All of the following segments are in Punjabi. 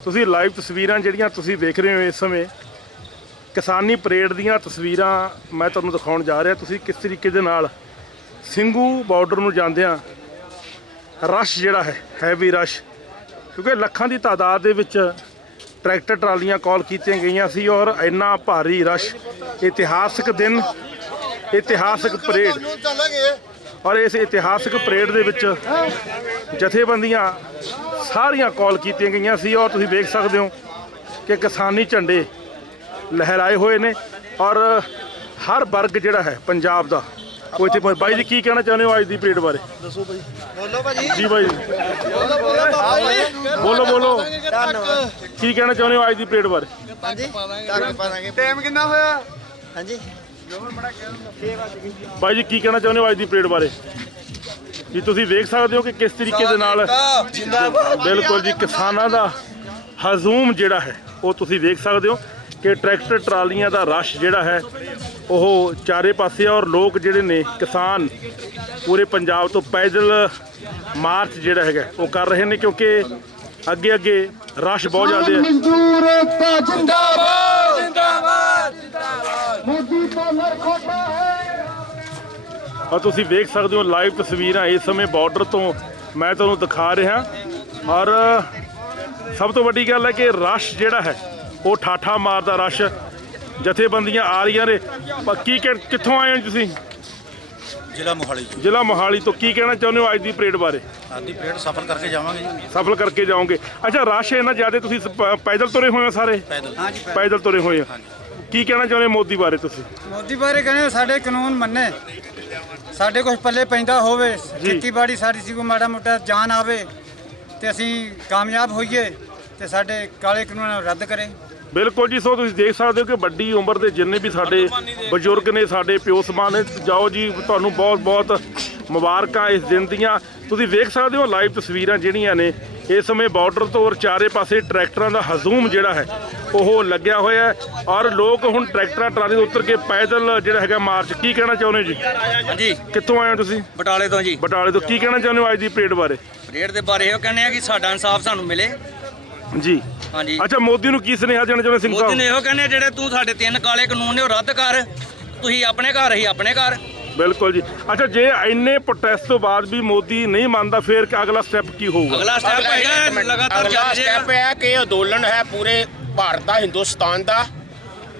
ਤੁਸੀਂ ਲਾਈਵ ਤਸਵੀਰਾਂ ਜਿਹੜੀਆਂ ਤੁਸੀਂ ਵੇਖ ਰਹੇ ਹੋ ਇਸ ਸਮੇਂ ਕਿਸਾਨੀ ਪਰੇਡ ਦੀਆਂ ਤਸਵੀਰਾਂ ਮੈਂ ਤੁਹਾਨੂੰ ਦਿਖਾਉਣ ਜਾ ਰਿਹਾ। ਤੁਸੀਂ ਕਿਸ ਤਰੀਕੇ ਦੇ ਨਾਲ ਸਿੰਘੂ ਬਾਰਡਰ ਨੂੰ ਜਾਂਦਿਆਂ ਰਸ਼ ਜਿਹੜਾ ਹੈ ਹੈਵੀ ਰਸ਼, ਕਿਉਂਕਿ ਲੱਖਾਂ ਦੀ ਤਾਦਾਦ ਦੇ ਵਿੱਚ ਟਰੈਕਟਰ ਟਰਾਲੀਆਂ ਕਾਲ ਕੀਤੀਆਂ ਗਈਆਂ ਸੀ ਔਰ ਇੰਨਾ ਭਾਰੀ ਰਸ਼, ਇਤਿਹਾਸਕ ਦਿਨ, ਇਤਿਹਾਸਕ ਪਰੇਡ ਔਰ ਇਸ ਇਤਿਹਾਸਕ ਪਰੇਡ ਦੇ ਵਿੱਚ ਜਥੇਬੰਦੀਆਂ ਸਾਰੀਆਂ ਕਾਲ ਕੀਤੀਆਂ ਗਈਆਂ ਸੀ ਔਰ ਤੁਸੀਂ ਵੇਖ ਸਕਦੇ ਹੋ ਕਿ ਕਿਸਾਨੀ ਝੰਡੇ ਲਹਿਰਾਏ ਹੋਏ ਨੇ ਔਰ ਹਰ ਵਰਗ ਜਿਹੜਾ ਹੈ ਪੰਜਾਬ ਦਾ ਉਹ ਇੱਥੇ। ਬਾਈ ਜੀ ਕੀ ਕਹਿਣਾ ਚਾਹੁੰਦੇ ਹੋ ਅੱਜ ਦੀ ਪਰੇਡ ਬਾਰੇ? ਦੱਸੋ ਭਾਈ। ਬੋਲੋ ਭਾਜੀ। ਜੀ ਬਾਈ ਬੋਲੋ ਬੋਲੋ ਕੀ ਕਹਿਣਾ ਚਾਹੁੰਦੇ ਹੋ ਅੱਜ ਦੀ ਪਰੇਡ ਬਾਰੇ? ਹਾਂਜੀ ਟਾਈਮ ਕਿੰਨਾ ਹੋਇਆ? ਹਾਂਜੀ ਬਾਈ ਜੀ ਕੀ ਕਹਿਣਾ ਚਾਹੁੰਦੇ ਹੋ ਅੱਜ ਦੀ ਪਰੇਡ ਬਾਰੇ? ਜੀ ਤੁਸੀਂ ਵੇਖ ਸਕਦੇ ਹੋ ਕਿ ਕਿਸ ਤਰੀਕੇ ਦੇ ਨਾਲ ਬਿਲਕੁਲ ਜੀ ਕਿਸਾਨਾਂ ਦਾ ਹਜ਼ੂਮ ਜਿਹੜਾ ਹੈ ਉਹ ਤੁਸੀਂ ਵੇਖ ਸਕਦੇ ਹੋ ਕਿ ਟਰੈਕਟਰ ਟਰਾਲੀਆਂ ਦਾ ਰਸ਼ ਜਿਹੜਾ ਹੈ ਉਹ ਚਾਰੇ ਪਾਸੇ ਔਰ ਲੋਕ ਜਿਹੜੇ ਨੇ ਕਿਸਾਨ ਪੂਰੇ ਪੰਜਾਬ ਤੋਂ ਪੈਦਲ ਮਾਰਚ ਜਿਹੜਾ ਹੈਗਾ ਉਹ ਕਰ ਰਹੇ ਨੇ, ਕਿਉਂਕਿ ਅੱਗੇ ਅੱਗੇ ਰਸ਼ ਬਹੁਤ ਜ਼ਿਆਦਾ ਹੈ। ਮਜ਼ਦੂਰ ਏਕਤਾ ਜਿੰਦਾਬਾਦ ਜਿੰਦਾਬਾਦ ਜਿੰਦਾਬਾਦ ਮੋਦੀ ਪਾਲਰ ਖੋਟਾ ਹੈ। ਔਰ ਤੁਸੀਂ ਵੇਖ ਸਕਦੇ ਹੋ ਲਾਈਵ ਤਸਵੀਰਾਂ ਇਸ ਸਮੇਂ ਬਾਰਡਰ ਤੋਂ ਮੈਂ ਤੁਹਾਨੂੰ ਦਿਖਾ ਰਿਹਾ ਔਰ ਸਭ ਤੋਂ ਵੱਡੀ ਗੱਲ ਹੈ ਕਿ ਰਸ਼ ਜਿਹੜਾ ਹੈ ਉਹ ਠਾਠਾ ਮਾਰਦਾ ਰਸ਼, ਜਥੇਬੰਦੀਆਂ ਆ ਰਹੀਆਂ ਨੇ। ਕਿੱਥੋਂ ਆਏ ਹੋ ਤੁਸੀਂ? ਜ਼ਿਲ੍ਹਾ ਮੋਹਾਲੀ। ਜ਼ਿਲ੍ਹਾ ਮੋਹਾਲੀ ਤੋਂ। ਕੀ ਕਹਿਣਾ ਚਾਹੁੰਦੇ ਹੋ ਅੱਜ ਦੀ ਪਰੇਡ ਬਾਰੇ? ਅੱਜ ਦੀ ਪਰੇਡ ਸਫਲ ਕਰਕੇ ਜਾਵਾਂਗੇ ਜੀ। ਸਫਲ ਕਰਕੇ ਜਾਓਗੇ। ਅੱਛਾ, ਰਸ਼ ਇੰਨਾ ਜ਼ਿਆਦਾ, ਤੁਸੀਂ ਪੈਦਲ ਤੁਰੇ ਹੋਏ ਹੋ ਸਾਰੇ? ਪੈਦਲ। ਪੈਦਲ ਤੁਰੇ ਹੋਏ ਆ। ਕੀ ਕਹਿਣਾ ਚਾਹੁੰਦੇ ਹੋ ਮੋਦੀ ਬਾਰੇ ਤੁਸੀਂ? ਮੋਦੀ ਬਾਰੇ ਕਹਿੰਦੇ ਸਾਡੇ ਕਾਨੂੰਨ ਮੰਨੇ, ਸਾਡੇ ਕੁਝ ਪੱਲੇ ਪੈਂਦਾ ਹੋਵੇ, ਖੇਤੀਬਾੜੀ ਸਾਡੀ ਸੀ ਕੋਈ ਮਾੜਾ ਮੋਟਾ ਜਾਨ ਆਵੇ ਤੇ ਅਸੀਂ ਕਾਮਯਾਬ ਹੋਈਏ ਤੇ ਸਾਡੇ ਕਾਲੇ ਕਾਨੂੰਨਾਂ ਨੂੰ ਰੱਦ ਕਰੇ। ਬਿਲਕੁਲ ਜੀ। ਸੋ ਤੁਸੀਂ ਦੇਖ ਸਕਦੇ ਹੋ ਕਿ ਵੱਡੀ ਉਮਰ ਦੇ ਜਿੰਨੇ ਵੀ ਸਾਡੇ ਬਜ਼ੁਰਗ ਨੇ, ਸਾਡੇ ਪਿਓ ਸਮਾਨ ਨੇ, ਜਾਓ ਜੀ, ਤੁਹਾਨੂੰ ਬਹੁਤ ਬਹੁਤ ਮੁਬਾਰਕਾਂ ਇਸ ਦਿਨ ਦੀਆਂ। ਤੁਸੀਂ ਵੇਖ ਸਕਦੇ ਹੋ ਲਾਈਵ ਤਸਵੀਰਾਂ ਜਿਹੜੀਆਂ ਨੇ ਇਸ ਸਮੇਂ ਬਾਰਡਰ ਤੋਂ ਔਰ ਚਾਰੇ ਪਾਸੇ ਟਰੈਕਟਰਾਂ ਦਾ ਹਜ਼ੂਮ ਜਿਹੜਾ ਹੈ ਉਹ ਲੱਗਿਆ ਹੋਇਆ ਹੈ ਔਰ ਲੋਕ ਹੁਣ ਟਰੈਕਟਰਾਂ ਟਰਾਲੀ ਤੋਂ ਉਤਰ ਕੇ ਪੈਦਲ ਜਿਹੜਾ ਹੈਗਾ ਮਾਰਚ। ਕੀ ਕਹਿਣਾ ਚਾਹੁੰਦੇ ਜੀ? ਹਾਂਜੀ, ਕਿੱਥੋਂ ਆਏ ਹੋ ਤੁਸੀਂ? ਬਟਾਲੇ ਤੋਂ ਜੀ। ਬਟਾਲੇ ਤੋਂ। ਕੀ ਕਹਿਣਾ ਚਾਹੁੰਦੇ ਹੋ ਅੱਜ ਦੀ ਪਰੇਡ ਬਾਰੇ? ਪਰੇਡ ਦੇ ਬਾਰੇ ਇਹ ਕਹਿੰਦੇ ਆ ਕਿ ਸਾਡਾ ਇਨਸਾਫ ਸਾਨੂੰ ਮਿਲੇ ਜੀ। ਹਾਂਜੀ। ਅੱਛਾ, ਮੋਦੀ ਨੂੰ ਕੀ ਸੁਨੇਹਾ ਦੇਣਾ ਚਾਹੁੰਦੇ ਸਿੰਘ ਮੋਦੀ ਸਾਹਿਬ? ਨੇ ਇਹੋ ਕਹਿੰਦੇ ਜਿਹੜੇ ਤੂੰ ਸਾਡੇ 3 ਕਾਲੇ ਕਾਨੂੰਨ ਨੇ ਉਹ ਰੱਦ ਕਰ, ਤੁਸੀਂ ਆਪਣੇ ਘਰ, ਅਸੀਂ ਆਪਣੇ ਘਰ। ਬਿਲਕੁਲ ਜੀ। ਅੱਛਾ, ਜੇ ਇੰਨੇ ਪ੍ਰੋਟੈਸਟ ਤੋਂ ਬਾਅਦ ਵੀ ਮੋਦੀ ਨਹੀਂ ਮੰਨਦਾ ਫਿਰ ਅਗਲਾ ਸਟੈਪ ਕੀ ਹੋਊਗਾ? ਅਗਲਾ ਸਟੈਪ ਹੈਗਾ ਲਗਾਤਾਰ ਅਗਲਾ ਸਟੈਪ ਹੈ ਕਿ ਇਹ ਅੰਦੋਲਨ ਹੈ ਪੂਰੇ ਭਾਰਤ ਦਾ, ਹਿੰਦੁਸਤਾਨ ਦਾ।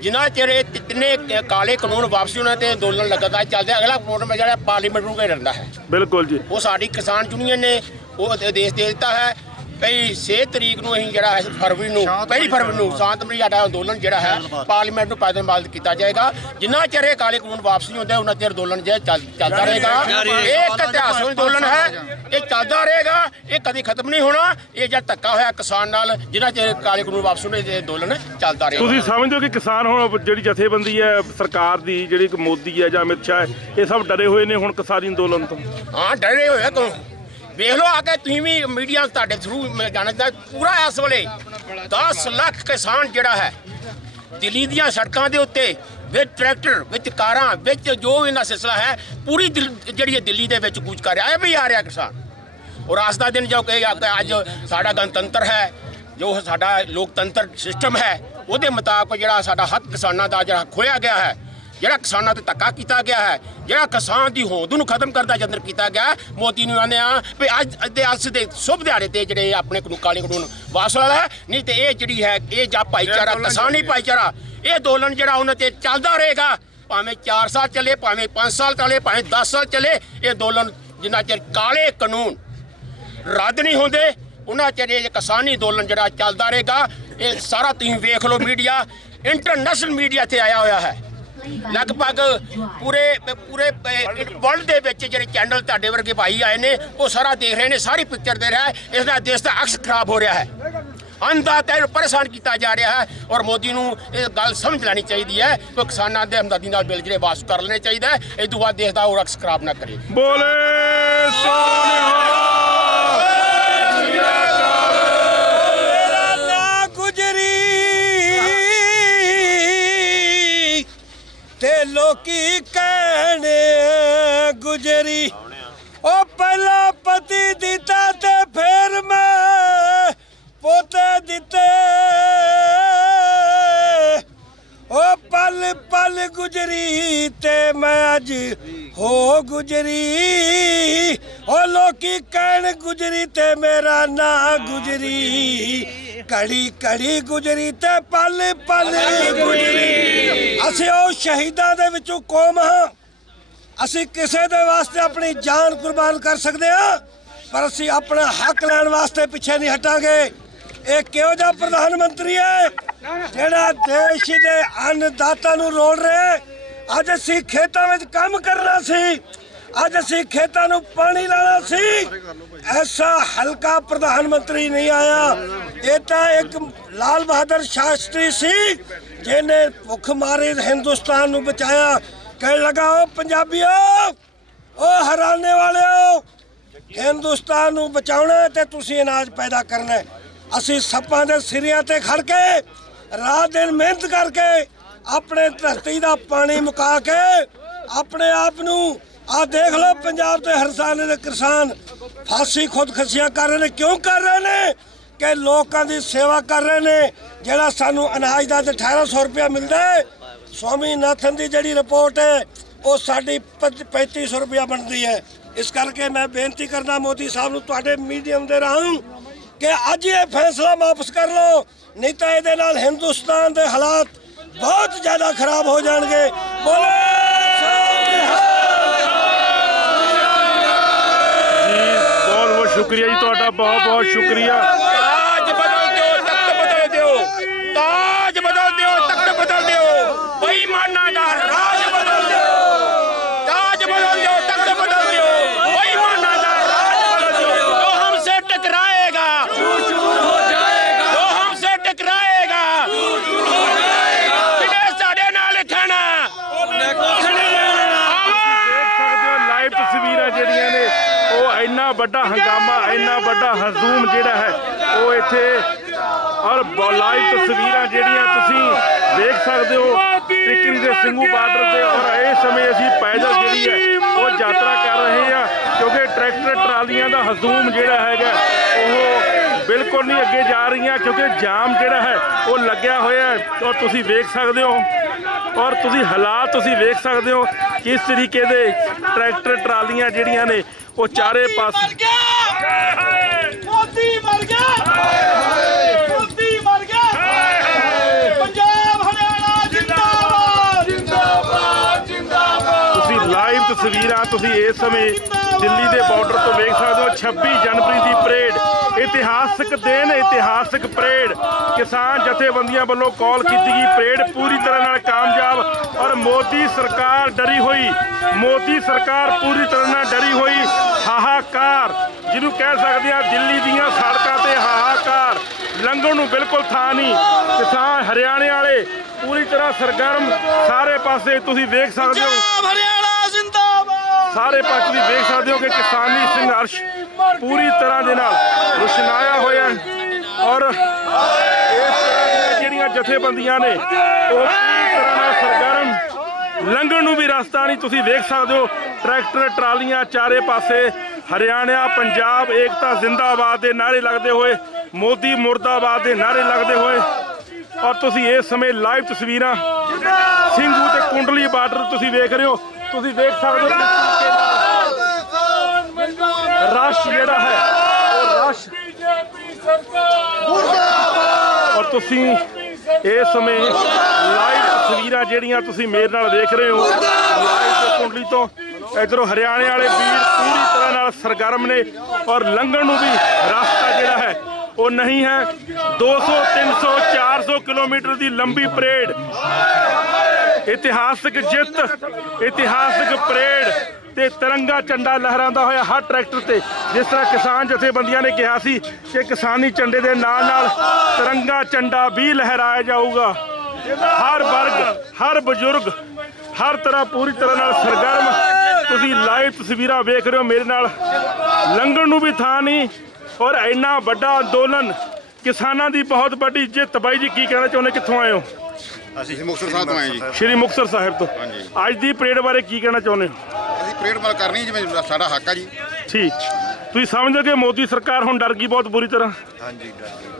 ਜਿਨ੍ਹਾਂ ਚਿਰ ਇਹ ਤਿੰਨੇ ਕਾਲੇ ਕਾਨੂੰਨ ਵਾਪਸੀ ਉਹਨਾਂ ਤੇ ਅੰਦੋਲਨ ਲਗਾਤਾਰ ਚੱਲਦਾ। ਅਗਲਾ ਪ੍ਰੋਗਰਾਮ ਜਿਹੜਾ ਪਾਰਲੀਮੈਂਟ ਨੂੰ ਘੇਰਦਾ ਹੈ। ਬਿਲਕੁਲ ਜੀ। ਉਹ ਸਾਡੀ ਕਿਸਾਨ ਯੂਨੀਅਨ ਨੇ ਉਹ ਆਦੇਸ਼ ਦੇ ਦਿੱਤਾ ਹੈ ਕਈ 6 ਤਰੀਕ ਨੂੰ ਅਸੀਂ ਜਿਹੜਾ ਹੈ ਫਰਵਰੀ ਨੂੰ, ਪਹਿਲੀ ਫਰਵਰੀ ਨੂੰ ਸ਼ਾਂਤਮਈ ਸਾਡਾ ਅੰਦੋਲਨ ਜਿਹੜਾ ਹੈ ਪਾਰਲੀਮੈਂਟ ਨੂੰ ਪੈਦਲ ਕੀਤਾ ਜਾਏਗਾ। ਜਿੰਨਾ ਚਿਰ ਇਹ ਕਾਲੇ ਕਾਨੂੰਨ ਵਾਪਸ ਨਹੀਂ ਹੁੰਦੇ ਉਹਨਾਂ ਚਿਰ ਅੰਦੋਲਨ ਜਿਹੜਾ ਚੱਲਦਾ ਰਹੇਗਾ। ਇਹ ਇੱਕ ਇਤਿਹਾਸਕ ਅੰਦੋਲਨ ਹੈ, ਇਹ ਚੱਲਦਾ ਰਹੇਗਾ, ਇਹ ਕਦੀ ਖਤਮ ਨਹੀਂ ਹੋਣਾ। ਇਹ ਜਿਹੜਾ ਧੱਕਾ ਹੋਇਆ ਕਿਸਾਨ ਨਾਲ, ਜਿੰਨਾ ਚਿਰ ਕਾਲੇ ਕਾਨੂੰਨ ਵਾਪਸ ਹੋਣੇ ਇਹ ਅੰਦੋਲਨ ਚੱਲਦਾ ਰਹੇਗਾ। ਤੁਸੀਂ ਸਮਝਦੇ ਹੋ ਕਿ ਕਿਸਾਨ ਹੁਣ ਜਿਹੜੀ ਜਥੇਬੰਦੀ ਹੈ ਸਰਕਾਰ ਦੀ, ਜਿਹੜੀ ਮੋਦੀ ਹੈ ਜਾਂ ਅਮਿਤ ਸ਼ਾਹ ਹੈ, ਇਹ ਸਭ ਡਰੇ ਹੋਏ ਨੇ ਹੁਣ ਕਿਸਾਨੀ ਅੰਦੋਲਨ ਤੋਂ? ਹਾਂ, ਡਰੇ ਹੋਏ ਕਿਉਂ? ਵੇਖ ਲਓ ਆ ਕੇ ਤੁਸੀਂ ਵੀ ਮੀਡੀਆ ਤੁਹਾਡੇ ਥਰੂ ਮੈਂ ਜਾਣਦਾ ਪੂਰਾ ਇਸ ਵੇਲੇ 10 ਲੱਖ ਕਿਸਾਨ ਜਿਹੜਾ ਹੈ ਦਿੱਲੀ ਦੀਆਂ ਸੜਕਾਂ ਦੇ ਉੱਤੇ ਵਿੱਚ ਟਰੈਕਟਰ, ਵਿੱਚ ਕਾਰਾਂ, ਵਿੱਚ ਜੋ ਇਹਨਾਂ ਸਿਲਸਿਲਾ ਹੈ ਪੂਰੀ ਜਿਹੜੀ ਹੈ ਦਿੱਲੀ ਦੇ ਵਿੱਚ ਕੂਚ ਕਰ ਰਿਹਾ ਹੈ ਵੀ ਆ ਰਿਹਾ ਕਿਸਾਨ। ਔਰ ਅੱਜ ਦਾ ਦਿਨ ਜੋ ਕਿ ਅੱਜ ਸਾਡਾ ਗਣਤੰਤਰ ਹੈ, ਜੋ ਸਾਡਾ ਲੋਕਤੰਤਰ ਸਿਸਟਮ ਹੈ, ਉਹਦੇ ਮੁਤਾਬਕ ਜਿਹੜਾ ਸਾਡਾ ਹੱਕ ਕਿਸਾਨਾਂ ਦਾ ਜਿਹੜਾ ਖੋਇਆ ਗਿਆ ਹੈ, ਜਿਹੜਾ ਕਿਸਾਨਾਂ ਤੇ ਧੱਕਾ ਕੀਤਾ ਗਿਆ ਹੈ, ਜਿਹੜਾ ਕਿਸਾਨ ਦੀ ਹੋਂਦ ਨੂੰ ਖਤਮ ਕਰਦਾ ਜੰਦਰ ਕੀਤਾ ਗਿਆ, ਮੋਦੀ ਨੂੰ ਆਨੇ ਆ ਵੀ ਅੱਜ ਦੇ ਸ਼ੁਭ ਦਿਹਾੜੇ ਤੇ ਜਿਹੜੇ ਆਪਣੇ ਕਾਲੇ ਕਾਨੂੰਨ ਵਾਪਸ ਵਾਲਾ ਨਹੀਂ ਤੇ ਇਹ ਜਿਹੜੀ ਹੈ ਇਹ ਜਾਂ ਭਾਈਚਾਰਾ, ਕਿਸਾਨੀ ਭਾਈਚਾਰਾ, ਇਹ ਅੰਦੋਲਨ ਜਿਹੜਾ ਉਹਨਾਂ ਤੇ ਚੱਲਦਾ ਰਹੇਗਾ। ਭਾਵੇਂ 4 ਸਾਲ ਚੱਲੇ, ਭਾਵੇਂ 5 ਸਾਲ ਚੱਲੇ, ਭਾਵੇਂ 10 ਸਾਲ ਚੱਲੇ, ਇਹ ਅੰਦੋਲਨ ਜਿੰਨਾ ਚਿਰ ਕਾਲੇ ਕਾਨੂੰਨ ਰੱਦ ਨਹੀਂ ਹੁੰਦੇ ਉਹਨਾਂ ਚਿਰ ਇਹ ਕਿਸਾਨੀ ਅੰਦੋਲਨ ਜਿਹੜਾ ਚੱਲਦਾ ਰਹੇਗਾ। ਇਹ ਸਾਰਾ ਤੁਸੀਂ ਵੇਖ ਲਓ, ਮੀਡੀਆ, ਇੰਟਰਨੈਸ਼ਨਲ ਮੀਡੀਆ ਇੱਥੇ ਆਇਆ ਹੋਇਆ ਹੈ। ਲਗਭਗ ਪੂਰੇ ਵਰਲਡ ਦੇ ਵਿੱਚ ਜਿਹੜੇ ਚੈਨਲ ਤੁਹਾਡੇ ਵਰਗੇ ਭਾਈ ਆਏ ਨੇ ਉਹ ਸਾਰਾ ਦੇਖ ਰਹੇ ਨੇ, ਸਾਰੀ ਪਿਕਚਰ ਦੇ ਰਿਹਾ ਹੈ। ਇਸ ਦਾ ਦੇਸ਼ ਦਾ ਅਕਸ ਖਰਾਬ ਹੋ ਰਿਹਾ ਹੈ, ਅੰਧਾਧੁੰਦ ਪਰੇਸ਼ਾਨ ਕੀਤਾ ਜਾ ਰਿਹਾ ਹੈ ਔਰ ਮੋਦੀ ਨੂੰ ਇਹ ਗੱਲ ਸਮਝ ਲੈਣੀ ਚਾਹੀਦੀ ਹੈ ਕਿ ਕਿਸਾਨਾਂ ਦੇ ਹਮਦਰਦੀ ਨਾਲ ਬਿੱਲ ਜਿਹੜੇ ਵਾਪਸ ਕਰ ਲੈਣੇ ਚਾਹੀਦਾ ਹੈ। ਇਹ ਤੋਂ ਬਾਅਦ ਦੇਸ਼ ਦਾ ਹੋਰ ਅਕਸ ਖਰਾਬ ਨਾ ਕਰੇ। ਬੋਲੇ ਤੇ ਲੋਕੀ ਕਹਿਣੇ ਗੁਜਰੀ, ਉਹ ਪਹਿਲਾ ਪਤੀ ਦਿੱਤਾ ਤੇ ਫਿਰ ਮੈਂ ਪੋਤੇ ਦਿੱਤੇ। ਗੁਜਰੀ ਤੇ ਮੈਂ ਅੱਜ ਹੋ ਗੁਜਰੀ ਓ ਲੋਕੀ ਕਹਿਣ ਗੁਜਰੀ ਤੇ ਮੇਰਾ ਨਾਂ ਗੁਜਰੀ ਘੜੀ ਘੜੀ ਗੁਜਰੀ ਤੇ ਪਲ ਪਲ ਗੁਜਰੀ। ਅਸੀਂ ਉਹ ਸ਼ਹੀਦਾਂ ਦੇ ਵਿੱਚੋਂ ਕੌਮ ਹਾਂ। ਅਸੀਂ ਕਿਸੇ ਦੇ ਵਾਸਤੇ ਆਪਣੀ ਜਾਨ ਕੁਰਬਾਨ ਕਰ ਸਕਦੇ ਹਾਂ, ਪਰ ਅਸੀਂ ਆਪਣਾ ਹੱਕ ਲੈਣ ਵਾਸਤੇ ਪਿੱਛੇ ਨਹੀਂ ਹਟਾਂਗੇ। ਇਹ ਕਿਹੋ ਜਿਹਾ ਪ੍ਰਧਾਨ ਮੰਤਰੀ ਹੈ ਜਿਹੜਾ ਦੇਸ਼ ਦੇ ਅੰਨਦਾਤਾ ਨੂੰ ਰੋਲ ਰਿਹਾ। ਅੱਜ ਅਸੀਂ ਖੇਤਾਂ ਵਿੱਚ ਕੰਮ ਕਰਨਾ ਸੀ, ਅੱਜ ਅਸੀਂ ਖੇਤਾਂ ਨੂੰ ਪਾਣੀ ਲਾਣਾ ਸੀ। ਐਸਾ ਹਲਕਾ ਪ੍ਰਧਾਨ ਮੰਤਰੀ ਨਹੀਂ ਆਇਆ। ਇਹ ਤਾਂ ਇੱਕ ਲਾਲ ਬਹਾਦਰ ਸ਼ਾਸਤਰੀ ਸੀ ਜਿਹਨੇ ਭੁੱਖ ਮਾਰੇ ਹਿੰਦੁਸਤਾਨ ਨੂੰ ਬਚਾਇਆ। ਕਹਿਣ ਲੱਗਾ ਉਹ ਪੰਜਾਬੀਓ, ਉਹ ਹਰਾਨੇ ਵਾਲਿਓ, ਹਿੰਦੁਸਤਾਨ ਨੂੰ ਬਚਾਉਣਾ ਤੇ ਤੁਸੀਂ ਅਨਾਜ ਪੈਦਾ ਕਰਨਾ। ਅਸੀਂ ਸੱਪਾਂ ਦੇ ਸਿਰਿਆਂ ਤੇ ਖੜ ਕੇ ਰਾਤ ਦਿਨ ਮਿਹਨਤ ਕਰਕੇ ਆਪਣੇ ਧਰਤੀ ਦਾ ਪਾਣੀ ਮੁਕਾ ਕੇ ਆਪਣੇ ਆਪ ਨੂੰ ਆ ਦੇਖ ਲਓ ਪੰਜਾਬ ਦੇ ਹਰਸਾਨੇ ਦੇ ਕਿਸਾਨ ਫਾਂਸੀ ਖੁਦਕਸ਼ੀਆਂ ਕਰ ਰਹੇ ਨੇ। ਕਿਉਂ ਕਰ ਰਹੇ ਨੇ? ਕਿ ਲੋਕਾਂ ਦੀ ਸੇਵਾ ਕਰ ਰਹੇ ਨੇ। ਜਿਹੜਾ ਸਾਨੂੰ ਅਨਾਜ ਦਾ 1800 ਰੁਪਇਆ ਮਿਲਦਾ ਹੈ, ਸਵਾਮੀਨਾਥਨ ਦੀ ਜਿਹੜੀ ਰਿਪੋਰਟ ਹੈ ਉਹ ਸਾਡੀ 3500 ਰੁਪਇਆ ਬਣਦੀ ਹੈ। ਇਸ ਕਰਕੇ ਮੈਂ ਬੇਨਤੀ ਕਰਦਾ ਮੋਦੀ ਸਾਹਿਬ ਨੂੰ ਤੁਹਾਡੇ ਮੀਡੀਅਮ ਦੇ ਰਾਹੀਂ ਕਿ ਅੱਜ ਇਹ ਫੈਸਲਾ ਵਾਪਸ ਕਰ ਲਓ, ਨਹੀਂ ਤਾਂ ਇਹਦੇ ਨਾਲ ਹਿੰਦੁਸਤਾਨ ਦੇ ਹਾਲਾਤ ਬਹੁਤ ਜ਼ਿਆਦਾ ਖਰਾਬ ਹੋ ਜਾਣਗੇ। ਬੋਲੇ ਬਹੁਤ ਬਹੁਤ ਸ਼ੁਕਰੀਆ ਜੀ ਤੁਹਾਡਾ, ਬਹੁਤ ਬਹੁਤ ਸ਼ੁਕਰੀਆ। ਤਾਜ ਬਦਲ ਦਿਓ, ਤਖਤ ਬਦਲ ਦਿਓ, ਤਾਜ ਬਦਲ ਦਿਓ, ਤਖਤ ਬਦਲ ਦਿਓ, ਬੇਈਮਾਨਾਂ ਦਾ ਰਾਜ ਬਦਲ ਦਿਓ, ਤਾਜ ਬਦਲ ਦਿਓ, ਤਖਤ ਬਦਲ ਦਿਓ, ਬੇਈਮਾਨਾਂ ਦਾ ਰਾਜ ਬਦਲ ਦਿਓ। ਜੋ हमसे टकराएगा जो हमसे टकराएगा ਕਿਹਨੇ ਸਾਡੇ ਨਾਲ ਖਾਣਾ ਲਾਈਵ ਤਸਵੀਰਾਂ ਜਿਹੜੀਆਂ ਨੇ ਉਹ ਇੰਨਾ ਵੱਡਾ ਹੰਗਾਮਾ, ਇੰਨਾ ਵੱਡਾ ਹਜ਼ੂਮ ਜਿਹੜਾ ਹੈ ਉਹ ਇੱਥੇ, ਔਰ ਲਾਈਵ ਤਸਵੀਰਾਂ ਜਿਹੜੀਆਂ ਤੁਸੀਂ ਦੇਖ ਸਕਦੇ ਹੋ ਟਿੱਕਰੀ ਦੇ ਸਿੰਘੂ ਬਾਰਡਰ ਤੇ। ਔਰ ਇਸ ਸਮੇਂ ਅਸੀਂ ਪੈਦਲ ਜਿਹੜੀ ਹੈ ਉਹ ਯਾਤਰਾ ਕਰ ਰਹੇ ਹਾਂ, ਕਿਉਂਕਿ ਟਰੈਕਟਰ ਟਰਾਲੀਆਂ ਦਾ ਹਜ਼ੂਮ ਜਿਹੜਾ ਹੈਗਾ ਉਹ ਬਿਲਕੁਲ ਨਹੀਂ ਅੱਗੇ ਜਾ ਰਹੀਆਂ, ਕਿਉਂਕਿ ਜਾਮ ਜਿਹੜਾ ਹੈ ਉਹ ਲੱਗਿਆ ਹੋਇਆ ਹੈ। ਔਰ ਤੁਸੀਂ ਵੇਖ ਸਕਦੇ ਹੋ, ਔਰ ਤੁਸੀਂ ਹਾਲਾਤ ਤੁਸੀਂ ਵੇਖ ਸਕਦੇ ਹੋ ਕਿਸ ਤਰੀਕੇ ਦੇ ਟਰੈਕਟਰ ਟਰਾਲੀਆਂ ਜਿਹੜੀਆਂ ਨੇ ਉਹ ਚਾਰੇ ਪਾਸੇ। ਮੋਦੀ ਮਰ ਗਿਆ, ਮੋਦੀ ਮਰ ਗਿਆ, ਪੰਜਾਬ ਹਰਿਆਣਾ ਜਿੰਦਾਬਾਦ, ਜਿੰਦਾਬਾਦ, ਜਿੰਦਾਬਾਦ। ਤੁਸੀਂ ਲਾਈਵ ਤਸਵੀਰਾਂ ਤੁਸੀਂ ਇਸ ਸਮੇਂ ਦਿੱਲੀ ਦੇ ਬਾਰਡਰ ਤੋਂ ਵੇਖ ਸਕਦੇ ਹੋ। 26 ਜਨਵਰੀ ਦੀ ਪਰੇਡ, ਇਤਿਹਾਸਕ ਦਿਨ, ਇਤਿਹਾਸਕ ਪਰੇਡ ਕਿਸਾਨ ਜਥੇਬੰਦੀਆਂ ਵੱਲੋਂ ਕਾਲ ਕੀਤੀ ਗਈ ਪਰੇਡ ਪੂਰੀ ਤਰ੍ਹਾਂ ਨਾਲ ਕਾਮਯਾਬ। ਔਰ ਮੋਦੀ ਸਰਕਾਰ ਡਰੀ ਹੋਈ, ਮੋਦੀ ਸਰਕਾਰ ਪੂਰੀ ਤਰ੍ਹਾਂ ਨਾਲ ਡਰੀ ਹੋਈ। ਹਾਹਾਕਾਰ ਜਿਹਨੂੰ ਕਹਿ ਸਕਦੇ ਆ, ਦਿੱਲੀ ਦੀਆਂ ਸੜਕਾਂ ਤੇ ਹਾਹਾਕਾਰ, ਲੰਘਣ ਨੂੰ ਬਿਲਕੁਲ ਥਾਂ ਨਹੀਂ। ਕਿਸਾਨ ਹਰਿਆਣੇ ਵਾਲੇ ਪੂਰੀ ਤਰ੍ਹਾਂ ਸਰਗਰਮ, ਸਾਰੇ ਪਾਸੇ ਤੁਸੀਂ ਵੇਖ ਸਕਦੇ ਹੋ, ਹਰਿਆਣਾ ਜਿੰਦਾਬਾਦ, ਸਾਰੇ ਪਾਸੇ ਤੁਸੀਂ ਵੇਖ ਸਕਦੇ ਹੋ ਕਿ ਕਿਸਾਨੀ ਸੰਘਰਸ਼ ਪੂਰੀ ਤਰ੍ਹਾਂ ਦੇ ਨਾਲ ਰੁਸ਼ਨਾਇਆ ਹੋਇਆ ਹੈ। ਔਰ ਇਸ ਤਰ੍ਹਾਂ ਦੀਆਂ ਜਿਹੜੀਆਂ ਜਥੇਬੰਦੀਆਂ ਨੇ ਉਹ ਪੂਰੀ ਤਰ੍ਹਾਂ ਨਾਲ ਸਰਗਰਮ, ਲੰਘਣ ਨੂੰ ਵੀ ਰਸਤਾ ਨਹੀਂ। ਤੁਸੀਂ ਵੇਖ ਸਕਦੇ ਹੋ ਟਰੈਕਟਰ ਟਰਾਲੀਆਂ ਚਾਰੇ ਪਾਸੇ, ਹਰਿਆਣਾ ਪੰਜਾਬ ਏਕਤਾ ਜ਼ਿੰਦਾਬਾਦ ਦੇ ਨਾਅਰੇ ਲੱਗਦੇ ਹੋਏ, ਮੋਦੀ ਮੁਰਦਾਬਾਦ ਦੇ ਨਾਅਰੇ ਲੱਗਦੇ ਹੋਏ। ਔਰ ਤੁਸੀਂ ਇਸ ਸਮੇਂ ਲਾਈਵ ਤਸਵੀਰਾਂ ਸਿੰਘੂ ਤੇ ਕੁੰਡਲੀ ਬਾਰਡਰ ਤੁਸੀਂ ਵੇਖ ਰਹੇ ਹੋ। ਤੁਸੀਂ ਵੇਖ ਸਕਦੇ ਹੋ ਕਿਸ ਤਰੀਕੇ ਨਾਲ ਰਸ਼ ਜਿਹੜਾ ਹੈ ਉਹ ਰਸ਼, ਔਰ ਤੁਸੀਂ ਇਸ ਸਮੇਂ ਲਾਈਵ ਤਸਵੀਰਾਂ ਜਿਹੜੀਆਂ ਤੁਸੀਂ ਮੇਰੇ ਨਾਲ ਦੇਖ ਰਹੇ ਹੋ ਲਾਈਵ ਤੇ ਕੁੰਡਲੀ ਤੋਂ, ਇਧਰੋਂ ਹਰਿਆਣੇ ਵਾਲੇ ਵੀਰ ਪੂਰੀ ਤਰ੍ਹਾਂ ਨਾਲ ਸਰਗਰਮ ਨੇ। ਔਰ ਲੰਘਣ ਨੂੰ ਵੀ ਰਸਤਾ ਜਿਹੜਾ ਹੈ ਉਹ ਨਹੀਂ ਹੈ। 200 300 400 ਕਿਲੋਮੀਟਰ ਦੀ ਲੰਬੀ ਪਰੇਡ, ਇਤਿਹਾਸਕ ਜਿੱਤ, ਇਤਿਹਾਸਕ ਪਰੇਡ ਤੇ ਤਿਰੰਗਾ ਝੰਡਾ ਲਹਿਰਾਉਂਦਾ ਹੋਇਆ ਹਰ ਟਰੈਕਟਰ ਤੇ। ਜਿਸ ਤਰ੍ਹਾਂ ਕਿਸਾਨ ਜਥੇਬੰਦੀਆਂ ਨੇ ਕਿਹਾ ਸੀ ਕਿ ਕਿਸਾਨੀ ਝੰਡੇ ਦੇ ਨਾਲ ਨਾਲ ਤਿਰੰਗਾ ਝੰਡਾ ਵੀ ਲਹਿਰਾਇਆ ਜਾਊਗਾ। ਹਰ ਵਰਗ, ਹਰ ਬਜ਼ੁਰਗ, ਹਰ ਤਰ੍ਹਾਂ ਪੂਰੀ ਤਰ੍ਹਾਂ ਨਾਲ ਸਰਗਰਮ। ਤੁਸੀਂ ਲਾਈਵ ਤਸਵੀਰਾਂ ਵੇਖ ਰਹੇ ਹੋ ਮੇਰੇ ਨਾਲ, ਲੰਘਣ ਨੂੰ ਵੀ ਥਾਂ ਨਹੀਂ। ਔਰ ਇੰਨਾ ਵੱਡਾ ਅੰਦੋਲਨ, ਕਿਸਾਨਾਂ ਦੀ ਬਹੁਤ ਵੱਡੀ ਜਿੱਤ। ਬਾਈ ਜੀ ਕੀ ਕਹਿਣਾ ਚਾਹੁੰਦੇ, ਕਿੱਥੋਂ ਆਏ ਹੋ? ਅਸੀਂ ਮੁਕਤਸਰ ਸਾਹਿਬ ਤੋਂ ਆਏ ਜੀ। ਸ਼੍ਰੀ ਮੁਕਤਸਰ ਸਾਹਿਬ ਤੋਂ। ਅੱਜ ਦੀ ਪਰੇਡ ਬਾਰੇ ਕੀ ਕਹਿਣਾ ਚਾਹੁੰਦੇ ਹੋ? ਅਸੀਂ ਪਰੇਡ ਮਾਰ ਕਰਨੀ ਜਿਵੇਂ ਸਾਡਾ ਹੱਕ ਆ ਜੀ। ਠੀਕ, ਤੁਸੀਂ ਸਮਝਦੇ ਕਿ ਮੋਦੀ ਸਰਕਾਰ ਹੁਣ ਡਰ ਗਈ ਬਹੁਤ ਬੁਰੀ ਤਰ੍ਹਾਂ? ਹਾਂਜੀ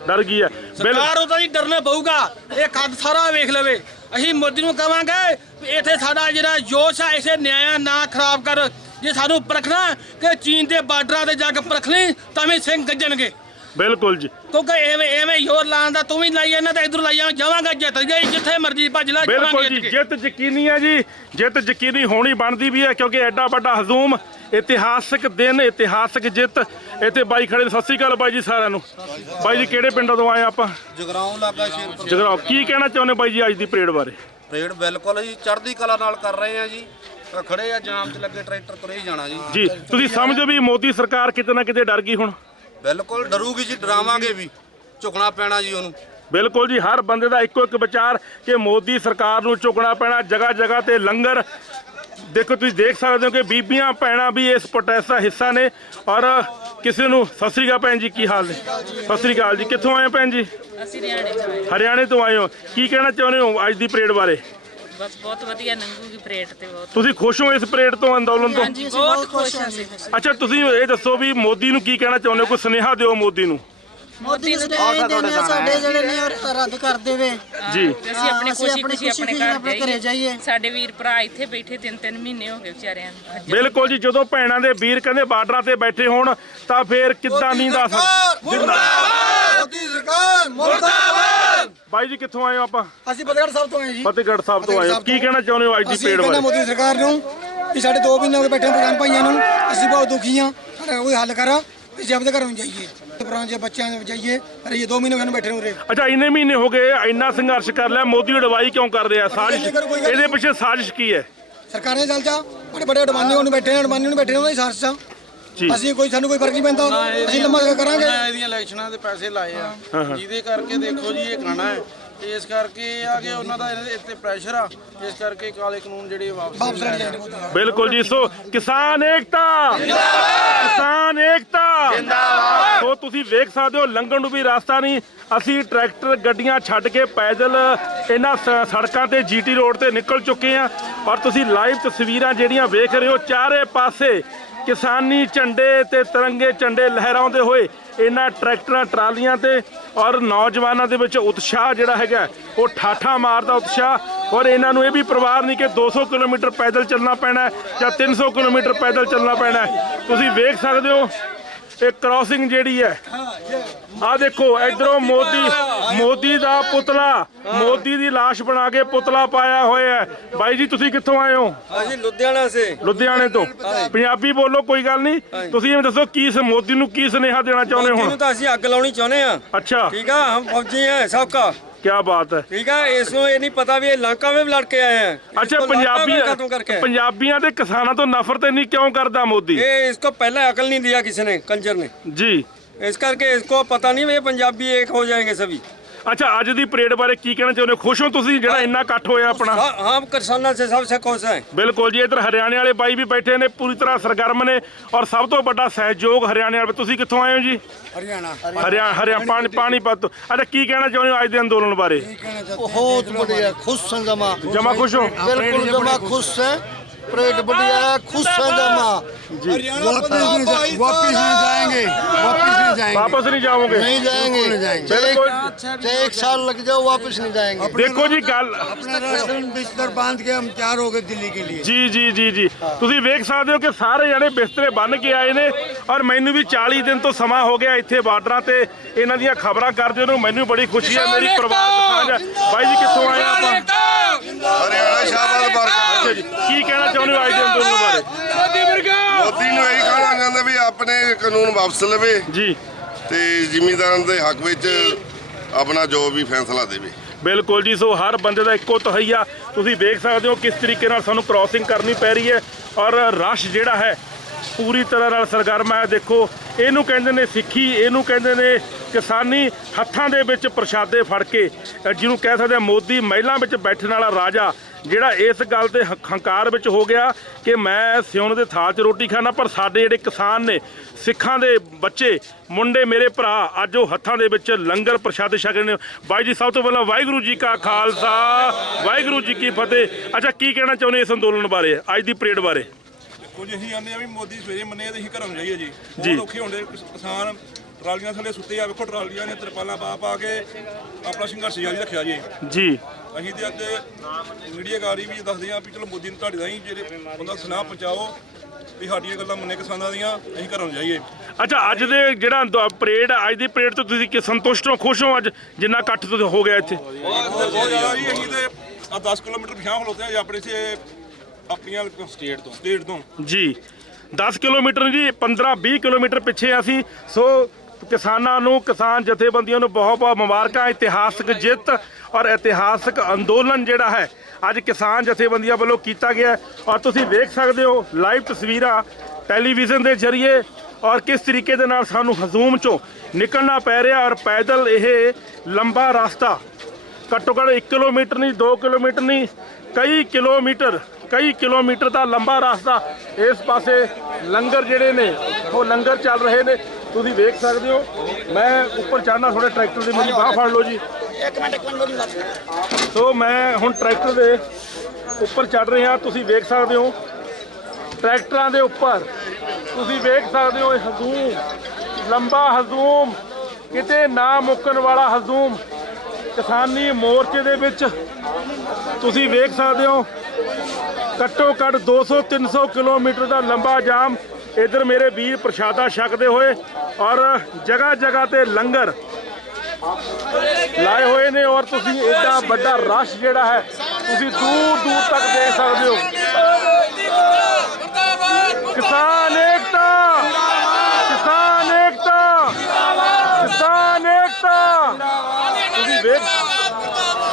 ਡਰ ਗਈ ਹੈ। ਸਰਕਾਰ ਉਹਦਾ ਜੀ ਡਰਨਾ ਪਊਗਾ। ਇਹ ਕੱਦ ਸਾਰਾ ਵੇਖ ਲਵੇ, ਅਸੀਂ ਮੋਦੀ ਨੂੰ ਕਹਾਂਗੇ ਵੀ ਇੱਥੇ ਸਾਡਾ ਜਿਹੜਾ ਜੋਸ਼ ਆ ਇਸੇ ਨਿਆਂ ਨਾ ਖਰਾਬ ਕਰ। ਜੇ ਸਾਨੂੰ ਪਰਖਣਾ ਕਿ ਚੀਨ ਦੇ ਬਾਰਡਰਾਂ ਤੇ ਜਾ ਕੇ ਪਰਖ ਲਈ ਤਾਂ ਵੀ ਸਿੰਘ ਗੱਜਣਗੇ। ਬਿਲਕੁਲ ਜੀ, ਕਿਉਂਕਿ ਐਵੇਂ ਜ਼ੋਰ ਲਾਉਣ ਦਾ ਤੂੰ ਵੀ ਲਾਈ ਇਹਨਾਂ ਤੇ ਇਧਰ ਲਾਈ ਜਾਵਾਂਗਾ, ਜਿੱਤ ਗਏ ਜਿੱਥੇ ਮਰਜ਼ੀ ਭੱਜ ਲੈ ਬਿਲਕੁਲ ਜੀ। ਜਿੱਤ ਯਕੀਨੀ ਹੈ ਜੀ, ਜਿੱਤ ਯਕੀਨੀ ਹੋਣੀ ਬਣਦੀ ਵੀ ਹੈ ਕਿਉਂਕਿ ਐਡਾ ਵੱਡਾ ਹਜ਼ੂਮ, ਇਤਿਹਾਸਕ ਦਿਨ, ਇਤਿਹਾਸਕ ਜਿੱਤ। ਇੱਥੇ ਬਾਈ ਖੜੇ ਨੇ। ਸਤਿ ਸ੍ਰੀ ਅਕਾਲ ਬਾਈ ਜੀ ਸਾਰਿਆਂ ਨੂੰ। ਬਾਈ ਜੀ ਕਿਹੜੇ ਪਿੰਡਾਂ ਤੋਂ ਆਏ ਆਪਾਂ? ਜਗਰਾਉਂ ਲੱਗਾ ਸ਼ੇਰਪੁਰ। ਜਗਰਾਉਂ। ਕੀ ਕਹਿਣਾ ਚਾਹੁੰਦੇ ਬਾਈ ਜੀ ਅੱਜ ਦੀ ਪਰੇਡ ਬਾਰੇ? ਪਰੇਡ ਬਿਲਕੁਲ ਜੀ ਚੜ੍ਹਦੀ ਕਲਾ ਨਾਲ ਕਰ ਰਹੇ ਆ ਜੀ। ਖੜੇ ਆ ਜਾਮ 'ਚ ਲੱਗੇ ਟਰੈਕਟਰ ਤੁਰੇ ਹੀ ਜਾਣਾ ਜੀ। ਜੀ ਤੁਸੀਂ ਸਮਝੋ ਵੀ ਮੋਦੀ ਸਰਕਾਰ ਕਿਤੇ ਨਾ ਕਿਤੇ ਡਰ ਗਈ ਹੁਣ? ਬਿਲਕੁਲ ਡਰੂਗੀ ਜੀ, ਡਰਾਵਾਂਗੇ ਵੀ, ਝੁਕਣਾ ਪੈਣਾ ਜੀ ਉਹਨੂੰ। ਬਿਲਕੁਲ ਜੀ, ਹਰ ਬੰਦੇ ਦਾ ਇੱਕੋ ਇੱਕ ਵਿਚਾਰ ਕਿ ਮੋਦੀ ਸਰਕਾਰ ਨੂੰ ਝੁਕਣਾ ਪੈਣਾ। ਜਗ੍ਹਾ ਜਗ੍ਹਾ ਤੇ ਲੰਗਰ ਦੇਖੋ, ਤੁਸੀਂ ਦੇਖ ਸਕਦੇ ਹੋ ਕਿ ਬੀਬੀਆਂ ਭੈਣਾਂ ਵੀ ਇਸ ਪ੍ਰੋਟੈਸਟ ਦਾ ਹਿੱਸਾ ਨੇ। ਔਰ ਕਿਸੇ ਨੂੰ ਸਤਿ ਸ੍ਰੀ ਅਕਾਲ ਭੈਣ ਜੀ, ਕੀ ਹਾਲ ਨੇ? ਸਤਿ ਸ੍ਰੀ ਅਕਾਲ ਜੀ। ਕਿੱਥੋਂ ਆਏ ਹੋ ਭੈਣ ਜੀ? ਅਸੀਂ ਹਰਿਆਣੇ ਤੋਂ ਆਏ। ਹਰਿਆਣੇ ਤੋਂ ਆਏ ਹੋ। ਕੀ ਕਹਿਣਾ ਚਾਹੁੰਦੇ ਹੋ ਅੱਜ ਦੀ ਪਰੇਡ ਬਾਰੇ? ਬਸ ਬਹੁਤ ਵਧੀਆ ਲੰਘੂਗੀ ਪਰੇਡ ਤੇ। ਬਹੁਤ ਤੁਸੀਂ ਖੁਸ਼ ਹੋ ਇਸ ਪਰੇਡ ਤੋਂ, ਅੰਦੋਲਨ ਤੋਂ? ਹਾਂਜੀ, ਅਸੀਂ ਬਹੁਤ ਖੁਸ਼ ਹਾਂ ਅਸੀਂ। ਅੱਛਾ, ਤੁਸੀਂ ਇਹ ਦੱਸੋ ਵੀ ਮੋਦੀ ਨੂੰ ਕੀ ਕਹਿਣਾ ਚਾਹੁੰਦੇ ਹੋ? ਕੋਈ ਸੁਨੇਹਾ ਦਿਓ ਮੋਦੀ ਨੂੰ। ਮੋਦੀ ਨੂੰ ਇਹ ਦੇਣੇ ਆ ਸਾਡੇ ਜਿਹੜੇ ਨੇ ਉਹ ਰੱਦ ਕਰ ਦੇਵੇ ਜੀ। ਅਸੀਂ ਆਪਣੀ ਖੁਸ਼ੀ ਆਪਣੇ ਆਪਣੇ ਘਰੇ ਜਾਈਏ। ਸਾਡੇ ਵੀਰ ਭਰਾ ਇੱਥੇ ਬੈਠੇ 3-3 ਮਹੀਨੇ ਹੋ ਗਏ ਵਿਚਾਰਿਆਂ ਨੂੰ। ਬਿਲਕੁਲ ਜੀ, ਜਦੋਂ ਭੈਣਾਂ ਦੇ ਵੀਰ ਕਹਿੰਦੇ ਬਾਰਡਰਾਂ ਤੇ ਬੈਠੇ ਹੋਣ ਤਾਂ ਫੇਰ ਕਿੱਦਾਂ ਨੀਂਦ ਆ ਸਕਦੀ? ਮੋਦੀ ਸਰਕਾਰ ਮੁਰਦਾਬਾਦ। ਬਾਈ ਜੀ ਕਿੱਥੋਂ ਆਏ ਹੋ ਆਪਾਂ? ਅਸੀਂ ਫਤਿਹਗੜ੍ਹ ਸਾਹਿਬ ਤੋਂ ਆਏ ਜੀ। ਫਤਿਹਗੜ੍ਹ ਸਾਹਿਬ ਤੋਂ ਆਏ ਹੋ। ਕੀ ਕਹਿਣਾ ਚਾਹੁੰਦੇ ਹੋ ਅੱਜ ਦੀ ਅਸੀਂ ਪਰੇਡ ਕਹਿੰਦਾ ਬਾਰੇ? ਮੋਦੀ ਸਰਕਾਰ ਨੂੰ ਕਿ ਸਾਡੇ 2 ਮਹੀਨੇ ਹੋ ਗਏ ਬੈਠੇ ਕਿਸਾਨ ਭਾਈਆਂ ਨੂੰ, ਅਸੀਂ ਬਹੁਤ ਦੁਖੀ ਹਾਂ। ਸਾਡਾ ਕੋਈ ਹੱਲ ਕਰਾ ਤੇ ਜਦ ਦੇ ਘਰੋਂ ਜਾਈਏ, ਪੁਰਾਣੇ ਬੱਚਿਆਂ ਦੇ ਜਾਈਏ। ਅਰੇ ਇਹ 2 ਮਹੀਨੇ ਹੋ ਗਏ ਬੈਠੇ ਹੋ ਰਹੇ। ਅੱਛਾ, ਇੰਨੇ ਮਹੀਨੇ ਹੋ ਗਏ, ਇੰਨਾ ਸੰਘਰਸ਼ ਕਰ ਲਿਆ, ਮੋਦੀ ਅਡਵਾਈ ਕਿਉਂ ਕਰ ਰਿਹਾ? ਸਾਜ਼ਿਸ਼, ਇਹਦੇ ਪਿੱਛੇ ਸਾਜ਼ਿਸ਼ ਕੀ ਹੈ? ਸਰਕਾਰਾਂ ਚੱਲ ਜਾ, ਬੜੇ ਬੜੇ ਅਡਵਾਨੀ ਨੂੰ ਬੈਠੇ ਨੇ, ਅਡਵਾਨੀ ਨੂੰ ਬੈਠੇ ਨੇ, ਉਹਨਾਂ ਦੀ ਸਾਜ਼ਿਸ਼ ਆ। ਜੀ। ਅਸੀਂ ਕੋਈ, ਸਾਨੂੰ ਕੋਈ ਫਰਕ ਨਹੀਂ ਪੈਂਦਾ, ਅਸੀਂ ਲੰਮਾ ਕਰਾਂਗੇ। ਇਹਦੀਆਂ ਇਲੈਕਸ਼ਨਾਂ ਦੇ ਪੈਸੇ ਲਾਏ ਆ, ਜਿਹਦੇ ਕਰਕੇ ਦੇਖੋ ਜੀ ਇਹ ਗਾਣਾ ਹੈ। ਤੇ ਇਸ ਕਰਕੇ ਇਹ ਆ ਕਿ ਉਹਨਾਂ ਦਾ ਇੱਥੇ ਪ੍ਰੈਸ਼ਰ ਆ, ਇਸ ਕਰਕੇ ਕਾਲੇ ਕਾਨੂੰਨ ਜਿਹੜੇ ਵਾਪਸ ਲੈ ਜਾਣੇ। ਬਿਲਕੁਲ ਜੀ। ਸੋ ਕਿਸਾਨ ਏਕਤਾ ਜਿੰਦਾਬਾਦ, ਕਿਸਾਨ ਏਕਤਾ ਜਿੰਦਾਬਾਦ। ਸੋ ਤੁਸੀਂ ਵੇਖ ਸਕਦੇ ਹੋ ਲੰਘਣ ਨੂੰ ਵੀ ਰਸਤਾ ਨਹੀਂ। ਅਸੀਂ ਟਰੈਕਟਰ ਗੱਡੀਆਂ ਛੱਡ ਕੇ ਪੈਦਲ ਇਹਨਾਂ ਸੜਕਾਂ ਤੇ ਜੀਟੀ ਰੋਡ ਤੇ ਨਿਕਲ ਚੁੱਕੇ ਹਾਂ। ਪਰ ਤੁਸੀਂ ਲਾਈਵ ਤਸਵੀਰਾਂ ਜਿਹੜੀਆਂ ਵੇਖ ਰਹੇ ਹੋ, ਚਾਰੇ ਪਾਸੇ ਕਿਸਾਨੀ ਝੰਡੇ ਤੇ ਤਿਰੰਗੇ ਝੰਡੇ ਲਹਿਰਾਉਂਦੇ ਹੋਏ ਇਹਨਾਂ ਟਰੈਕਟਰਾਂ ਟਰਾਲੀਆਂ ਤੇ। ਔਰ ਨੌਜਵਾਨਾਂ ਦੇ ਵਿੱਚ ਉਤਸ਼ਾਹ ਜਿਹੜਾ ਹੈਗਾ ਉਹ ਠਾਠਾ ਮਾਰਦਾ ਉਤਸ਼ਾਹ। ਔਰ ਇਹਨਾਂ ਨੂੰ ਇਹ ਵੀ ਪਰਵਾਹ ਨਹੀਂ ਕਿ 200 ਕਿਲੋਮੀਟਰ ਪੈਦਲ ਚੱਲਣਾ ਪੈਣਾ ਜਾਂ 300 ਕਿਲੋਮੀਟਰ ਪੈਦਲ ਚੱਲਣਾ ਪੈਣਾ। ਤੁਸੀਂ ਵੇਖ ਸਕਦੇ ਹੋ ਇਹ ਕ੍ਰਾਸਿੰਗ ਜਿਹੜੀ ਹੈ। ਆ ਦੇਖੋ ਇਧਰੋਂ ਮੋਦੀ ਦਾ ਪੁਤਲਾ, ਮੋਦੀ ਦੀ ਲਾਸ਼ ਬਣਾ ਕੇ ਪੁਤਲਾ ਪਾਇਆ ਹੋਇਆ ਹੈ। ਬਾਈ ਜੀ ਤੁਸੀਂ ਕਿੱਥੋਂ ਆਏ ਹੋ? ਅਸੀਂ ਲੁਧਿਆਣਾ ਸੇ। ਲੁਧਿਆਣੇ ਤੋਂ। ਪੰਜਾਬੀ ਬੋਲੋ, ਕੋਈ ਗੱਲ ਨਹੀਂ। ਤੁਸੀਂ ਇਹ ਦੱਸੋ ਕੀ ਮੋਦੀ ਨੂੰ ਕੀ ਸੁਨੇਹਾ ਦੇਣਾ ਚਾਹੁੰਦੇ ਹੋ? ਇਹਨੂੰ ਤਾਂ ਅਸੀਂ ਅੱਗ ਲਾਉਣੀ ਚਾਹੁੰਦੇ ਆ। ਅੱਛਾ, ਠੀਕ ਆ, ਹਮ फौजी हैं सबका। क्या बात है। ठीक है, इसको ये नहीं पता भी ये लंका में भी लड़ के आए हैं। अच्छा, खत्म करके पंजाबियों ते किसानों तो नफरत नहीं क्यों करता मोदी? ये इसको पहले अकल नहीं दिया किसी ने, कंजर ने जी। इस करके इसको पता नहीं ये पंजाबी एक हो जाएंगे सभी। अच्छा, ਅੱਜ ਦੀ ਪਰੇਡ ਬਾਰੇ ਕੀ ਕਹਿਣਾ ਚਾਹੁੰਦੇ ਹੋ? ਖੁਸ਼ ਹੋ ਤੁਸੀਂ ਜਿਹੜਾ ਇੰਨਾ ਇਕੱਠ ਹੋਇਆ ਆਪਣਾ? हम किसानों से सबसे खुश हैं। ਬਿਲਕੁਲ ਜੀ। ਇੱਧਰ ਹਰਿਆਣੇ ਵਾਲੇ ਬਾਈ ਵੀ ਬੈਠੇ ਨੇ, ਪੂਰੀ ਤਰ੍ਹਾਂ ਸਰਗਰਮ ਨੇ। ਔਰ ਸਭ ਤੋਂ ਵੱਡਾ ਸਹਿਯੋਗ ਹਰਿਆਣੇ ਵਾਲੇ। ਤੁਸੀਂ ਕਿੱਥੋਂ ਆਏ ਹੋ ਜੀ? ਹਰਿਆਣਾ ਪਾਣੀਪਤ ਤੋਂ। ਅੱਛਾ, ਕੀ ਕਹਿਣਾ ਚਾਹੁੰਦੇ ਹੋ ਅੱਜ ਦੇ ਅੰਦੋਲਨ ਬਾਰੇ? बहुत बढ़िया, खुश हैं जमा। ਜਮਾ ਖੁਸ਼ ਹੋ? बिल्कुल जमा खुश है। परेड बढ़िया है, खुश है जमा। वापिस नहीं जाएंगे, वापिस नहीं जाएंगे, वापस नहीं जाओगे? नहीं जाएंगे। चाहे 1 साल लग जाओ, वापस नहीं जाएंगे। ਦੇਖੋ ਜੀ ਗੱਲ, अपना राशन बिस्तर बांध के हम तैयार हो गए दिल्ली के लिए। ਜੀ ਜੀ ਜੀ ਜੀ। ਤੁਸੀਂ ਵੇਖ ਸਕਦੇ ਹੋ ਕਿ ਸਾਰੇ ਜਣੇ ਬਿਸਤਰੇ ਬੰਨ ਕੇ ਆਏ ਨੇ। ਔਰ ਮੈਨੂੰ ਵੀ 40 ਦਿਨ ਤੋਂ ਸਮਾਂ ਹੋ ਗਿਆ ਇੱਥੇ ਬਾਰਡਰਾਂ ਤੇ ਇਹਨਾਂ ਦੀਆਂ ਖਬਰਾਂ ਕਰਦੇ ਨੂੰ। ਮੈਨੂੰ ਬੜੀ ਖੁਸ਼ੀ ਹੈ, ਮੇਰੀ ਪਰਿਵਾਰ ਸਾਂਝ ਹੈ। ਬਾਈ ਜੀ ਕਿੱਥੋਂ ਆਏ ਆਪਾਂ? हरियाणा शाहबाद ਅੱਛਾ ਜੀ, ਕੀ ਕਹਿਣਾ ਚਾਹੁੰਦੇ ਹੋ ਅੱਜ ਦੇ ਅੰਦੋਲਨ ਬਾਰੇ? मोदी ਨੂੰ ਇਹੀ ਕਹਿਣਾ ਚਾਹੁੰਦੇ ਵੀ ਆਪਣੇ ਕਾਨੂੰਨ ਵਾਪਸ ਲਵੇ ਜੀ। ਤੇ ਜ਼ਿਮੀਂਦਾਰਾਂ ਦੇ ਹੱਕ ਵਿੱਚ ਆਪਣਾ ਜੋ ਵੀ ਫੈਸਲਾ ਦੇਵੇ। ਬਿਲਕੁਲ ਜੀ। ਸੋ ਹਰ ਬੰਦੇ ਦਾ ਇੱਕੋ ਤਹਈਆ। ਤੁਸੀਂ ਵੇਖ ਸਕਦੇ ਹੋ ਕਿਸ ਤਰੀਕੇ ਨਾਲ ਸਾਨੂੰ ਕ੍ਰਾਸਿੰਗ ਕਰਨੀ ਪੈ ਰਹੀ ਹੈ। ਔਰ ਰਸ਼ ਜਿਹੜਾ ਹੈ ਪੂਰੀ ਤਰ੍ਹਾਂ ਨਾਲ ਸਰਗਰਮ ਹੈ। ਦੇਖੋ, ਇਹਨੂੰ ਕਹਿੰਦੇ ਨੇ ਸਿੱਖੀ, ਇਹਨੂੰ ਕਹਿੰਦੇ ਨੇ ਕਿਸਾਨੀ। ਹੱਥਾਂ ਦੇ ਵਿੱਚ ਪ੍ਰਸ਼ਾਦੇ ਫੜ ਕੇ, ਜਿਹਨੂੰ ਕਹਿ ਸਕਦੇ ਆ ਮੋਦੀ ਮਹਿਲਾਂ ਵਿੱਚ ਬੈਠਣ ਵਾਲਾ ਰਾਜਾ, ਜਿਹੜਾ ਇਸ ਗੱਲ ਤੇ ਹੰਕਾਰ ਵਿੱਚ ਹੋ ਗਿਆ ਕਿ ਮੈਂ ਸਿਉਣ ਦੇ ਥਾਲ 'ਚ ਰੋਟੀ ਖਾਣਾ। ਪਰ ਸਾਡੇ ਜਿਹੜੇ ਕਿਸਾਨ ਨੇ, ਸਿੱਖਾਂ ਦੇ ਬੱਚੇ, ਮੁੰਡੇ, ਮੇਰੇ ਭਰਾ, ਅੱਜ ਉਹ ਹੱਥਾਂ ਦੇ ਵਿੱਚ ਲੰਗਰ ਪ੍ਰਸ਼ਾਦੇ ਛਕ ਰਹੇ ਨੇ। ਬਾਈ ਜੀ ਸਭ ਤੋਂ ਪਹਿਲਾਂ ਵਾਹਿਗੁਰੂ ਜੀ ਕਾ ਖਾਲਸਾ, ਵਾਹਿਗੁਰੂ ਜੀ ਕੀ ਫਤਿਹ। ਅੱਛਾ, ਕੀ ਕਹਿਣਾ ਚਾਹੁੰਦੇ ਇਸ ਅੰਦੋਲਨ ਬਾਰੇ, ਅੱਜ ਦੀ ਪਰੇਡ ਬਾਰੇ? ਕੁਝ ਅਸੀਂ ਆਉਂਦੇ ਆ ਵੀ ਮੋਦੀ ਸਵੇਰੇ ਮੰਨੇ ਤੇ ਅਸੀਂ ਘਰੋਂ ਜਾਈਏ ਜੀ। ਜੀ। ਬਹੁਤ ਔਖੇ ਹੁੰਦੇ ਕਿਸਾਨ, ਟਰਾਲੀਆਂ ਥੱਲੇ ਸੁੱਤੇ ਆ, ਵੇਖੋ ਟਰਾਲੀਆਂ ਨੇ ਤਰਪਾਲਾਂ ਪਾ ਪਾ ਕੇ ਆਪਣਾ ਸੰਘਰਸ਼ ਜਾਰੀ ਰੱਖਿਆ ਜੀ। ਜੀ ਅਸੀਂ ਤੇ ਅੱਜ ਮੀਡੀਆ ਗਾਰੀ ਵੀ ਦੱਸਦੇ ਆ ਵੀ ਚਲੋ ਮੋਦੀ ਨੂੰ ਤੁਹਾਡੇ ਰਾਹੀਂ ਜਿਹੜੇ ਬੰਦਾ ਸੁਨਾਹ ਪਹੁੰਚਾਓ ਵੀ ਸਾਡੀਆਂ ਗੱਲਾਂ ਮੰਨੇ ਕਿਸਾਨਾਂ ਦੀਆਂ, ਅਸੀਂ ਘਰੋਂ ਜਾਈਏ। ਅੱਛਾ, ਅੱਜ ਦੇ ਜਿਹੜਾ ਪਰੇਡ ਅੱਜ ਦੀ ਪਰੇਡ ਤੋਂ ਤੁਸੀਂ ਕਿ ਸੰਤੁਸ਼ਟ ਹੋ, ਖੁਸ਼ ਹੋ ਅੱਜ ਜਿੰਨਾ ਇਕੱਠ ਤੁਸੀਂ ਹੋ ਗਿਆ ਇੱਥੇ? ਬਹੁਤ ਜ਼ਿਆਦਾ ਜੀ। ਅਸੀਂ ਤੇ 10 ਕਿਲੋਮੀਟਰ ਪਿਛਾਂ ਖਲੋਤੇ ਆ ਜੀ ਆਪਣੇ ਸੇ ਆਪਣੀਆਂ ਸਟੇਟ ਤੋਂ ਜੀ 10 ਕਿਲੋਮੀਟਰ ਜੀ 15-20 ਕਿਲੋਮੀਟਰ ਪਿੱਛੇ ਅਸੀਂ। ਸੋ ਕਿਸਾਨਾਂ ਨੂੰ, ਕਿਸਾਨ ਜਥੇਬੰਦੀਆਂ ਨੂੰ ਬਹੁਤ ਬਹੁਤ ਮੁਬਾਰਕਾਂ। ਇਤਿਹਾਸਕ ਜਿੱਤ ਔਰ ਇਤਿਹਾਸਕ ਅੰਦੋਲਨ ਜਿਹੜਾ ਹੈ ਅੱਜ ਕਿਸਾਨ ਜਥੇਬੰਦੀਆਂ ਵੱਲੋਂ ਕੀਤਾ ਗਿਆ ਔਰ ਤੁਸੀਂ ਵੇਖ ਸਕਦੇ ਹੋ ਲਾਈਵ ਤਸਵੀਰਾਂ ਟੈਲੀਵਿਜ਼ਨ ਦੇ ਜ਼ਰੀਏ ਔਰ ਕਿਸ ਤਰੀਕੇ ਦੇ ਨਾਲ ਸਾਨੂੰ ਹਜ਼ੂਮ ਚੋਂ ਨਿਕਲਣਾ ਪੈ ਰਿਹਾ ਔਰ ਪੈਦਲ ਇਹ ਲੰਬਾ ਰਸਤਾ ਘੱਟੋ ਘੱਟ 1 ਕਿਲੋਮੀਟਰ ਨਹੀਂ, 2 ਕਿਲੋਮੀਟਰ ਨਹੀਂ, ਕਈ ਕਿਲੋਮੀਟਰ ਦਾ ਲੰਬਾ ਰਸਤਾ। ਇਸ ਪਾਸੇ ਲੰਗਰ ਜਿਹੜੇ ਨੇ ਉਹ ਲੰਗਰ ਚੱਲ ਰਹੇ ਨੇ, ਤੁਸੀਂ ਵੇਖ ਸਕਦੇ ਹੋ। ਮੈਂ ਉੱਪਰ ਚੜ੍ਹਨਾ, ਥੋੜੇ ਟਰੈਕਟਰ ਦੀ ਮੇਰੀ ਬਾਹ ਫੜ ਲਓ ਜੀ। ਸੋ ਮੈਂ ਹੁਣ ਟਰੈਕਟਰ ਦੇ ਉੱਪਰ ਚੜ੍ਹ ਰਿਹਾ, ਤੁਸੀਂ ਵੇਖ ਸਕਦੇ ਹੋ ਟਰੈਕਟਰਾਂ ਦੇ ਉੱਪਰ ਤੁਸੀਂ ਵੇਖ ਸਕਦੇ ਹੋ ਇਹ ਹਜ਼ੂਮ, ਲੰਬਾ ਹਜ਼ੂਮ, ਕਿਤੇ ਨਾ ਮੁੱਕਣ ਵਾਲਾ ਹਜ਼ੂਮ ਕਿਸਾਨੀ ਮੋਰਚੇ ਦੇ ਵਿੱਚ ਤੁਸੀਂ ਵੇਖ ਸਕਦੇ ਹੋ। ਘੱਟੋ ਘੱਟ 200-300 ਕਿਲੋਮੀਟਰ ਦਾ ਲੰਬਾ ਜਾਮ। ਇਧਰ ਮੇਰੇ ਵੀਰ ਪ੍ਰਸ਼ਾਦਾ ਛਕਦੇ ਹੋਏ ਔਰ ਜਗ੍ਹਾ ਜਗ੍ਹਾ ਤੇ ਲੰਗਰ ਲਾਏ ਹੋਏ ਨੇ ਔਰ ਤੁਸੀਂ ਐਡਾ ਵੱਡਾ ਰਸ਼ ਜਿਹੜਾ ਹੈ ਤੁਸੀਂ ਦੂਰ ਦੂਰ ਤੱਕ ਦੇਖ ਸਕਦੇ ਹੋ। ਕਿਸਾਨ ਏਕਤਾ, ਕਿਸਾਨ ਏਕਤਾ, ਕਿਸਾਨ ਏਕਤਾ।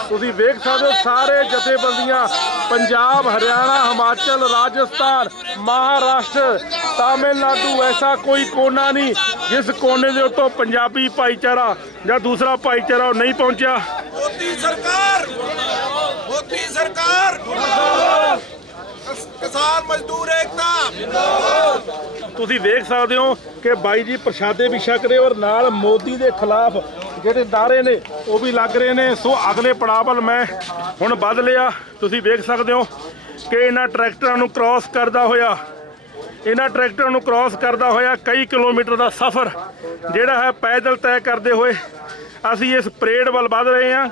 ਤੁਸੀਂ ਵੇਖ ਸਕਦੇ ਹੋ ਸਾਰੇ ਜਥੇਬੰਦੀਆਂ ਪੰਜਾਬ, ਹਰਿਆਣਾ, ਹਿਮਾਚਲ, ਰਾਜਸਥਾਨ, ਮਹਾਰਾਸ਼ਟਰ, ਤਾਮਿਲਨਾਡੂ, ਐਸਾ ਕੋਈ ਕੋਨਾ ਨਹੀਂ ਜਿਸ ਕੋਨੇ ਦੇ ਉੱਤੋਂ ਪੰਜਾਬੀ ਭਾਈਚਾਰਾ ਜਾਂ ਦੂਸਰਾ ਭਾਈਚਾਰਾ ਨਹੀਂ ਪਹੁੰਚਿਆ। ਮੋਦੀ ਸਰਕਾਰ, ਮੋਦੀ ਸਰਕਾਰ, ਕਿਸਾਨ ਮਜ਼ਦੂਰ ਏਕਤਾ। ਤੁਸੀਂ ਵੇਖ ਸਕਦੇ ਹੋ ਕਿ ਬਾਈ ਜੀ ਪ੍ਰਸ਼ਾਦੇ ਵੀ ਛਕ ਰਹੇ ਔਰ ਨਾਲ ਮੋਦੀ ਦੇ ਖਿਲਾਫ ਜਿਹੜੇ ਨਾਅਰੇ ਨੇ ਉਹ ਵੀ ਲੱਗ ਰਹੇ ਨੇ। ਸੋ ਅਗਲੇ ਪੜਾਅ ਵੱਲ ਮੈਂ ਹੁਣ ਵੱਧ ਲਿਆ। ਤੁਸੀਂ ਵੇਖ ਸਕਦੇ ਹੋ ਕਿ ਇਹਨਾਂ ਟਰੈਕਟਰਾਂ ਨੂੰ ਕ੍ਰਾਸ ਕਰਦਾ ਹੋਇਆ ਕਈ ਕਿਲੋਮੀਟਰ ਦਾ ਸਫ਼ਰ ਜਿਹੜਾ ਹੈ ਪੈਦਲ ਤੈਅ ਕਰਦੇ ਹੋਏ ਅਸੀਂ ਇਸ ਪਰੇਡ ਵੱਲ ਵੱਧ ਰਹੇ ਹਾਂ।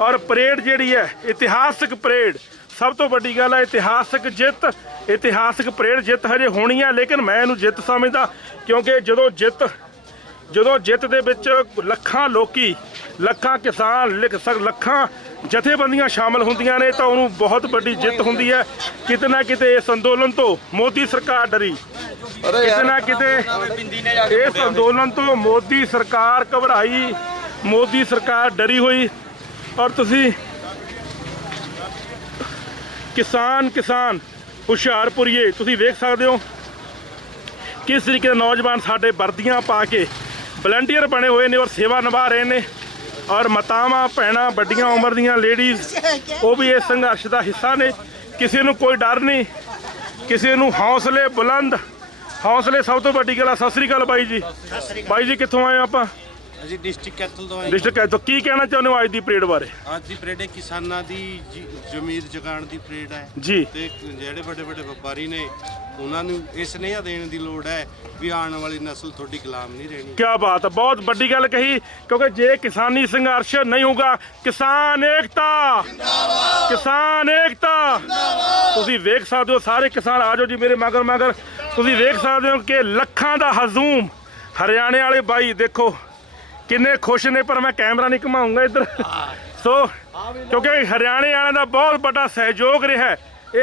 ਔਰ ਪਰੇਡ ਜਿਹੜੀ ਹੈ ਇਤਿਹਾਸਕ ਪਰੇਡ, ਸਭ ਤੋਂ ਵੱਡੀ ਗੱਲ ਹੈ ਇਤਿਹਾਸਕ ਜਿੱਤ। ਇਤਿਹਾਸਕ ਪਰੇਡ ਜਿੱਤ ਹਜੇ ਹੋਣੀ ਹੈ, ਲੇਕਿਨ ਮੈਂ ਇਹਨੂੰ ਜਿੱਤ ਸਮਝਦਾ ਕਿਉਂਕਿ ਜਦੋਂ ਜਿੱਤ ਦੇ ਵਿੱਚ ਲੱਖਾਂ ਲੋਕੀ, ਲੱਖਾਂ ਕਿਸਾਨ, ਲੱਖਾਂ ਜਥੇਬੰਦੀਆਂ ਸ਼ਾਮਲ ਹੁੰਦੀਆਂ ਨੇ ਤਾਂ ਉਹਨੂੰ ਬਹੁਤ ਵੱਡੀ ਜਿੱਤ ਹੁੰਦੀ ਹੈ। ਕਿਤੇ ਨਾ ਕਿਤੇ ਇਸ ਅੰਦੋਲਨ ਤੋਂ ਮੋਦੀ ਸਰਕਾਰ ਡਰੀ, ਕਿਤੇ ਨਾ ਕਿਤੇ ਇਸ ਅੰਦੋਲਨ ਤੋਂ ਮੋਦੀ ਸਰਕਾਰ ਘਬਰਾਈ, ਮੋਦੀ ਸਰਕਾਰ ਡਰੀ ਹੋਈ। ਔਰ ਤੁਸੀਂ ਕਿਸਾਨ ਹੁਸ਼ਿਆਰਪੁਰੀਏ ਤੁਸੀਂ ਵੇਖ ਸਕਦੇ ਹੋ ਕਿਸ ਤਰੀਕੇ ਦੇ ਨੌਜਵਾਨ ਸਾਡੇ ਵਰਦੀਆਂ ਪਾ ਕੇ ਵਲੰਟੀਅਰ ਬਣੇ ਹੋਏ ਨੇ ਔਰ ਸੇਵਾ ਨਿਭਾ ਰਹੇ ਨੇ। ਔਰ ਮਾਤਾਵਾਂ, ਭੈਣਾਂ, ਵੱਡੀਆਂ ਉਮਰ ਦੀਆਂ ਲੇਡੀਜ਼ ਉਹ ਵੀ ਇਸ ਸੰਘਰਸ਼ ਦਾ ਹਿੱਸਾ ਨੇ। ਕਿਸੇ ਨੂੰ ਕੋਈ ਡਰ ਨਹੀਂ, ਕਿਸੇ ਨੂੰ ਹੌਸਲੇ ਬੁਲੰਦ, ਹੌਸਲੇ ਸਭ ਤੋਂ ਵੱਡੀ ਗੱਲ ਆ। ਸਤਿ ਸ੍ਰੀ ਅਕਾਲ ਬਾਈ ਜੀ। ਬਾਈ ਜੀ ਕਿੱਥੋਂ ਆਏ ਆਪਾਂ? ਅਸੀਂ ਡਿਸਟ੍ਰਿਕਟ ਕੈਥਲ ਤੋਂ ਆਏ। ਡਿਸਟ੍ਰਿਕਟ ਕੈਥਲ। ਕੀ ਕਹਿਣਾ ਚਾਹੁੰਦੇ ਹੋ ਅੱਜ ਦੀ ਪਰੇਡ ਬਾਰੇ? ਅੱਜ ਦੀ ਪਰੇਡ ਕਿਸਾਨਾਂ ਦੀ ਜ਼ਮੀਰ ਜਗਾਉਣ ਦੀ ਪਰੇਡ ਹੈ ਜੀ। ਤੇ ਜਿਹੜੇ ਵੱਡੇ ਵਪਾਰੀ ਨੇ ਉਹਨਾਂ ਨੂੰ ਇਸ ਸੁਨੇਹਾ ਦੇਣ ਦੀ ਲੋੜ ਹੈ ਵੀ ਆਉਣ ਵਾਲੀ ਨਸਲ ਤੁਹਾਡੀ ਗੁਲਾਮ ਨਹੀਂ ਰਹਿਣੀ। ਕੀ ਬਾਤ ਹੈ, ਬਹੁਤ ਵੱਡੀ ਗੱਲ ਕਹੀ। ਕਿਉਂਕਿ ਜੇ ਕਿਸਾਨੀ ਸੰਘਰਸ਼ ਨਹੀਂ ਹੋਊਗਾ, ਕਿਸਾਨ ਏਕਤਾ, ਕਿਸਾਨ ਏਕਤਾ। ਤੁਸੀਂ ਵੇਖ ਸਕਦੇ ਹੋ ਸਾਰੇ ਕਿਸਾਨ ਆ ਜਾਓ ਜੀ ਮੇਰੇ ਮਗਰ। ਤੁਸੀਂ ਵੇਖ ਸਕਦੇ ਹੋ ਕਿ ਲੱਖਾਂ ਦਾ ਹਜ਼ੂਮ। ਹਰਿਆਣੇ ਵਾਲੇ ਬਾਈ ਦੇਖੋ ਕਿੰਨੇ ਖੁਸ਼ ਨੇ, ਪਰ ਮੈਂ ਕੈਮਰਾ ਨਹੀਂ ਘੁਮਾਊਂਗਾ ਇੱਧਰ। ਸੋ ਕਿਉਂਕਿ ਹਰਿਆਣੇ ਵਾਲਿਆਂ ਦਾ ਬਹੁਤ ਵੱਡਾ ਸਹਿਯੋਗ ਰਿਹਾ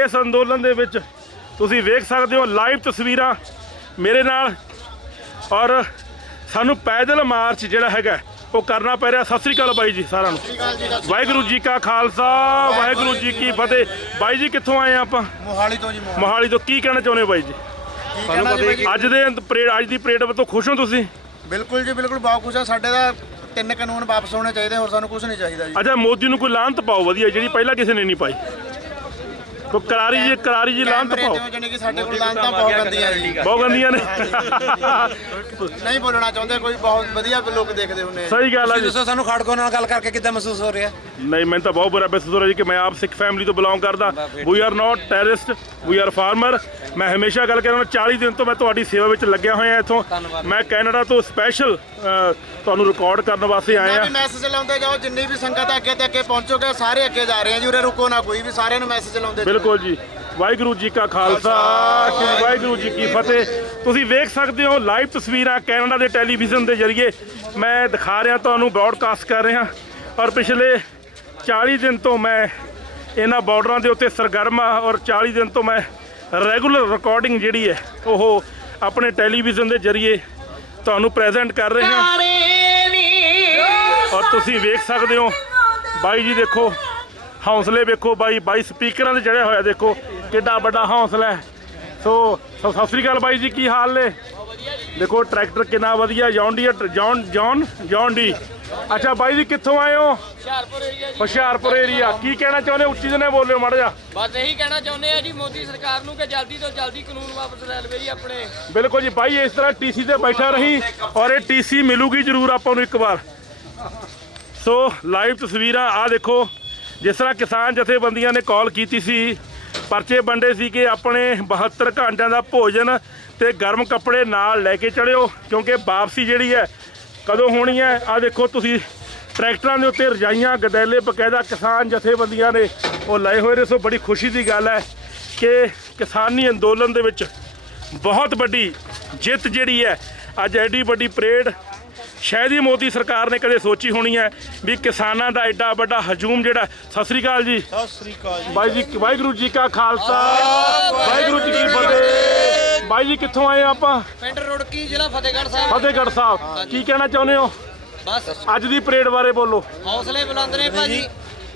ਇਸ ਅੰਦੋਲਨ ਦੇ ਵਿੱਚ। ਤੁਸੀਂ ਵੇਖ ਸਕਦੇ ਹੋ ਲਾਈਵ ਤਸਵੀਰਾਂ ਮੇਰੇ ਨਾਲ। ਔਰ ਸਾਨੂੰ ਪੈਦਲ ਮਾਰਚ ਜਿਹੜਾ ਹੈਗਾ ਉਹ ਕਰਨਾ ਪੈ ਰਿਹਾ। ਸਤਿ ਸ੍ਰੀ ਅਕਾਲ ਬਾਈ ਜੀ ਸਾਰਿਆਂ ਨੂੰ। ਵਾਹਿਗੁਰੂ ਜੀ ਕਾ ਖਾਲਸਾ, ਵਾਹਿਗੁਰੂ ਜੀ ਕੀ ਫਤਿਹ। ਬਾਈ ਜੀ ਕਿੱਥੋਂ ਆਏ ਆਪਾਂ? ਮੋਹਾਲੀ ਤੋਂ ਜੀ। ਮੋਹਾਲੀ ਤੋਂ। ਕੀ ਕਹਿਣਾ ਚਾਹੁੰਦੇ ਹੋ ਬਾਈ ਜੀ ਅੱਜ ਦੀ ਪਰੇਡ ਤੋਂ ਖੁਸ਼ ਹੋ ਤੁਸੀਂ? ਬਿਲਕੁਲ ਜੀ, ਬਿਲਕੁਲ ਬਹੁਤ ਖੁਸ਼ ਆ। ਸਾਡੇ ਦਾ 3 ਕਾਨੂੰਨ ਵਾਪਸ ਹੋਣੇ ਚਾਹੀਦੇ, ਹੋਰ ਸਾਨੂੰ ਕੁਝ ਨਹੀਂ ਚਾਹੀਦਾ ਜੀ। ਅੱਛਾ, ਮੋਦੀ ਨੂੰ ਕੋਈ ਲਾਹਨਤ ਪਾਓ ਵਧੀਆ ਜਿਹੜੀ ਪਹਿਲਾਂ ਕਿਸੇ ਨੇ ਨਹੀਂ ਪਾਈ। ਤੋ ਕਰਾਰੀ ਜੀ ਲਾਂਤ ਪਾਓ। ਜਾਨੀ ਕਿ ਸਾਡੇ ਕੋਲ ਲਾਂਤਾਂ ਬਹੁਤ ਗੰਦੀਆਂ ਜੀ, ਬਹੁਤ ਗੰਦੀਆਂ ਨੇ। ਨਹੀਂ ਬੋਲਣਾ ਚਾਹੁੰਦੇ, ਕੋਈ ਬਹੁਤ ਵਧੀਆ ਲੋਕ ਦੇਖਦੇ ਹੁੰਦੇ। ਸਹੀ ਗੱਲ ਹੈ ਜੀ। ਦੱਸੋ ਸਾਨੂੰ ਖੜਕੋ ਨਾਲ ਗੱਲ ਕਰਕੇ ਕਿੱਦਾਂ ਮਹਿਸੂਸ ਹੋ ਰਿਹਾ? ਨਹੀਂ, ਮੈਨੂੰ ਤਾਂ ਬਹੁਤ ਬੁਰਾ ਮਹਿਸੂਸ ਹੋ ਰਿਹਾ ਜੀ ਕਿ ਮੈਂ ਆਪ ਸਿੱਖ ਫੈਮਿਲੀ ਤੋਂ ਬਿਲੋਂਗ ਕਰਦਾ। We are not terrorist, we are farmer. ਮੈਂ ਹਮੇਸ਼ਾ ਗੱਲ ਕਰਾਂ, 40 ਦਿਨ ਤੋਂ ਮੈਂ ਤੁਹਾਡੀ ਸੇਵਾ ਵਿੱਚ ਲੱਗਿਆ ਹੋਇਆ ਇੱਥੋਂ। ਮੈਂ ਕੈਨੇਡਾ ਤੋਂ ਸਪੈਸ਼ਲ ਤੁਹਾਨੂੰ ਰਿਕਾਰਡ ਕਰਨ ਵਾਸਤੇ ਆਏ ਆ। ਮੈਸੇਜ ਲਾਉਂਦੇ ਜਾਓ, ਜਿੰਨੀ ਵੀ ਸੰਗਤ ਅੱਗੇ ਤੇ ਅੱਗੇ ਪਹੁੰਚੋਗੇ, ਸਾਰੇ ਅੱਗੇ ਜਾ ਰਹੇ ਆ ਜੀ, ਉਰੇ ਰੁਕੋ ਨਾ ਕੋਈ ਵੀ, ਸਾਰਿਆਂ ਨੂੰ ਮੈਸੇਜ ਲਾਉਂਦੇ। ਬਿਲਕੁਲ ਜੀ। ਵਾਹਿਗੁਰੂ ਜੀ ਕਾ ਖਾਲਸਾ, ਸ੍ਰੀ ਵਾਹਿਗੁਰੂ ਜੀ ਕੀ ਫਤਿਹ। ਤੁਸੀਂ ਵੇਖ ਸਕਦੇ ਹੋ ਲਾਈਵ ਤਸਵੀਰਾਂ ਕੈਨੇਡਾ ਦੇ ਟੈਲੀਵਿਜ਼ਨ ਦੇ ਜ਼ਰੀਏ ਮੈਂ ਦਿਖਾ ਰਿਹਾ ਤੁਹਾਨੂੰ, ਬ੍ਰੌਡਕਾਸਟ ਕਰ ਰਿਹਾ। ਔਰ ਪਿਛਲੇ 40 ਦਿਨ ਤੋਂ ਮੈਂ ਇਹਨਾਂ ਬਾਰਡਰਾਂ ਦੇ ਉੱਤੇ ਸਰਗਰਮ ਆ, ਔਰ 40 ਦਿਨ ਤੋਂ ਮੈਂ ਰੈਗੂਲਰ ਰਿਕਾਰਡਿੰਗ ਜਿਹੜੀ ਹੈ ਉਹ ਆਪਣੇ ਟੈਲੀਵਿਜ਼ਨ ਦੇ ਜ਼ਰੀਏ ਤੁਹਾਨੂੰ ਪ੍ਰੈਜ਼ੈਂਟ ਕਰ ਰਹੇ ਹਾਂ। ਔਰ ਤੁਸੀਂ ਵੇਖ ਸਕਦੇ ਹੋ ਬਾਈ ਜੀ, ਦੇਖੋ ਹੌਸਲੇ ਵੇਖੋ ਬਾਈ ਸਪੀਕਰਾਂ 'ਤੇ ਚੜ੍ਹਿਆ ਹੋਇਆ, ਦੇਖੋ ਕਿੱਡਾ ਵੱਡਾ ਹੌਸਲਾ ਹੈ। ਸੋ ਸਤਿ ਸ੍ਰੀ ਅਕਾਲ ਬਾਈ ਜੀ, ਕੀ ਹਾਲ ਨੇ? ਦੇਖੋ ਟਰੈਕਟਰ ਕਿੰਨਾ ਵਧੀਆ, ਜੌਨ ਡੀ। ਅੱਛਾ ਬਾਈ ਜੀ, ਕਿੱਥੋਂ ਆਏ ਹੋ? ਹੁਸ਼ਿਆਰਪੁਰ ਏਰੀਆ। ਕੀ ਕਹਿਣਾ ਚਾਹੁੰਦੇ, ਉੱਚੀ ਜਿਹੇ ਬੋਲਿਓ ਮਾੜਾ ਜਿਹਾ। ਬਸ ਇਹੀ ਕਹਿਣਾ ਚਾਹੁੰਦੇ ਆ ਜੀ ਮੋਦੀ ਸਰਕਾਰ ਨੂੰ ਕਿ ਜਲਦੀ ਤੋਂ ਜਲਦੀ ਕਾਨੂੰਨ ਵਾਪਸ ਲੈ ਲਵੇ ਜੀ ਆਪਣੇ। ਬਿਲਕੁਲ ਜੀ ਬਾਈ, ਇਸ ਤਰ੍ਹਾਂ ਟੀਸੀ ਤੇ ਬੈਠਾ ਰਹੀ, ਔਰ ਇਹ ਟੀਸੀ ਮਿਲੂਗੀ ਜ਼ਰੂਰ ਆਪਾਂ ਨੂੰ ਇੱਕ ਵਾਰ। ਸੋ ਲਾਈਵ ਤਸਵੀਰਾਂ ਆ ਦੇਖੋ, ਜਿਸ ਤਰ੍ਹਾਂ ਕਿਸਾਨ ਜਥੇਬੰਦੀਆਂ ਨੇ ਕਾਲ ਕੀਤੀ ਸੀ, ਪਰਚੇ ਵੰਡੇ ਸੀ ਕਿ ਆਪਣੇ 72 ਘੰਟਿਆਂ ਦਾ ਭੋਜਨ ਤੇ ਗਰਮ ਕੱਪੜੇ ਨਾਲ ਲੈ ਕੇ ਚੜਿਓ, ਕਿਉਂਕਿ ਵਾਪਸੀ ਜਿਹੜੀ ਹੈ ਕਦੋਂ ਹੋਣੀ ਹੈ। ਆ ਦੇਖੋ ਤੁਸੀਂ ਟਰੈਕਟਰਾਂ ਦੇ ਉੱਤੇ ਰਜਾਈਆਂ ਗਦੈਲੇ ਬਕਾਇਦਾ ਕਿਸਾਨ ਜਥੇਬੰਦੀਆਂ ਨੇ ਉਹ ਲਾਏ ਹੋਏ ਨੇ। ਸੋ ਬੜੀ ਖੁਸ਼ੀ ਦੀ ਗੱਲ ਹੈ ਕਿ ਕਿਸਾਨੀ ਅੰਦੋਲਨ ਦੇ ਵਿੱਚ ਬਹੁਤ ਵੱਡੀ ਜਿੱਤ ਜਿਹੜੀ ਹੈ ਅੱਜ, ਐਡੀ ਵੱਡੀ ਪਰੇਡ ਸ਼ਾਇਦ ਹੀ ਮੋਦੀ ਸਰਕਾਰ ਨੇ ਕਦੇ ਸੋਚੀ ਹੋਣੀ ਹੈ ਵੀ ਕਿਸਾਨਾਂ ਦਾ ਐਡਾ ਵੱਡਾ ਹਜੂਮ ਜਿਹੜਾ। ਸਤਿ ਸ੍ਰੀ ਅਕਾਲ ਜੀ। ਸਤਿ ਸ੍ਰੀ ਅਕਾਲ ਜੀ। ਬਾਈ ਜੀ, ਵਾਹਿਗੁਰੂ ਜੀ ਕਾ ਖਾਲਸਾ, ਵਾਹਿਗੁਰੂ ਜੀ ਕੀ ਫਤਿਹ। ਬਾਈ ਜੀ, ਕਿੱਥੋਂ ਆਏ ਆਪਾਂ? ਪਿੰਡ ਰੁੜਕੀ, ਜ਼ਿਲ੍ਹਾ ਫਤਿਹਗੜ੍ਹ ਸਾਹਿਬ। ਫਤਿਹਗੜ੍ਹ ਸਾਹਿਬ। ਕੀ ਕਹਿਣਾ ਚਾਹੁੰਦੇ ਹੋ ਬਸ ਅੱਜ ਦੀ ਪਰੇਡ ਬਾਰੇ? ਬੋਲੋ। ਹੌਸਲੇ ਬੁਲੰਦ ਨੇ ਭਾਜੀ,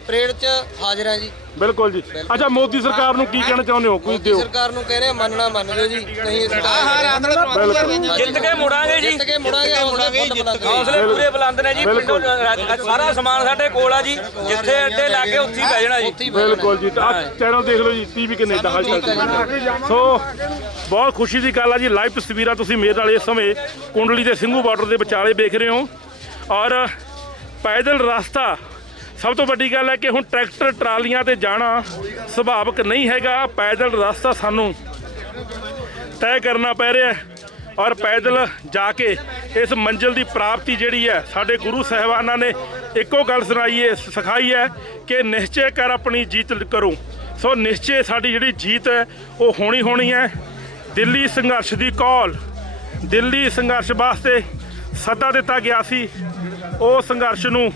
ਪਰੇਡ 'ਚ ਹਾਜ਼ਰ ਹੈ ਜੀ। ਬਿਲਕੁਲ ਜੀ। ਅੱਛਾ, ਮੋਦੀ ਸਰਕਾਰ ਨੂੰ ਕੀ ਕਹਿਣਾ ਚਾਹੁੰਦੇ ਹੋ? ਕੁਝ ਦਿਓ। ਸਰਕਾਰ ਨੂੰ ਕਹਿ ਰਹੇ ਮੰਨਣਾ ਮੰਨ ਲਿਓ ਜੀ, ਨਹੀਂ ਜਿੱਤ ਕੇ ਮੁੜਾਂਗੇ ਜੀ, ਜਿੱਤ ਕੇ ਮੁੜਾਂਗੇ। ਹੌਸਲੇ ਪੂਰੇ ਬੁਲੰਦ ਨੇ ਜੀ। ਬਿਲਕੁਲ। ਸਾਰਾ ਸਮਾਨ ਸਾਡੇ ਕੋਲ ਆ ਜੀ, ਜਿੱਥੇ ਅੱਡੇ ਲਾ ਕੇ ਉੱਥੇ ਹੀ ਬਹਿ ਜਾਣਾ ਜੀ। ਬਿਲਕੁਲ ਜੀ। ਆ ਚੈਨਲ ਦੇਖ ਲਓ ਜੀ, ਟੀਵੀ ਕੈਨੇਡਾ ਹਾਲ। ਸੋ ਬਹੁਤ ਖੁਸ਼ੀ ਦੀ ਗੱਲ ਆ ਜੀ, ਲਾਈਵ ਤਸਵੀਰਾਂ ਤੁਸੀਂ ਮੇਰੇ ਨਾਲ ਇਸ ਸਮੇਂ ਕੁੰਡਲੀ ਤੇ ਸਿੰਘੂ ਬਾਰਡਰ ਦੇ ਵਿਚਾਲੇ ਦੇਖ ਰਹੇ ਹੋ। ਔਰ ਪੈਦਲ ਰਸਤਾ, ਸਭ ਤੋਂ ਵੱਡੀ ਗੱਲ ਹੈ ਕਿ ਹੁਣ ਟਰੈਕਟਰ ਟਰਾਲੀਆਂ ਤੇ ਜਾਣਾ ਸੁਭਾਵਿਕ ਨਹੀਂ ਹੈਗਾ। ਪੈਦਲ ਰਸਤਾ ਸਾਨੂੰ ਤੈਅ ਕਰਨਾ ਪੈ ਰਿਹਾ ਹੈ, ਔਰ ਪੈਦਲ ਜਾ ਕੇ ਇਸ ਮੰਜ਼ਿਲ ਦੀ ਪ੍ਰਾਪਤੀ ਜਿਹੜੀ ਹੈ, ਸਾਡੇ ਗੁਰੂ ਸਾਹਿਬਾਨਾਂ ਨੇ ਇੱਕੋ ਗੱਲ ਸਿਖਾਈ ਹੈ ਕਿ ਨਿਸ਼ਚੈ ਕਰ ਆਪਣੀ ਜੀਤ ਕਰੋ। ਸੋ ਨਿਸ਼ਚੈ ਸਾਡੀ ਜਿਹੜੀ ਜੀਤ ਹੈ ਉਹ ਹੋਣੀ ਹੈ। ਦਿੱਲੀ ਸੰਘਰਸ਼ ਦੀ ਕਾਲ, ਦਿੱਲੀ ਸੰਘਰਸ਼ ਵਾਸਤੇ ਸੱਦਾ ਦਿੱਤਾ ਗਿਆ ਸੀ। ਉਹ ਸੰਘਰਸ਼ ਨੂੰ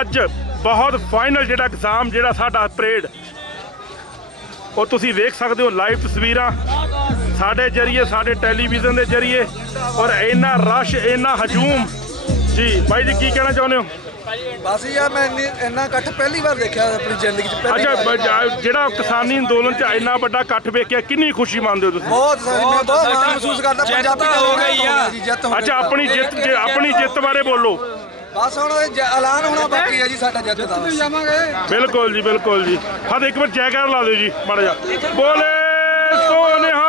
ਅੱਜ ਬਹੁਤ ਫਾਈਨਲ ਜਿਹੜਾ ਐਗਜ਼ਾਮ ਜਿਹੜਾ ਸਾਡਾ ਪਰੇਡ, ਉਹ ਤੁਸੀਂ ਵੇਖ ਸਕਦੇ ਹੋ ਲਾਈਵ ਤਸਵੀਰਾਂ ਸਾਡੇ ਜਰੀਏ, ਸਾਡੇ ਟੈਲੀਵਿਜ਼ਨ ਦੇ ਜਰੀਏ। ਔਰ ਇੰਨਾ ਰਸ਼, ਇੰਨਾ ਹਜੂਮ ਜੀ। ਬਾਈ ਜੀ, ਕੀ ਕਹਿਣਾ ਚਾਹੁੰਦੇ ਹੋ? ਬਸ ਯਾਰ, ਮੈਂ ਇੰਨਾ ਇਕੱਠ ਪਹਿਲੀ ਵਾਰ ਦੇਖਿਆ ਆਪਣੀ ਜ਼ਿੰਦਗੀ 'ਚ। ਅੱਛਾ, ਜਿਹੜਾ ਕਿਸਾਨੀ ਅੰਦੋਲਨ 'ਚ ਇੰਨਾ ਵੱਡਾ ਇਕੱਠ ਵੇਖਿਆ, ਕਿੰਨੀ ਖੁਸ਼ੀ ਮੰਨਦੇ ਹੋ ਤੁਸੀਂ? ਬਹੁਤ ਮੈਂ ਬਹੁਤ ਮਾਣ ਮਹਿਸੂਸ ਕਰਦਾ। ਪੰਜਾਬੀ ਹੋ ਗਈ ਆ। ਅੱਛਾ, ਆਪਣੀ ਜਿੱਤ ਬਾਰੇ ਬੋਲੋ। ਬਸ ਹੁਣ ਐਲਾਨ ਹੋਣਾ ਬਾਕੀ ਹੈ ਜੀ ਸਾਡਾ ਜਿੱਤ ਦਾ। ਬਿਲਕੁਲ ਜੀ, ਬਿਲਕੁਲ ਜੀ। ਹਾਂ, ਇੱਕ ਵਾਰ ਜੈਕਾਰ ਲਾ ਦਿਓ ਜੀ ਮਾੜਾ ਜਿਹਾ। ਬੋਲੇ ਸੋਨਿਹਾ।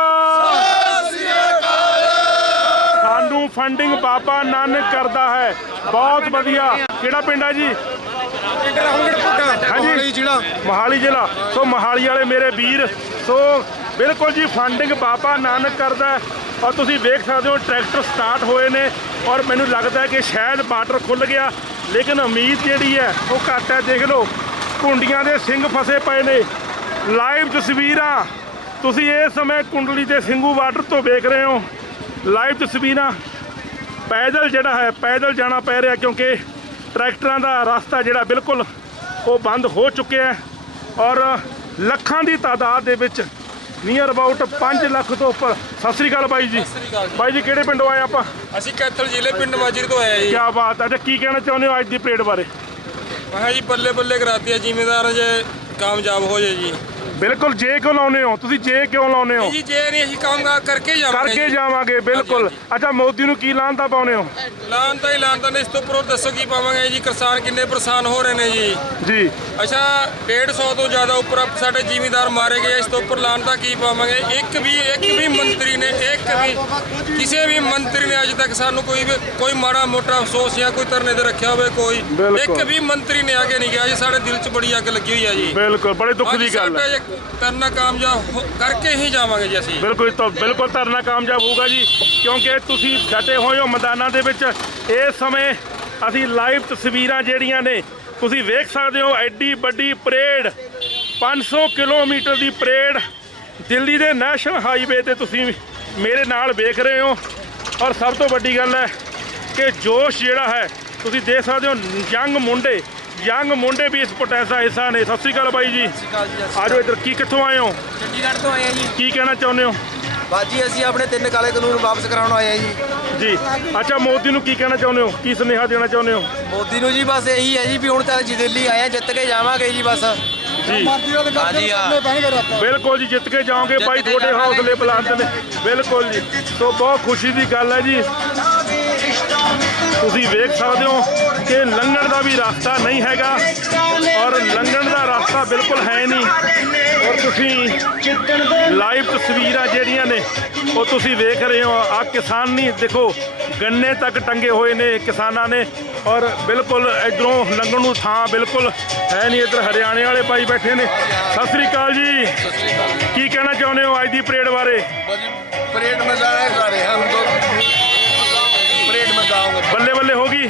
ਸਾਨੂੰ ਫੰਡਿੰਗ ਬਾਬਾ ਨਾਨਕ ਕਰਦਾ ਹੈ। ਬਹੁਤ ਵਧੀਆ। ਕਿਹੜਾ ਪਿੰਡ ਹੈ ਜੀ? ਹਾਂਜੀ, ਮੋਹਾਲੀ ਜ਼ਿਲ੍ਹਾ। ਸੋ ਮੋਹਾਲੀ ਵਾਲੇ ਮੇਰੇ ਵੀਰ, ਸੋ ਬਿਲਕੁਲ ਜੀ, ਫੰਡਿੰਗ ਬਾਬਾ ਨਾਨਕ ਕਰਦਾ ਹੈ। ਔਰ ਤੁਸੀਂ ਵੇਖ ਸਕਦੇ ਹੋ ਟਰੈਕਟਰ ਸਟਾਰਟ ਹੋਏ ਨੇ, ਔਰ ਮੈਨੂੰ ਲੱਗਦਾ ਹੈ ਕਿ ਸ਼ਾਇਦ ਬਾਰਡਰ ਖੁੱਲ੍ਹ ਗਿਆ, ਲੇਕਿਨ ਉਮੀਦ ਜਿਹੜੀ ਹੈ ਉਹ ਘੱਟ ਹੈ। ਦੇਖ ਲਓ ਕੁੰਡੀਆਂ ਦੇ ਸਿੰਘ ਫਸੇ ਪਏ ਨੇ। ਲਾਈਵ ਤਸਵੀਰਾਂ ਤੁਸੀਂ ਇਸ ਸਮੇਂ ਕੁੰਡਲੀ ਤੇ ਸਿੰਘੂ ਬਾਰਡਰ ਤੋਂ ਵੇਖ ਰਹੇ ਹੋ। ਲਾਈਵ ਤਸਵੀਰਾਂ ਪੈਦਲ ਜਿਹੜਾ ਹੈ, ਪੈਦਲ ਜਾਣਾ ਪੈ ਰਿਹਾ, ਕਿਉਂਕਿ ਟਰੈਕਟਰਾਂ ਦਾ ਰਸਤਾ ਜਿਹੜਾ ਬਿਲਕੁਲ ਉਹ ਬੰਦ ਹੋ ਚੁੱਕਿਆ ਹੈ। ਔਰ ਲੱਖਾਂ ਦੀ ਤਾਦਾਦ ਦੇ ਵਿੱਚ, ਨੀਅਰ ਅਬਾਊਟ 5 ਲੱਖ ਤੋਂ ਉੱਪਰ। ਸਤਿ ਸ੍ਰੀ ਅਕਾਲ ਬਾਈ ਜੀ। ਬਾਈ ਜੀ, ਕਿਹੜੇ ਪਿੰਡੋਂ ਆਏ ਆਪਾਂ? ਅਸੀਂ ਕੈਥਲ ਜ਼ਿਲ੍ਹੇ ਪਿੰਡ ਮਾਜਰੀ ਤੋਂ ਆਏ ਜੀ। ਕੀ ਬਾਤ ਹੈ। ਅੱਛਾ, ਕੀ ਕਹਿਣਾ ਚਾਹੁੰਦੇ ਹੋ ਅੱਜ ਦੀ ਪਰੇਡ ਬਾਰੇ? ਮੈਂ ਜੀ ਬੱਲੇ ਬੱਲੇ ਕਰਾਤੀ ਹੈ, ਜ਼ਿਮੀਂਦਾਰ ਜੇ ਕਾਮਯਾਬ ਹੋ ਜਾਏ ਜੀ। ਬਿਲਕੁਲ ਜੇ ਕਿਉਂ ਲਾਉਨੇ ਹੋ ਤੁਸੀਂ, ਜੇ ਕਿਉਂ ਲਾਉਨੇ ਹੋ? ਜੀ ਜੇ ਨਹੀਂ ਅਸੀਂ ਕੰਮ ਕਰਕੇ ਕਰਕੇ ਜਾਵਾਂਗੇ ਬਿਲਕੁਲ। ਅੱਛਾ ਮੋਦੀ ਨੂੰ ਕੀ ਲਾਹਨਤਾਂ ਪਾਉਨੇ ਹੋ? ਲਾਂਤਾ ਹੀ ਲਾਂਤਾ ਨੇ, ਇਸ ਤੋਂ ਉੱਪਰੋਂ ਦੱਸੋ ਕੀ ਪਾਵਾਂਗੇ ਜੀ? ਕਿਸਾਨ ਕਿੰਨੇ ਪਰੇਸ਼ਾਨ ਹੋ ਰਹੇ ਨੇ ਜੀ। ਜੀ ਅੱਛਾ 150 ਤੋਂ ਜ਼ਿਆਦਾ ਉੱਪਰ ਸਾਡੇ ਜ਼ਿਮੀਂਦਾਰ ਮਾਰੇ ਗਏ, ਇਸ ਤੋਂ ਉੱਪਰ ਲਾਂਤਾ ਕੀ ਪਾਵਾਂਗੇ? ਇੱਕ ਵੀ ਮੰਤਰੀ ਨੇ, ਕਿਸੇ ਵੀ ਮੰਤਰੀ ਨੇ ਅੱਜ ਤੱਕ ਸਾਨੂੰ ਕੋਈ ਮਾੜਾ ਮੋਟਾ ਅਫਸੋਸ ਜਾਂ ਕੋਈ ਧਰਨੇ ਤੇ ਰੱਖਿਆ ਹੋਵੇ? ਕੋਈ ਇੱਕ ਵੀ ਮੰਤਰੀ ਨੇ ਆਗੇ ਨਹੀਂ ਗਿਆ ਜੀ। ਸਾਡੇ ਦਿਲ 'ਚ ਬੜੀ ਅੱਗ ਲੱਗੀ ਹੋਈ ਆ ਜੀ। ਬਿਲਕੁਲ ਬੜੇ ਦੁੱਖ ਦੀ ਗੱਲ ਹੈ। ਕਰਨਾ ਕਾਮਯਾਬ ਕਰਕੇ ਹੀ ਜਾਵਾਂਗੇ ਜੀ ਅਸੀਂ। ਬਿਲਕੁਲ ਧਰਨਾ ਕਾਮਯਾਬ ਹੋਊਗਾ ਜੀ, ਕਿਉਂਕਿ ਤੁਸੀਂ ਡਟੇ ਹੋਏ ਹੋ ਮੈਦਾਨਾਂ ਦੇ ਵਿੱਚ। ਇਸ ਸਮੇਂ ਅਸੀਂ ਲਾਈਵ ਤਸਵੀਰਾਂ ਜਿਹੜੀਆਂ ਨੇ ਤੁਸੀਂ ਵੇਖ ਸਕਦੇ ਹੋ। ਐਡੀ ਵੱਡੀ ਪਰੇਡ, 500 ਕਿਲੋਮੀਟਰ ਦੀ ਪਰੇਡ ਦਿੱਲੀ ਦੇ ਨੈਸ਼ਨਲ ਹਾਈਵੇ ਤੇ ਤੁਸੀਂ ਮੇਰੇ ਨਾਲ ਵੇਖ ਰਹੇ ਹੋ। ਔਰ ਸਭ ਤੋਂ ਵੱਡੀ ਗੱਲ ਹੈ ਕਿ ਜੋਸ਼ ਜਿਹੜਾ ਹੈ ਤੁਸੀਂ ਦੇਖ ਸਕਦੇ ਹੋ। ਯੰਗ ਮੁੰਡੇ ਵੀ ਇਸ ਪ੍ਰੋਟੈਸਟ ਦਾ ਹਿੱਸਾ ਨੇ। ਸਤਿ ਸ਼੍ਰੀ ਅਕਾਲ ਬਾਈ ਜੀ। ਆਜੋ ਇੱਧਰ। ਕਿੱਥੋਂ ਆਏ ਹੋ? ਚੰਡੀਗੜ੍ਹ ਤੋਂ ਆਏ ਆ ਜੀ। ਕੀ ਕਹਿਣਾ ਚਾਹੁੰਦੇ ਹੋ? ਬਾਜੀ ਅਸੀਂ ਆਪਣੇ 3 ਕਾਲੇ ਕਾਨੂੰਨ ਵਾਪਸ ਕਰਾਉਣ ਆਏ ਆ ਜੀ। ਅੱਛਾ ਮੋਦੀ ਨੂੰ ਕੀ ਕਹਿਣਾ ਚਾਹੁੰਦੇ ਹੋ? ਕੀ ਸੁਨੇਹਾ ਦੇਣਾ ਚਾਹੁੰਦੇ ਹੋ? ਮੋਦੀ ਨੂੰ ਜੀ ਬਸ ਇਹੀ ਹੈ ਜੀ ਵੀ ਹੁਣ ਤਾਂ ਦਿੱਲੀ ਆਏ ਆ, ਜਿੱਤ ਕੇ ਜਾਵਾਂਗੇ ਜੀ ਬਸ। ਜੀ ਹਾਂਜੀ ਹਾਂ ਬਿਲਕੁਲ ਜੀ, ਜਿੱਤ ਕੇ ਜਾਓਗੇ ਬਾਈ, ਤੁਹਾਡੇ ਹੌਸਲੇ ਬੁਲੰਦ ਨੇ। ਬਿਲਕੁਲ ਜੀ, ਸੋ ਬਹੁਤ ਖੁਸ਼ੀ ਦੀ ਗੱਲ ਹੈ ਜੀ। ਤੁਸੀਂ ਵੇਖ ਸਕਦੇ ਹੋ ਕਿ ਲੰਘਣ ਦਾ ਵੀ ਰਸਤਾ ਨਹੀਂ ਹੈਗਾ, ਔਰ ਲੰਘਣ ਦਾ ਰਸਤਾ ਬਿਲਕੁਲ ਹੈ ਨਹੀਂ। ਔਰ ਤੁਸੀਂ ਲਾਈਵ ਤਸਵੀਰਾਂ ਜਿਹੜੀਆਂ ਨੇ ਉਹ ਤੁਸੀਂ ਵੇਖ ਰਹੇ ਹੋ। ਆ ਕਿਸਾਨੀ ਦੇਖੋ, ਗੰਨੇ ਤੱਕ ਟੰਗੇ ਹੋਏ ਨੇ ਕਿਸਾਨਾਂ ਨੇ, ਔਰ ਬਿਲਕੁਲ ਇਧਰੋਂ ਲੰਘਣ ਨੂੰ ਥਾਂ ਬਿਲਕੁਲ ਹੈ ਨਹੀਂ। ਇੱਧਰ ਹਰਿਆਣੇ ਵਾਲੇ ਭਾਈ ਬੈਠੇ ਨੇ। ਸਤਿ ਸ੍ਰੀ ਅਕਾਲ ਜੀ। ਕੀ ਕਹਿਣਾ ਚਾਹੁੰਦੇ ਹੋ ਅੱਜ ਦੀ ਪਰੇਡ ਬਾਰੇ? परेड में जा रहे हैं सारे, हम तो परेड में जाओगे। ਬੱਲੇ ਬੱਲੇ ਹੋ ਗਈ।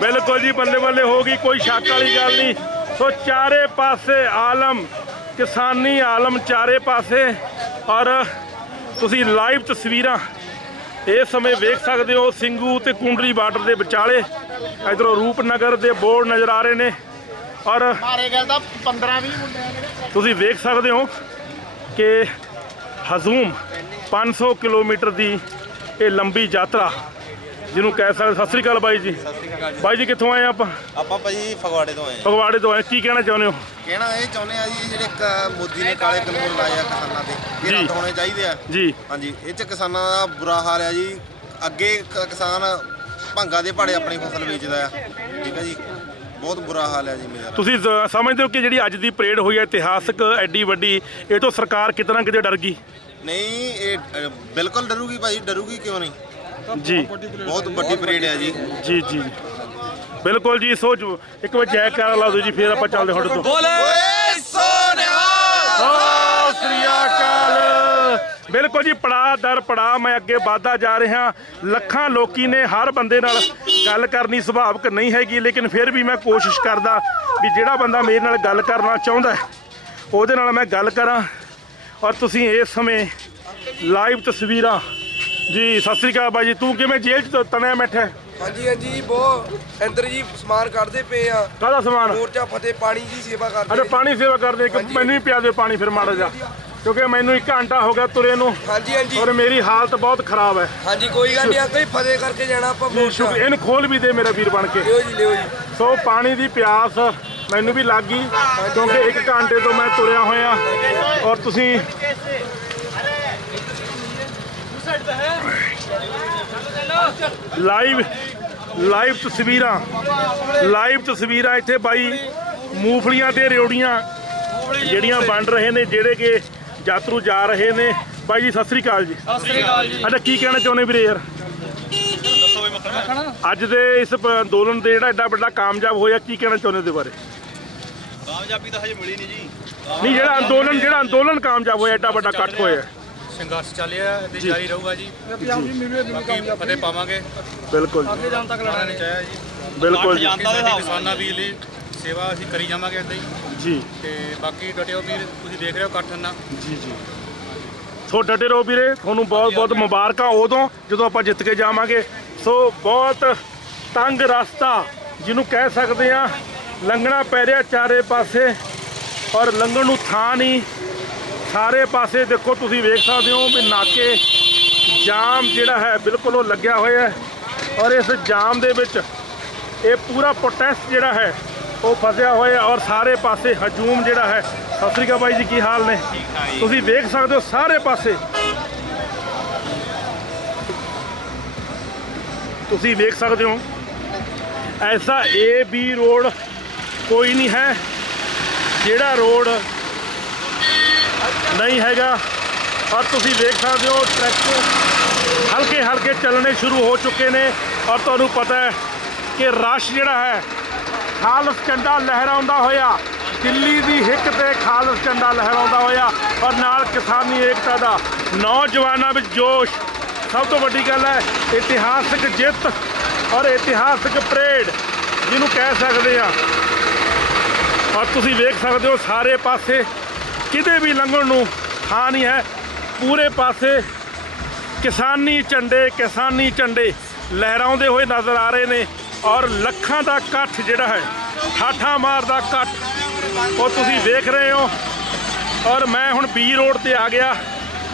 ਬਿਲਕੁਲ ਜੀ, ਬੱਲੇ ਬੱਲੇ ਹੋ ਗਈ, ਕੋਈ ਸ਼ੱਕ ਵਾਲੀ ਗੱਲ ਨਹੀਂ। ਸੋ ਚਾਰੇ ਪਾਸੇ ਆਲਮ, ਕਿਸਾਨੀ ਆਲਮ ਚਾਰੇ ਪਾਸੇ। ਔਰ ਤੁਸੀਂ ਲਾਈਵ ਤਸਵੀਰਾਂ ਇਸ ਸਮੇਂ ਵੇਖ ਸਕਦੇ ਹੋ ਸਿੰਘੂ ਤੇ ਕੁੰਡਲੀ ਬਾਰਡਰ ਦੇ ਵਿਚਾਲੇ। ਇਧਰੋਂ ਰੂਪਨਗਰ ਦੇ ਬੋਰਡ ਨਜ਼ਰ ਆ ਰਹੇ ਨੇ। ਔਰ ਤੁਸੀਂ ਵੇਖ ਸਕਦੇ ਹੋ ਕਿ ਹਜ਼ੂਮ 500 ਕਿਲੋਮੀਟਰ ਦੀ ਇਹ ਲੰਬੀ ਯਾਤਰਾ ਜਿਹਨੂੰ ਕਹਿ ਸਕਦੇ। ਸਤਿ ਸ੍ਰੀ ਅਕਾਲ ਬਾਈ ਜੀ। ਬਾਈ ਜੀ ਕਿੱਥੋਂ ਆਏ ਆਪਾਂ? ਆਪਾਂ ਭਾਜੀ ਫਗਵਾੜੇ ਤੋਂ ਆਏ ਫਗਵਾੜੇ ਤੋਂ ਆਏ। ਕੀ ਕਹਿਣਾ ਚਾਹੁੰਦੇ ਹੋ? ਕਹਿਣਾ ਇਹ ਚਾਹੁੰਦੇ ਆ ਜੀ, ਜਿਹੜੇ ਮੋਦੀ ਨੇ ਕਾਲੇ ਕਾਨੂੰਨ ਲਾਏ ਆ ਕਿਸਾਨਾਂ ਤੇ, ਇਹ ਰੱਦ ਹੋਣੇ ਚਾਹੀਦੇ ਆ ਜੀ। ਹਾਂਜੀ, ਇਹ 'ਚ ਕਿਸਾਨਾਂ ਦਾ ਬੁਰਾ ਹਾਲ ਆ ਜੀ। ਅੱਗੇ ਕਿਸਾਨ ਭੰਗਾ ਦੇ ਭਾੜੇ ਆਪਣੀ ਫਸਲ ਵੇਚਦਾ ਆ, ਠੀਕ ਹੈ ਜੀ। ਬਹੁਤ ਬੁਰਾ ਹਾਲ ਹੈ ਜੀ ਮੇਰਾ। ਤੁਸੀਂ ਸਮਝਦੇ ਹੋ ਕਿ ਜਿਹੜੀ ਅੱਜ ਦੀ ਪਰੇਡ ਹੋਈ ਹੈ ਇਤਿਹਾਸਕ ਐਡੀ ਵੱਡੀ, ਇਹ ਤੋਂ ਸਰਕਾਰ ਕਿਤੇ ਨਾ ਕਿਤੇ ਡਰ ਗਈ? ਨਹੀਂ, ਇਹ ਬਿਲਕੁਲ ਡਰੂਗੀ ਭਾਈ, ਡਰੂਗੀ ਕਿਉਂ ਨਹੀਂ ਜੀ। ਬਹੁਤ ਵੱਡੀ ਪਰੇਡ ਹੈ ਜੀ। ਜੀ ਜੀ ਬਿਲਕੁਲ ਜੀ। ਸੋ ਇੱਕ ਵਾਰ ਜੈ ਕਾਰ ਲਾ ਦਿਓ ਜੀ, ਫਿਰ ਆਪਾਂ ਚੱਲਦੇ ਤੁਹਾਡੇ ਤੋਂ। ਬੋਲੇ ਸਤਿ ਸ੍ਰੀ ਅਕਾਲ। ਬਿਲਕੁਲ ਜੀ, ਪੜਾਅ ਦਰ ਪੜਾਅ ਮੈਂ ਅੱਗੇ ਵਧਦਾ ਜਾ ਰਿਹਾ। ਲੱਖਾਂ ਲੋਕੀ ਨੇ, ਹਰ ਬੰਦੇ ਨਾਲ ਗੱਲ ਕਰਨੀ ਸੁਭਾਵਿਕ ਨਹੀਂ ਹੈਗੀ, ਲੇਕਿਨ ਫਿਰ ਵੀ ਮੈਂ ਕੋਸ਼ਿਸ਼ ਕਰਦਾ ਵੀ ਜਿਹੜਾ ਬੰਦਾ ਮੇਰੇ ਨਾਲ ਗੱਲ ਕਰਨਾ ਚਾਹੁੰਦਾ ਉਹਦੇ ਨਾਲ ਮੈਂ ਗੱਲ ਕਰਾਂ। ਔਰ ਤੁਸੀਂ ਇਸ ਸਮੇਂ ਲਾਈਵ ਤਸਵੀਰਾਂ ਜੀ। ਸਤਿ ਸ੍ਰੀ ਅਕਾਲ ਬਾਈ ਜੀ। ਤੂੰ ਕਿਵੇਂ ਜੇਲ੍ਹ 'ਚ ਤਣਿਆ ਬੈਠਾ? ਹਾਂਜੀ ਹਾਂਜੀ, ਬਹੁਤ ਅੰਦਰ ਜੀ ਸਮਾਨ ਕੱਢਦੇ ਪਏ ਆ। ਕਾਹਦਾ ਸਮਾਨ? ਮੋਰਚਾ ਫਤਿਹ ਪਾਣੀ ਦੀ ਸੇਵਾ ਕਰਦੇ। ਅੱਛਾ ਪਾਣੀ ਸੇਵਾ ਕਰਦੇ। ਮੈਨੂੰ ਵੀ ਪਿਆ ਦਿਓ ਪਾਣੀ ਫਿਰ ਮਾੜਾ ਜਿਹਾ, ਕਿਉਂਕਿ ਮੈਨੂੰ 1 ਘੰਟਾ ਹੋ ਗਿਆ ਤੁਰੇ ਨੂੰ। ਹਾਂਜੀ ਹਾਂਜੀ ਔਰ ਮੇਰੀ ਹਾਲਤ ਬਹੁਤ ਖਰਾਬ ਹੈ। ਹਾਂਜੀ, ਕੋਈ ਗੱਲ ਨਹੀਂ, ਅੱਗੇ ਫਤਿਹ ਕਰਕੇ ਜਾਣਾ ਆਪਾਂ ਮੋਰਚਾ। ਇਹਨੂੰ ਖੋਲ ਵੀ ਦੇ ਮੇਰਾ ਵੀਰ ਬਣ ਕੇ। ਲਿਓ ਜੀ, ਲਿਓ ਜੀ। ਸੋ ਪਾਣੀ ਦੀ ਪਿਆਸ ਮੈਨੂੰ ਵੀ ਲੱਗ ਗਈ, ਕਿਉਂਕਿ 1 ਘੰਟੇ ਤੋਂ ਮੈਂ ਤੁਰਿਆ ਹੋਇਆ। ਔਰ ਤੁਸੀਂ ਲਾਈਵ ਤਸਵੀਰਾਂ ਇੱਥੇ ਬਾਈ ਮੂੰਗਫਲੀਆਂ ਤੇ ਰਿਉੜੀਆਂ ਜਿਹੜੀਆਂ ਵੰਡ ਰਹੇ ਨੇ, ਜਿਹੜੇ ਕਿ ਯਾਤਰੂ ਜਾ ਰਹੇ ਨੇ। ਬਾਈ ਜੀ ਸਤਿ ਸ੍ਰੀ ਅਕਾਲ ਜੀ। ਅੱਛਾ ਕੀ ਕਹਿਣਾ ਚਾਹੁੰਦੇ ਵੀਰੇ ਯਾਰ? ਅੱਜ ਦੇ ਇਸ ਅੰਦੋਲਨ ਦੇ ਜਿਹੜਾ ਐਡਾ ਵੱਡਾ ਕਾਮਯਾਬ ਹੋਇਆ, ਕੀ ਕਹਿਣਾ ਚਾਹੁੰਦੇ ਉਹਦੇ ਬਾਰੇ? ਕਾਮਯਾਬੀ ਤਾਂ ਹਜੇ ਮਿਲੀ ਨਹੀਂ ਜੀ। ਨਹੀਂ, ਜਿਹੜਾ ਅੰਦੋਲਨ ਕਾਮਯਾਬ ਹੋਇਆ, ਐਡਾ ਵੱਡਾ ਇਕੱਠ ਹੋਇਆ। ਸੰਘਰਸ਼ ਚੱਲਿਆ ਤੇ ਜਾਰੀ ਰਹੂਗਾ ਜੀ। ਬਾਕੀ ਫਤਿਹ ਪਾਵਾਂਗੇ। ਬਿਲਕੁਲ ਅੱਗੇ ਜਾਣ ਤੱਕ ਲੜਨਾ ਨਹੀਂ ਚਾਹਿਆ ਜੀ। ਬਿਲਕੁਲ ਜੀ। ਕਿਸਾਨਾਂ ਵੀ ਲਈ ਸੇਵਾ ਅਸੀਂ ਕਰੀ ਜਾਵਾਂਗੇ ਇੱਦਾਂ ਹੀ ਜੀ। ਤੇ ਬਾਕੀ ਡਟਿਓ ਵੀਰ, ਤੁਸੀਂ ਦੇਖ ਰਹੇ ਹੋ ਇਕੱਠ ਨਾ ਜੀ ਜੀ। ਸੋ ਡਟੇ ਰਹੋ ਵੀਰੇ, ਤੁਹਾਨੂੰ ਬਹੁਤ ਬਹੁਤ ਮੁਬਾਰਕਾਂ ਉਦੋਂ ਜਦੋਂ ਆਪਾਂ ਜਿੱਤ ਕੇ ਜਾਵਾਂਗੇ। ਸੋ ਬਹੁਤ ਤੰਗ ਰਸਤਾ ਜਿਹਨੂੰ ਕਹਿ ਸਕਦੇ ਆ, ਲੰਘਣਾ ਪੈ ਰਿਹਾ ਚਾਰੇ ਪਾਸੇ, ਔਰ ਲੰਘਣ ਨੂੰ ਥਾਂ ਨਹੀਂ। ਸਾਰੇ ਪਾਸੇ ਦੇਖੋ, ਤੁਸੀਂ ਵੇਖ ਸਕਦੇ ਹੋ ਵੀ ਨਾਕੇ ਜਾਮ ਜਿਹੜਾ ਹੈ ਬਿਲਕੁਲ ਉਹ ਲੱਗਿਆ ਹੋਇਆ ਹੈ। ਔਰ ਇਸ ਜਾਮ ਦੇ ਵਿੱਚ ਇਹ ਪੂਰਾ ਪ੍ਰੋਟੈਸਟ ਜਿਹੜਾ ਹੈ ਉਹ ਫਸਿਆ ਹੋਇਆ, ਔਰ ਸਾਰੇ ਪਾਸੇ ਹਜੂਮ ਜਿਹੜਾ ਹੈ ਸਤਿ ਸ੍ਰੀ ਅਕਾਲ ਬਾਈ ਜੀ, ਕੀ ਹਾਲ ਨੇ? ਤੁਸੀਂ ਵੇਖ ਸਕਦੇ ਹੋ ਸਾਰੇ ਪਾਸੇ, ਤੁਸੀਂ ਵੇਖ ਸਕਦੇ ਹੋ ਐਸਾ ਏ ਬੀ ਰੋਡ ਕੋਈ ਨਹੀਂ ਹੈ ਜਿਹੜਾ ਰੋਡ ਨਹੀਂ ਹੈਗਾ। ਔਰ ਤੁਸੀਂ ਵੇਖ ਸਕਦੇ ਹੋ ਟਰੈਕਟਰ ਹਲਕੇ ਹਲਕੇ ਚੱਲਣੇ ਸ਼ੁਰੂ ਹੋ ਚੁੱਕੇ ਨੇ। ਔਰ ਤੁਹਾਨੂੰ ਪਤਾ ਹੈ ਕਿ ਰਸ਼ ਜਿਹੜਾ ਹੈ ਖਾਲਸ ਝੰਡਾ ਲਹਿਰਾਉਂਦਾ ਹੋਇਆ, ਦਿੱਲੀ ਦੀ ਹਿੱਕ ਤੇ ਖਾਲਸ ਝੰਡਾ ਲਹਿਰਾਉਂਦਾ ਹੋਇਆ, ਔਰ ਨਾਲ ਕਿਸਾਨੀ ਏਕਤਾ ਦਾ, ਨੌਜਵਾਨਾਂ ਵਿੱਚ ਜੋਸ਼। ਸਭ ਤੋਂ ਵੱਡੀ ਗੱਲ ਹੈ ਇਤਿਹਾਸਕ ਜਿੱਤ ਔਰ ਇਤਿਹਾਸਕ ਪਰੇਡ ਜਿਹਨੂੰ ਕਹਿ ਸਕਦੇ ਆ। ਔਰ ਤੁਸੀਂ ਵੇਖ ਸਕਦੇ ਹੋ ਸਾਰੇ ਪਾਸੇ ਕਿਤੇ ਵੀ ਲੰਘਣ ਨੂੰ ਥਾਂ ਨਹੀਂ ਹੈ। ਪੂਰੇ ਪਾਸੇ ਕਿਸਾਨੀ ਝੰਡੇ ਲਹਿਰਾਉਂਦੇ ਹੋਏ ਨਜ਼ਰ ਆ ਰਹੇ ਨੇ। ਔਰ ਲੱਖਾਂ ਦਾ ਇਕੱਠ ਜਿਹੜਾ ਹੈ, ਠਾਠਾਂ ਮਾਰਦਾ ਇਕੱਠ, ਉਹ ਤੁਸੀਂ ਵੇਖ ਰਹੇ ਹੋ। ਔਰ ਮੈਂ ਹੁਣ ਬੀ ਰੋਡ ਤੇ ਆ ਗਿਆ।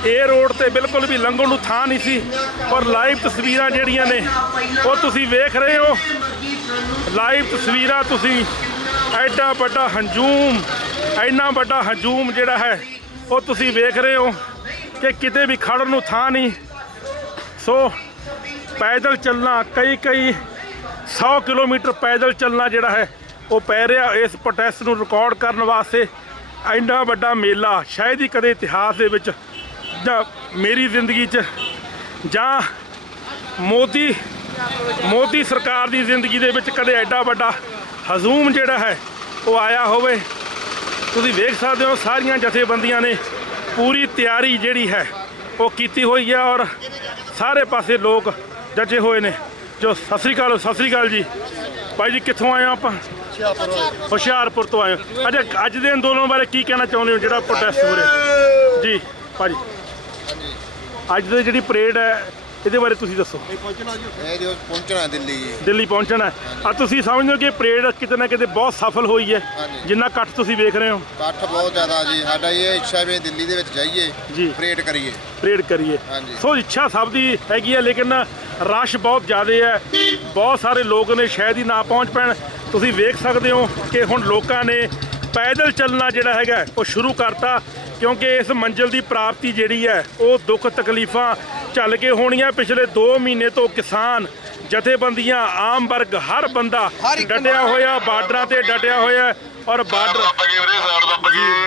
ਇਹ ਰੋਡ ਤੇ ਬਿਲਕੁਲ ਵੀ ਲੰਘਣ ਨੂੰ ਥਾਂ ਨਹੀਂ ਸੀ। ਔਰ ਲਾਈਵ ਤਸਵੀਰਾਂ ਜਿਹੜੀਆਂ ਨੇ ਉਹ ਤੁਸੀਂ ਵੇਖ ਰਹੇ ਹੋ। ਲਾਈਵ ਤਸਵੀਰਾਂ ਤੁਸੀਂ ਐਡਾ ਵੱਡਾ ਹੰਝੂਮ, ਇੰਨਾ ਵੱਡਾ ਹੰਝੂਮ ਜਿਹੜਾ ਹੈ ਉਹ ਤੁਸੀਂ ਵੇਖ ਰਹੇ ਹੋ ਕਿ ਕਿਤੇ ਵੀ ਖੜਨ ਨੂੰ ਥਾਂ ਨਹੀਂ। ਸੋ ਪੈਦਲ ਚੱਲਣਾ, ਕਈ 100 ਕਿਲੋਮੀਟਰ ਪੈਦਲ ਚੱਲਣਾ ਜਿਹੜਾ ਹੈ ਉਹ ਪੈ ਰਿਹਾ ਇਸ ਪ੍ਰੋਟੈਸਟ ਨੂੰ ਰਿਕਾਰਡ ਕਰਨ ਵਾਸਤੇ। ਇੰਨਾ ਵੱਡਾ ਮੇਲਾ ਸ਼ਾਇਦ ਹੀ ਕਦੇ ਇਤਿਹਾਸ ਦੇ ਵਿੱਚ ਜਾਂ ਮੇਰੀ ਜ਼ਿੰਦਗੀ 'ਚ ਜਾਂ ਮੋਦੀ ਸਰਕਾਰ ਦੀ ਜ਼ਿੰਦਗੀ ਦੇ ਵਿੱਚ ਕਦੇ ਐਡਾ ਵੱਡਾ ਹਜ਼ੂਮ ਜਿਹੜਾ ਹੈ ਉਹ ਆਇਆ ਹੋਵੇ। ਤੁਸੀਂ ਵੇਖ ਸਕਦੇ ਹੋ ਸਾਰੀਆਂ ਜਥੇਬੰਦੀਆਂ ਨੇ ਪੂਰੀ ਤਿਆਰੀ ਜਿਹੜੀ ਹੈ ਉਹ ਕੀਤੀ ਹੋਈ ਹੈ। ਔਰ ਸਾਰੇ ਪਾਸੇ ਲੋਕ ਜੱਜੇ ਹੋਏ ਨੇ। ਜੋ ਸਤਿ ਸ੍ਰੀ ਅਕਾਲ ਜੀ ਭਾਈ ਜੀ, ਕਿੱਥੋਂ ਆਏ ਹੋ ਆਪਾਂ? ਹੁਸ਼ਿਆਰਪੁਰ ਤੋਂ ਆਏ ਹੋ। ਅੱਜ ਦੇ ਅੰਦੋਲਨ ਬਾਰੇ ਕੀ ਕਹਿਣਾ ਚਾਹੁੰਦੇ ਹੋ ਜਿਹੜਾ ਪ੍ਰੋਟੈਸਟ ਹੋ ਰਿਹਾ ਜੀ ਭਾਜੀ? ਅੱਜ ਦੀ ਜਿਹੜੀ ਪਰੇਡ ਹੈ ਇਹਦੇ ਬਾਰੇ ਤੁਸੀਂ ਦੱਸੋ। ਪਹੁੰਚਣਾ ਦਿੱਲੀ ਪਹੁੰਚਣਾ ਆ। ਤੁਸੀਂ ਸਮਝਦੇ ਹੋ ਕਿ ਪਰੇਡ ਕਿਤੇ ਨਾ ਕਿਤੇ ਬਹੁਤ ਸਫਲ ਹੋਈ ਹੈ ਜਿੰਨਾ ਇਕੱਠ ਤੁਸੀਂ ਵੇਖ ਰਹੇ ਹੋ? ਇਕੱਠ ਬਹੁਤ ਜ਼ਿਆਦਾ ਜੀ। ਸਾਡਾ ਇਹ ਇੱਛਾ ਵੀ ਦਿੱਲੀ ਦੇ ਵਿੱਚ ਜਾਈਏ ਜੀ, ਪਰੇਡ ਕਰੀਏ। ਸੋ ਇੱਛਾ ਸਭ ਦੀ ਹੈਗੀ ਹੈ, ਲੇਕਿਨ ਰਸ਼ ਬਹੁਤ ਜ਼ਿਆਦਾ ਹੈ। ਬਹੁਤ ਸਾਰੇ ਲੋਕ ਨੇ, ਸ਼ਾਇਦ ਹੀ ਨਾ ਪਹੁੰਚ ਪੈਣ। ਤੁਸੀਂ ਵੇਖ ਸਕਦੇ ਹੋ ਕਿ ਹੁਣ ਲੋਕਾਂ ਨੇ ਪੈਦਲ ਚੱਲਣਾ ਜਿਹੜਾ ਹੈਗਾ ਉਹ ਸ਼ੁਰੂ ਕਰਤਾ, ਕਿਉਂਕਿ ਇਸ ਮੰਜ਼ਿਲ ਦੀ ਪ੍ਰਾਪਤੀ ਜਿਹੜੀ ਹੈ ਉਹ ਦੁੱਖ ਤਕਲੀਫਾਂ ਝੱਲ ਕੇ ਹੋਣੀਆਂ। ਪਿਛਲੇ 2 ਮਹੀਨੇ ਤੋਂ ਕਿਸਾਨ ਜਥੇਬੰਦੀਆਂ, ਆਮ ਵਰਗ, ਹਰ ਬੰਦਾ ਡਟਿਆ ਹੋਇਆ, ਬਾਰਡਰਾਂ ਤੇ ਡਟਿਆ ਹੋਇਆ। ਔਰ ਬਾਰਡਰ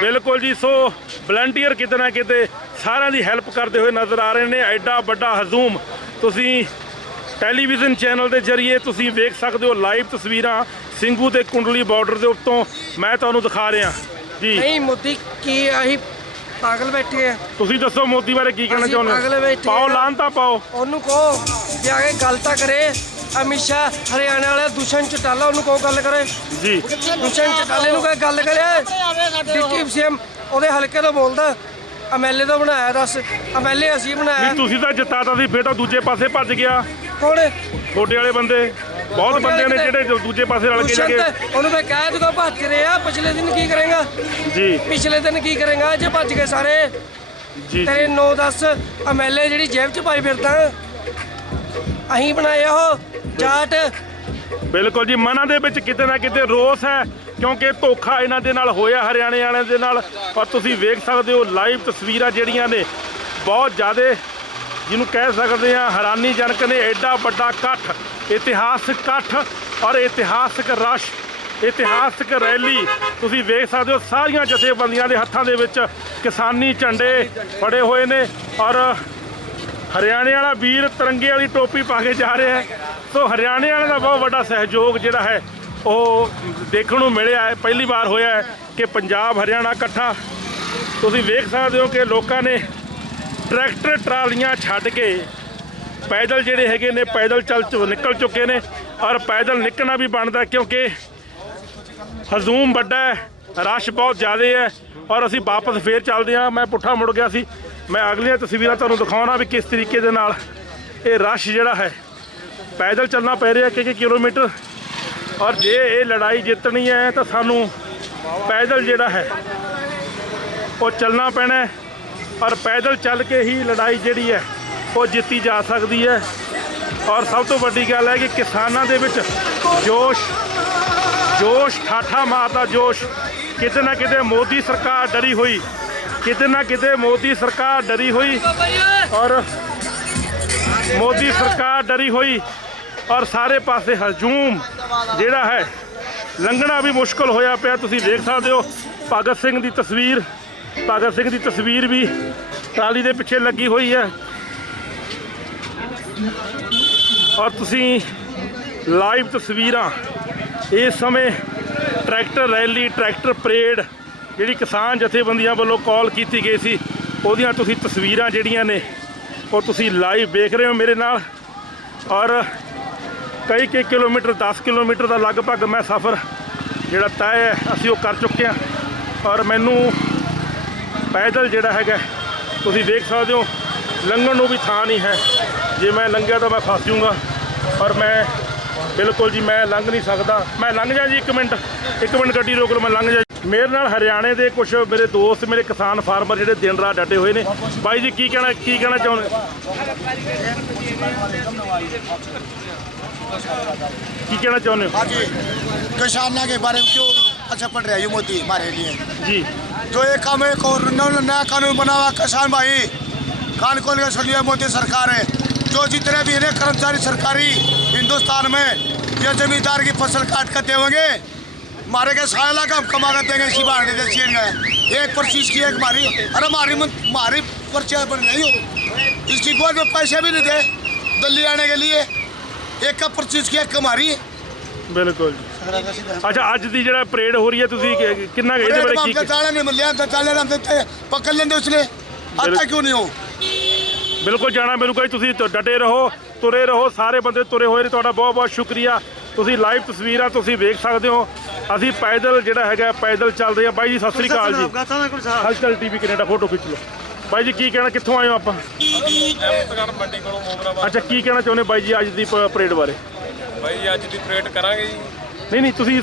ਬਿਲਕੁਲ ਜੀ। ਸੋ ਵਲੰਟੀਅਰ ਕਿਤੇ ਨਾ ਕਿਤੇ ਸਾਰਿਆਂ ਦੀ ਹੈਲਪ ਕਰਦੇ ਹੋਏ ਨਜ਼ਰ ਆ ਰਹੇ ਨੇ। ਐਡਾ ਵੱਡਾ ਹਜ਼ੂਮ ਤੁਸੀਂ ਟੈਲੀਵਿਜ਼ਨ ਚੈਨਲ ਦੇ ਜ਼ਰੀਏ ਤੁਸੀਂ ਵੇਖ ਸਕਦੇ ਹੋ। ਲਾਈਵ ਤਸਵੀਰਾਂ ਸਿੰਘੂ ਤੇ ਕੁੰਡਲੀ ਬਾਰਡਰ ਦੇ ਉੱਤੋਂ ਮੈਂ ਤੁਹਾਨੂੰ ਦਿਖਾ ਰਿਹਾ ਜੀ। ਨਹੀਂ ਮੋਦੀ ਕੀ ਆਹੀ ਪਾਗਲ ਬੈਠੇ ਆ? ਤੁਸੀਂ ਦੱਸੋ ਮੋਦੀ ਬਾਰੇ ਕੀ ਕਹਿਣਾ ਚਾਹੁੰਦੇ ਹੋ? ਪਾਓ ਲਾਹਨਤਾ ਪਾਓ ਉਹਨੂੰ ਕਹੋ ਜਾ ਕੇ ਗੱਲ ਤਾਂ ਕਰੇ। ਅਮਿਤ ਸ਼ਾਹ ਹਰਿਆਣਾ ਵਾਲਾ ਦੁਸ਼ਮਣ ਚਟਾਲਾ, ਉਹਨੂੰ ਕਹੋ ਗੱਲ ਕਰੇ ਜੀ। ਦੁਸ਼ਮਣ ਚਟਾਲੇ ਨੂੰ ਕਹੇ ਗੱਲ ਕਰੇ। ਡਿਪਟੀ ਸੀਐਮ ਉਹਦੇ ਹਲਕੇ ਤੋਂ ਬੋਲਦਾ, ਐਮਐਲਏ ਤੋਂ ਬਣਾਇਆ। ਦੱਸ ਐਮਐਲਏ ਅਸੀਂ ਬਣਾਇਆ? ਤੁਸੀਂ ਤਾਂ ਜਿਤਾਤਾ ਸੀ, ਫਿਰ ਤਾਂ ਦੂਜੇ ਪਾਸੇ ਭੱਜ ਗਿਆ। ਕੌਣ? ਛੋਟੇ ਵਾਲੇ ਬੰਦੇ, ਬਹੁਤ ਬੰਦੇ ਨੇ ਜਿਹੜੇ ਦੂਜੇ ਪਾਸੇ ਰਲ ਕੇ ਜਾ ਕੇ। ਉਹਨੂੰ ਮੈਂ ਕਹਿ ਦੂਗਾ ਭੱਜ ਰਹੇ ਆ। ਪਿਛਲੇ ਦਿਨ ਕੀ ਕਰੇਗਾ ਜੀ? ਪਿਛਲੇ ਦਿਨ ਕੀ ਕਰੇਗਾ ਜੇ ਭੱਜ ਗਏ ਸਾਰੇ ਜੀ? ਤੇਰੇ 9-10 ਐਮਐਲਏ ਜਿਹੜੀ ਜੇਬ 'ਚ ਪਾਈ ਫਿਰਦਾ, ਅਸੀਂ ਬਣਾਏ ਉਹ ਚਾਟ। ਬਿਲਕੁਲ ਜੀ, ਮਨਾਂ ਦੇ ਵਿੱਚ ਕਿਤੇ ਨਾ ਕਿਤੇ ਰੋਸ ਹੈ, ਕਿਉਂਕਿ ਧੋਖਾ ਇਹਨਾਂ ਦੇ ਨਾਲ ਹੋਇਆ, ਹਰਿਆਣੇ ਵਾਲਿਆਂ ਦੇ ਨਾਲ। ਔਰ ਤੁਸੀਂ ਵੇਖ ਸਕਦੇ ਹੋ ਲਾਈਵ ਤਸਵੀਰਾਂ ਜਿਹੜੀਆਂ ਨੇ ਬਹੁਤ ਜ਼ਿਆਦਾ, ਜਿਹਨੂੰ ਕਹਿ ਸਕਦੇ ਆ ਹੈਰਾਨੀਜਨਕ ਨੇ। ਐਡਾ ਵੱਡਾ ਇਕੱਠ, ਇਤਿਹਾਸਕ ਇਕੱਠ ਔਰ ਇਤਿਹਾਸਕ ਰਸ਼, ਇਤਿਹਾਸਕ ਰੈਲੀ ਤੁਸੀਂ ਵੇਖ ਸਕਦੇ ਹੋ। ਸਾਰੀਆਂ ਜਥੇਬੰਦੀਆਂ ਦੇ ਹੱਥਾਂ ਦੇ ਵਿੱਚ ਕਿਸਾਨੀ ਝੰਡੇ ਫੜੇ ਹੋਏ ਨੇ। ਔਰ ਹਰਿਆਣੇ ਵਾਲਾ ਵੀਰ ਤਿਰੰਗੇ ਵਾਲੀ ਟੋਪੀ ਪਾ ਕੇ ਜਾ ਰਿਹਾ ਹੈ। ਸੋ ਹਰਿਆਣੇ ਵਾਲਿਆਂ ਦਾ ਬਹੁਤ ਵੱਡਾ ਸਹਿਯੋਗ ਜਿਹੜਾ ਹੈ ਉਹ ਦੇਖਣ ਨੂੰ ਮਿਲਿਆ ਹੈ। ਪਹਿਲੀ ਵਾਰ ਹੋਇਆ ਹੈ ਕਿ ਪੰਜਾਬ ਹਰਿਆਣਾ ਇਕੱਠਾ। ਤੁਸੀਂ ਵੇਖ ਸਕਦੇ ਹੋ ਕਿ ਲੋਕਾਂ ਨੇ ਟਰੈਕਟਰ ਟਰਾਲੀਆਂ ਛੱਡ ਕੇ ਪੈਦਲ ਜਿਹੜੇ ਹੈਗੇ ਨੇ ਪੈਦਲ ਨਿਕਲ ਚੁੱਕੇ ਨੇ। ਔਰ ਪੈਦਲ ਨਿਕਲਣਾ ਵੀ ਬਣਦਾ, ਕਿਉਂਕਿ ਹਜ਼ੂਮ ਵੱਡਾ ਹੈ, ਰਸ਼ ਬਹੁਤ ਜ਼ਿਆਦਾ ਹੈ। ਔਰ ਅਸੀਂ ਵਾਪਸ ਫੇਰ ਚੱਲਦੇ ਹਾਂ। ਮੈਂ ਪੁੱਠਾ ਮੁੜ ਗਿਆ ਸੀ। ਮੈਂ ਅਗਲੀਆਂ ਤਸਵੀਰਾਂ ਤੁਹਾਨੂੰ ਦਿਖਾਉਣਾ ਵੀ ਕਿਸ ਤਰੀਕੇ ਦੇ ਨਾਲ ਇਹ ਰਸ਼ ਜਿਹੜਾ ਹੈ ਪੈਦਲ ਚੱਲਣਾ ਪੈ ਰਿਹਾ ਕਿ ਕਿਲੋਮੀਟਰ। ਔਰ ਜੇ ਇਹ ਲੜਾਈ ਜਿੱਤਣੀ ਹੈ ਤਾਂ ਸਾਨੂੰ ਪੈਦਲ ਜਿਹੜਾ ਹੈ ਉਹ ਚੱਲਣਾ ਪੈਣਾ। ਔਰ ਪੈਦਲ ਚੱਲ ਕੇ ਹੀ ਲੜਾਈ ਜਿਹੜੀ ਹੈ ਉਹ ਜਿੱਤੀ ਜਾ ਸਕਦੀ ਹੈ। ਔਰ ਸਭ ਤੋਂ ਵੱਡੀ ਗੱਲ ਹੈ ਕਿ ਕਿਸਾਨਾਂ ਦੇ ਵਿੱਚ ਜੋਸ਼ ਠਾਠਾ ਮਾਰਦਾ ਜੋਸ਼ ਕਿਤੇ ਨਾ ਕਿਤੇ ਮੋਦੀ ਸਰਕਾਰ ਡਰੀ ਹੋਈ, ਕਿਤੇ ਨਾ ਕਿਤੇ ਮੋਦੀ ਸਰਕਾਰ ਡਰੀ ਹੋਈ ਔਰ ਮੋਦੀ ਸਰਕਾਰ ਡਰੀ ਹੋਈ ਔਰ ਸਾਰੇ ਪਾਸੇ ਹਜੂਮ ਜਿਹੜਾ ਹੈ ਲੰਘਣਾ ਵੀ ਮੁਸ਼ਕਲ ਹੋਇਆ ਪਿਆ। ਤੁਸੀਂ ਦੇਖ ਸਕਦੇ ਹੋ ਭਗਤ ਸਿੰਘ ਦੀ ਤਸਵੀਰ, ਭਗਤ ਸਿੰਘ ਦੀ ਤਸਵੀਰ ਵੀ ਟਰਾਲੀ ਦੇ ਪਿੱਛੇ ਲੱਗੀ ਹੋਈ ਹੈ ਔਰ ਤੁਸੀਂ ਲਾਈਵ ਤਸਵੀਰਾਂ ਇਸ ਸਮੇਂ ਟਰੈਕਟਰ ਰੈਲੀ, ਟਰੈਕਟਰ ਪਰੇਡ ਜਿਹੜੀ ਕਿਸਾਨ ਜਥੇਬੰਦੀਆਂ ਵੱਲੋਂ ਕਾਲ ਕੀਤੀ ਗਈ ਸੀ ਉਹਦੀਆਂ ਤੁਸੀਂ ਤਸਵੀਰਾਂ ਜਿਹੜੀਆਂ ਨੇ ਉਹ ਤੁਸੀਂ ਲਾਈਵ ਵੇਖ ਰਹੇ ਹੋ ਮੇਰੇ ਨਾਲ। ਔਰ ਕਈ ਕਿਲੋਮੀਟਰ 10 ਕਿਲੋਮੀਟਰ ਦਾ ਲਗਭਗ ਮੈਂ ਸਫ਼ਰ ਜਿਹੜਾ ਤੈਅ ਹੈ ਅਸੀਂ ਉਹ ਕਰ ਚੁੱਕੇ ਹਾਂ ਔਰ ਮੈਨੂੰ ਪੈਦਲ ਜਿਹੜਾ ਹੈਗਾ ਤੁਸੀਂ ਦੇਖ ਸਕਦੇ ਹੋ ਲੰਘਣ ਨੂੰ ਵੀ ਥਾਂ ਨਹੀਂ ਹੈ। ਜੇ ਮੈਂ ਲੰਘਿਆ ਤਾਂ ਮੈਂ ਫਸ ਜਾਊਂਗਾ ਔਰ ਮੈਂ ਬਿਲਕੁਲ ਜੀ ਮੈਂ ਲੰਘ ਨਹੀਂ ਸਕਦਾ। ਮੈਂ ਲੰਘ ਜਾ ਜੀ, ਇੱਕ ਮਿੰਟ ਗੱਡੀ ਰੋਕ ਲਓ, ਮੈਂ ਲੰਘ ਜਾ। ਮੇਰੇ ਨਾਲ ਹਰਿਆਣੇ ਦੇ ਕੁਝ ਮੇਰੇ ਦੋਸਤ, ਮੇਰੇ ਕਿਸਾਨ ਫਾਰਮਰ ਜਿਹੜੇ ਦਿਨ ਰਾਤ ਡਟੇ ਹੋਏ ਨੇ। ਬਾਈ ਜੀ ਕੀ ਕਹਿਣਾ ਚਾਹੁੰਦੇ, ਕੀ ਕਹਿਣਾ चाहते हो? हाँ जी, किसानों के बारे में क्यों अच्छा पड़ रहा है ये मोदी हमारे लिए जी? जो एक काम एक और नया कानून बना हुआ किसान भाई कान खोल के सुन लिया मोदी सरकार है। जो जितने भी है कर्मचारी सरकारी हिंदुस्तान में ये जमींदार की फसल काट कर देंगे, मारे के 6 लाख हम कमा कर देंगे। इसी बार चीन गए 1% की एक मारी, अरे हमारी पर्चियाँ बन रही हो, इसकी गोद में पैसे भी नहीं दे दिल्ली आने के लिए। एक का 25 की एक कमारी बिल्कुल। अच्छा ਅੱਜ ਦੀ ਜਿਹੜਾ ਪਰੇਡ ਹੋ ਰਹੀ ਹੈ ਤੁਸੀਂ ਕਿੰਨਾ ਇਹਦੇ ਬਾਰੇ ਕੀ दाले नहीं मिले तो दाले हम देते पकड़ लेंगे उसने आता क्यों नहीं हो। ਬਿਲਕੁਲ ਜਾਣਾ ਮਿਲੂਗਾ ਜੀ। ਤੁਸੀਂ ਡਟੇ ਰਹੋ, ਤੁਰੇ ਰਹੋ, ਸਾਰੇ ਬੰਦੇ ਤੁਰੇ ਹੋਏ ਨੇ। ਤੁਹਾਡਾ ਬਹੁਤ ਬਹੁਤ ਸ਼ੁਕਰੀਆ। ਤੁਸੀਂ ਲਾਈਵ ਤਸਵੀਰਾਂ ਤੁਸੀਂ ਵੇਖ ਸਕਦੇ ਹੋ। ਅਸੀਂ ਪੈਦਲ ਜਿਹੜਾ ਹੈਗਾ ਪੈਦਲ ਚੱਲ ਰਹੇ ਹਾਂ। ਬਾਈ ਜੀ ਸਤਿ ਸ੍ਰੀ ਅਕਾਲ ਜੀ। ਹਲਚਲ ਟੀਵੀ ਕੈਨੇਡਾ ਫੋਟੋ ਖਿੱਚ ਲਓ। ਬਾਈ ਜੀ ਕੀ ਕਹਿਣਾ, ਕਿੱਥੋਂ ਆਏ ਹੋ ਆਪਾਂ? ਮੰਡੀ ਕੋਲੋਂ ਮੋਮਰਾਬਾਦ। ਅੱਛਾ ਕੀ ਕਹਿਣਾ ਚਾਹੁੰਦੇ ਬਾਈ ਜੀ ਅੱਜ ਦੀ ਪਰੇਡ ਬਾਰੇ? ਬਾਈ ਅੱਜ ਦੀ ਪਰੇਡ ਕਰਾਂਗੇ ਜੀ। ਨਹੀਂ ਤੁਸੀਂ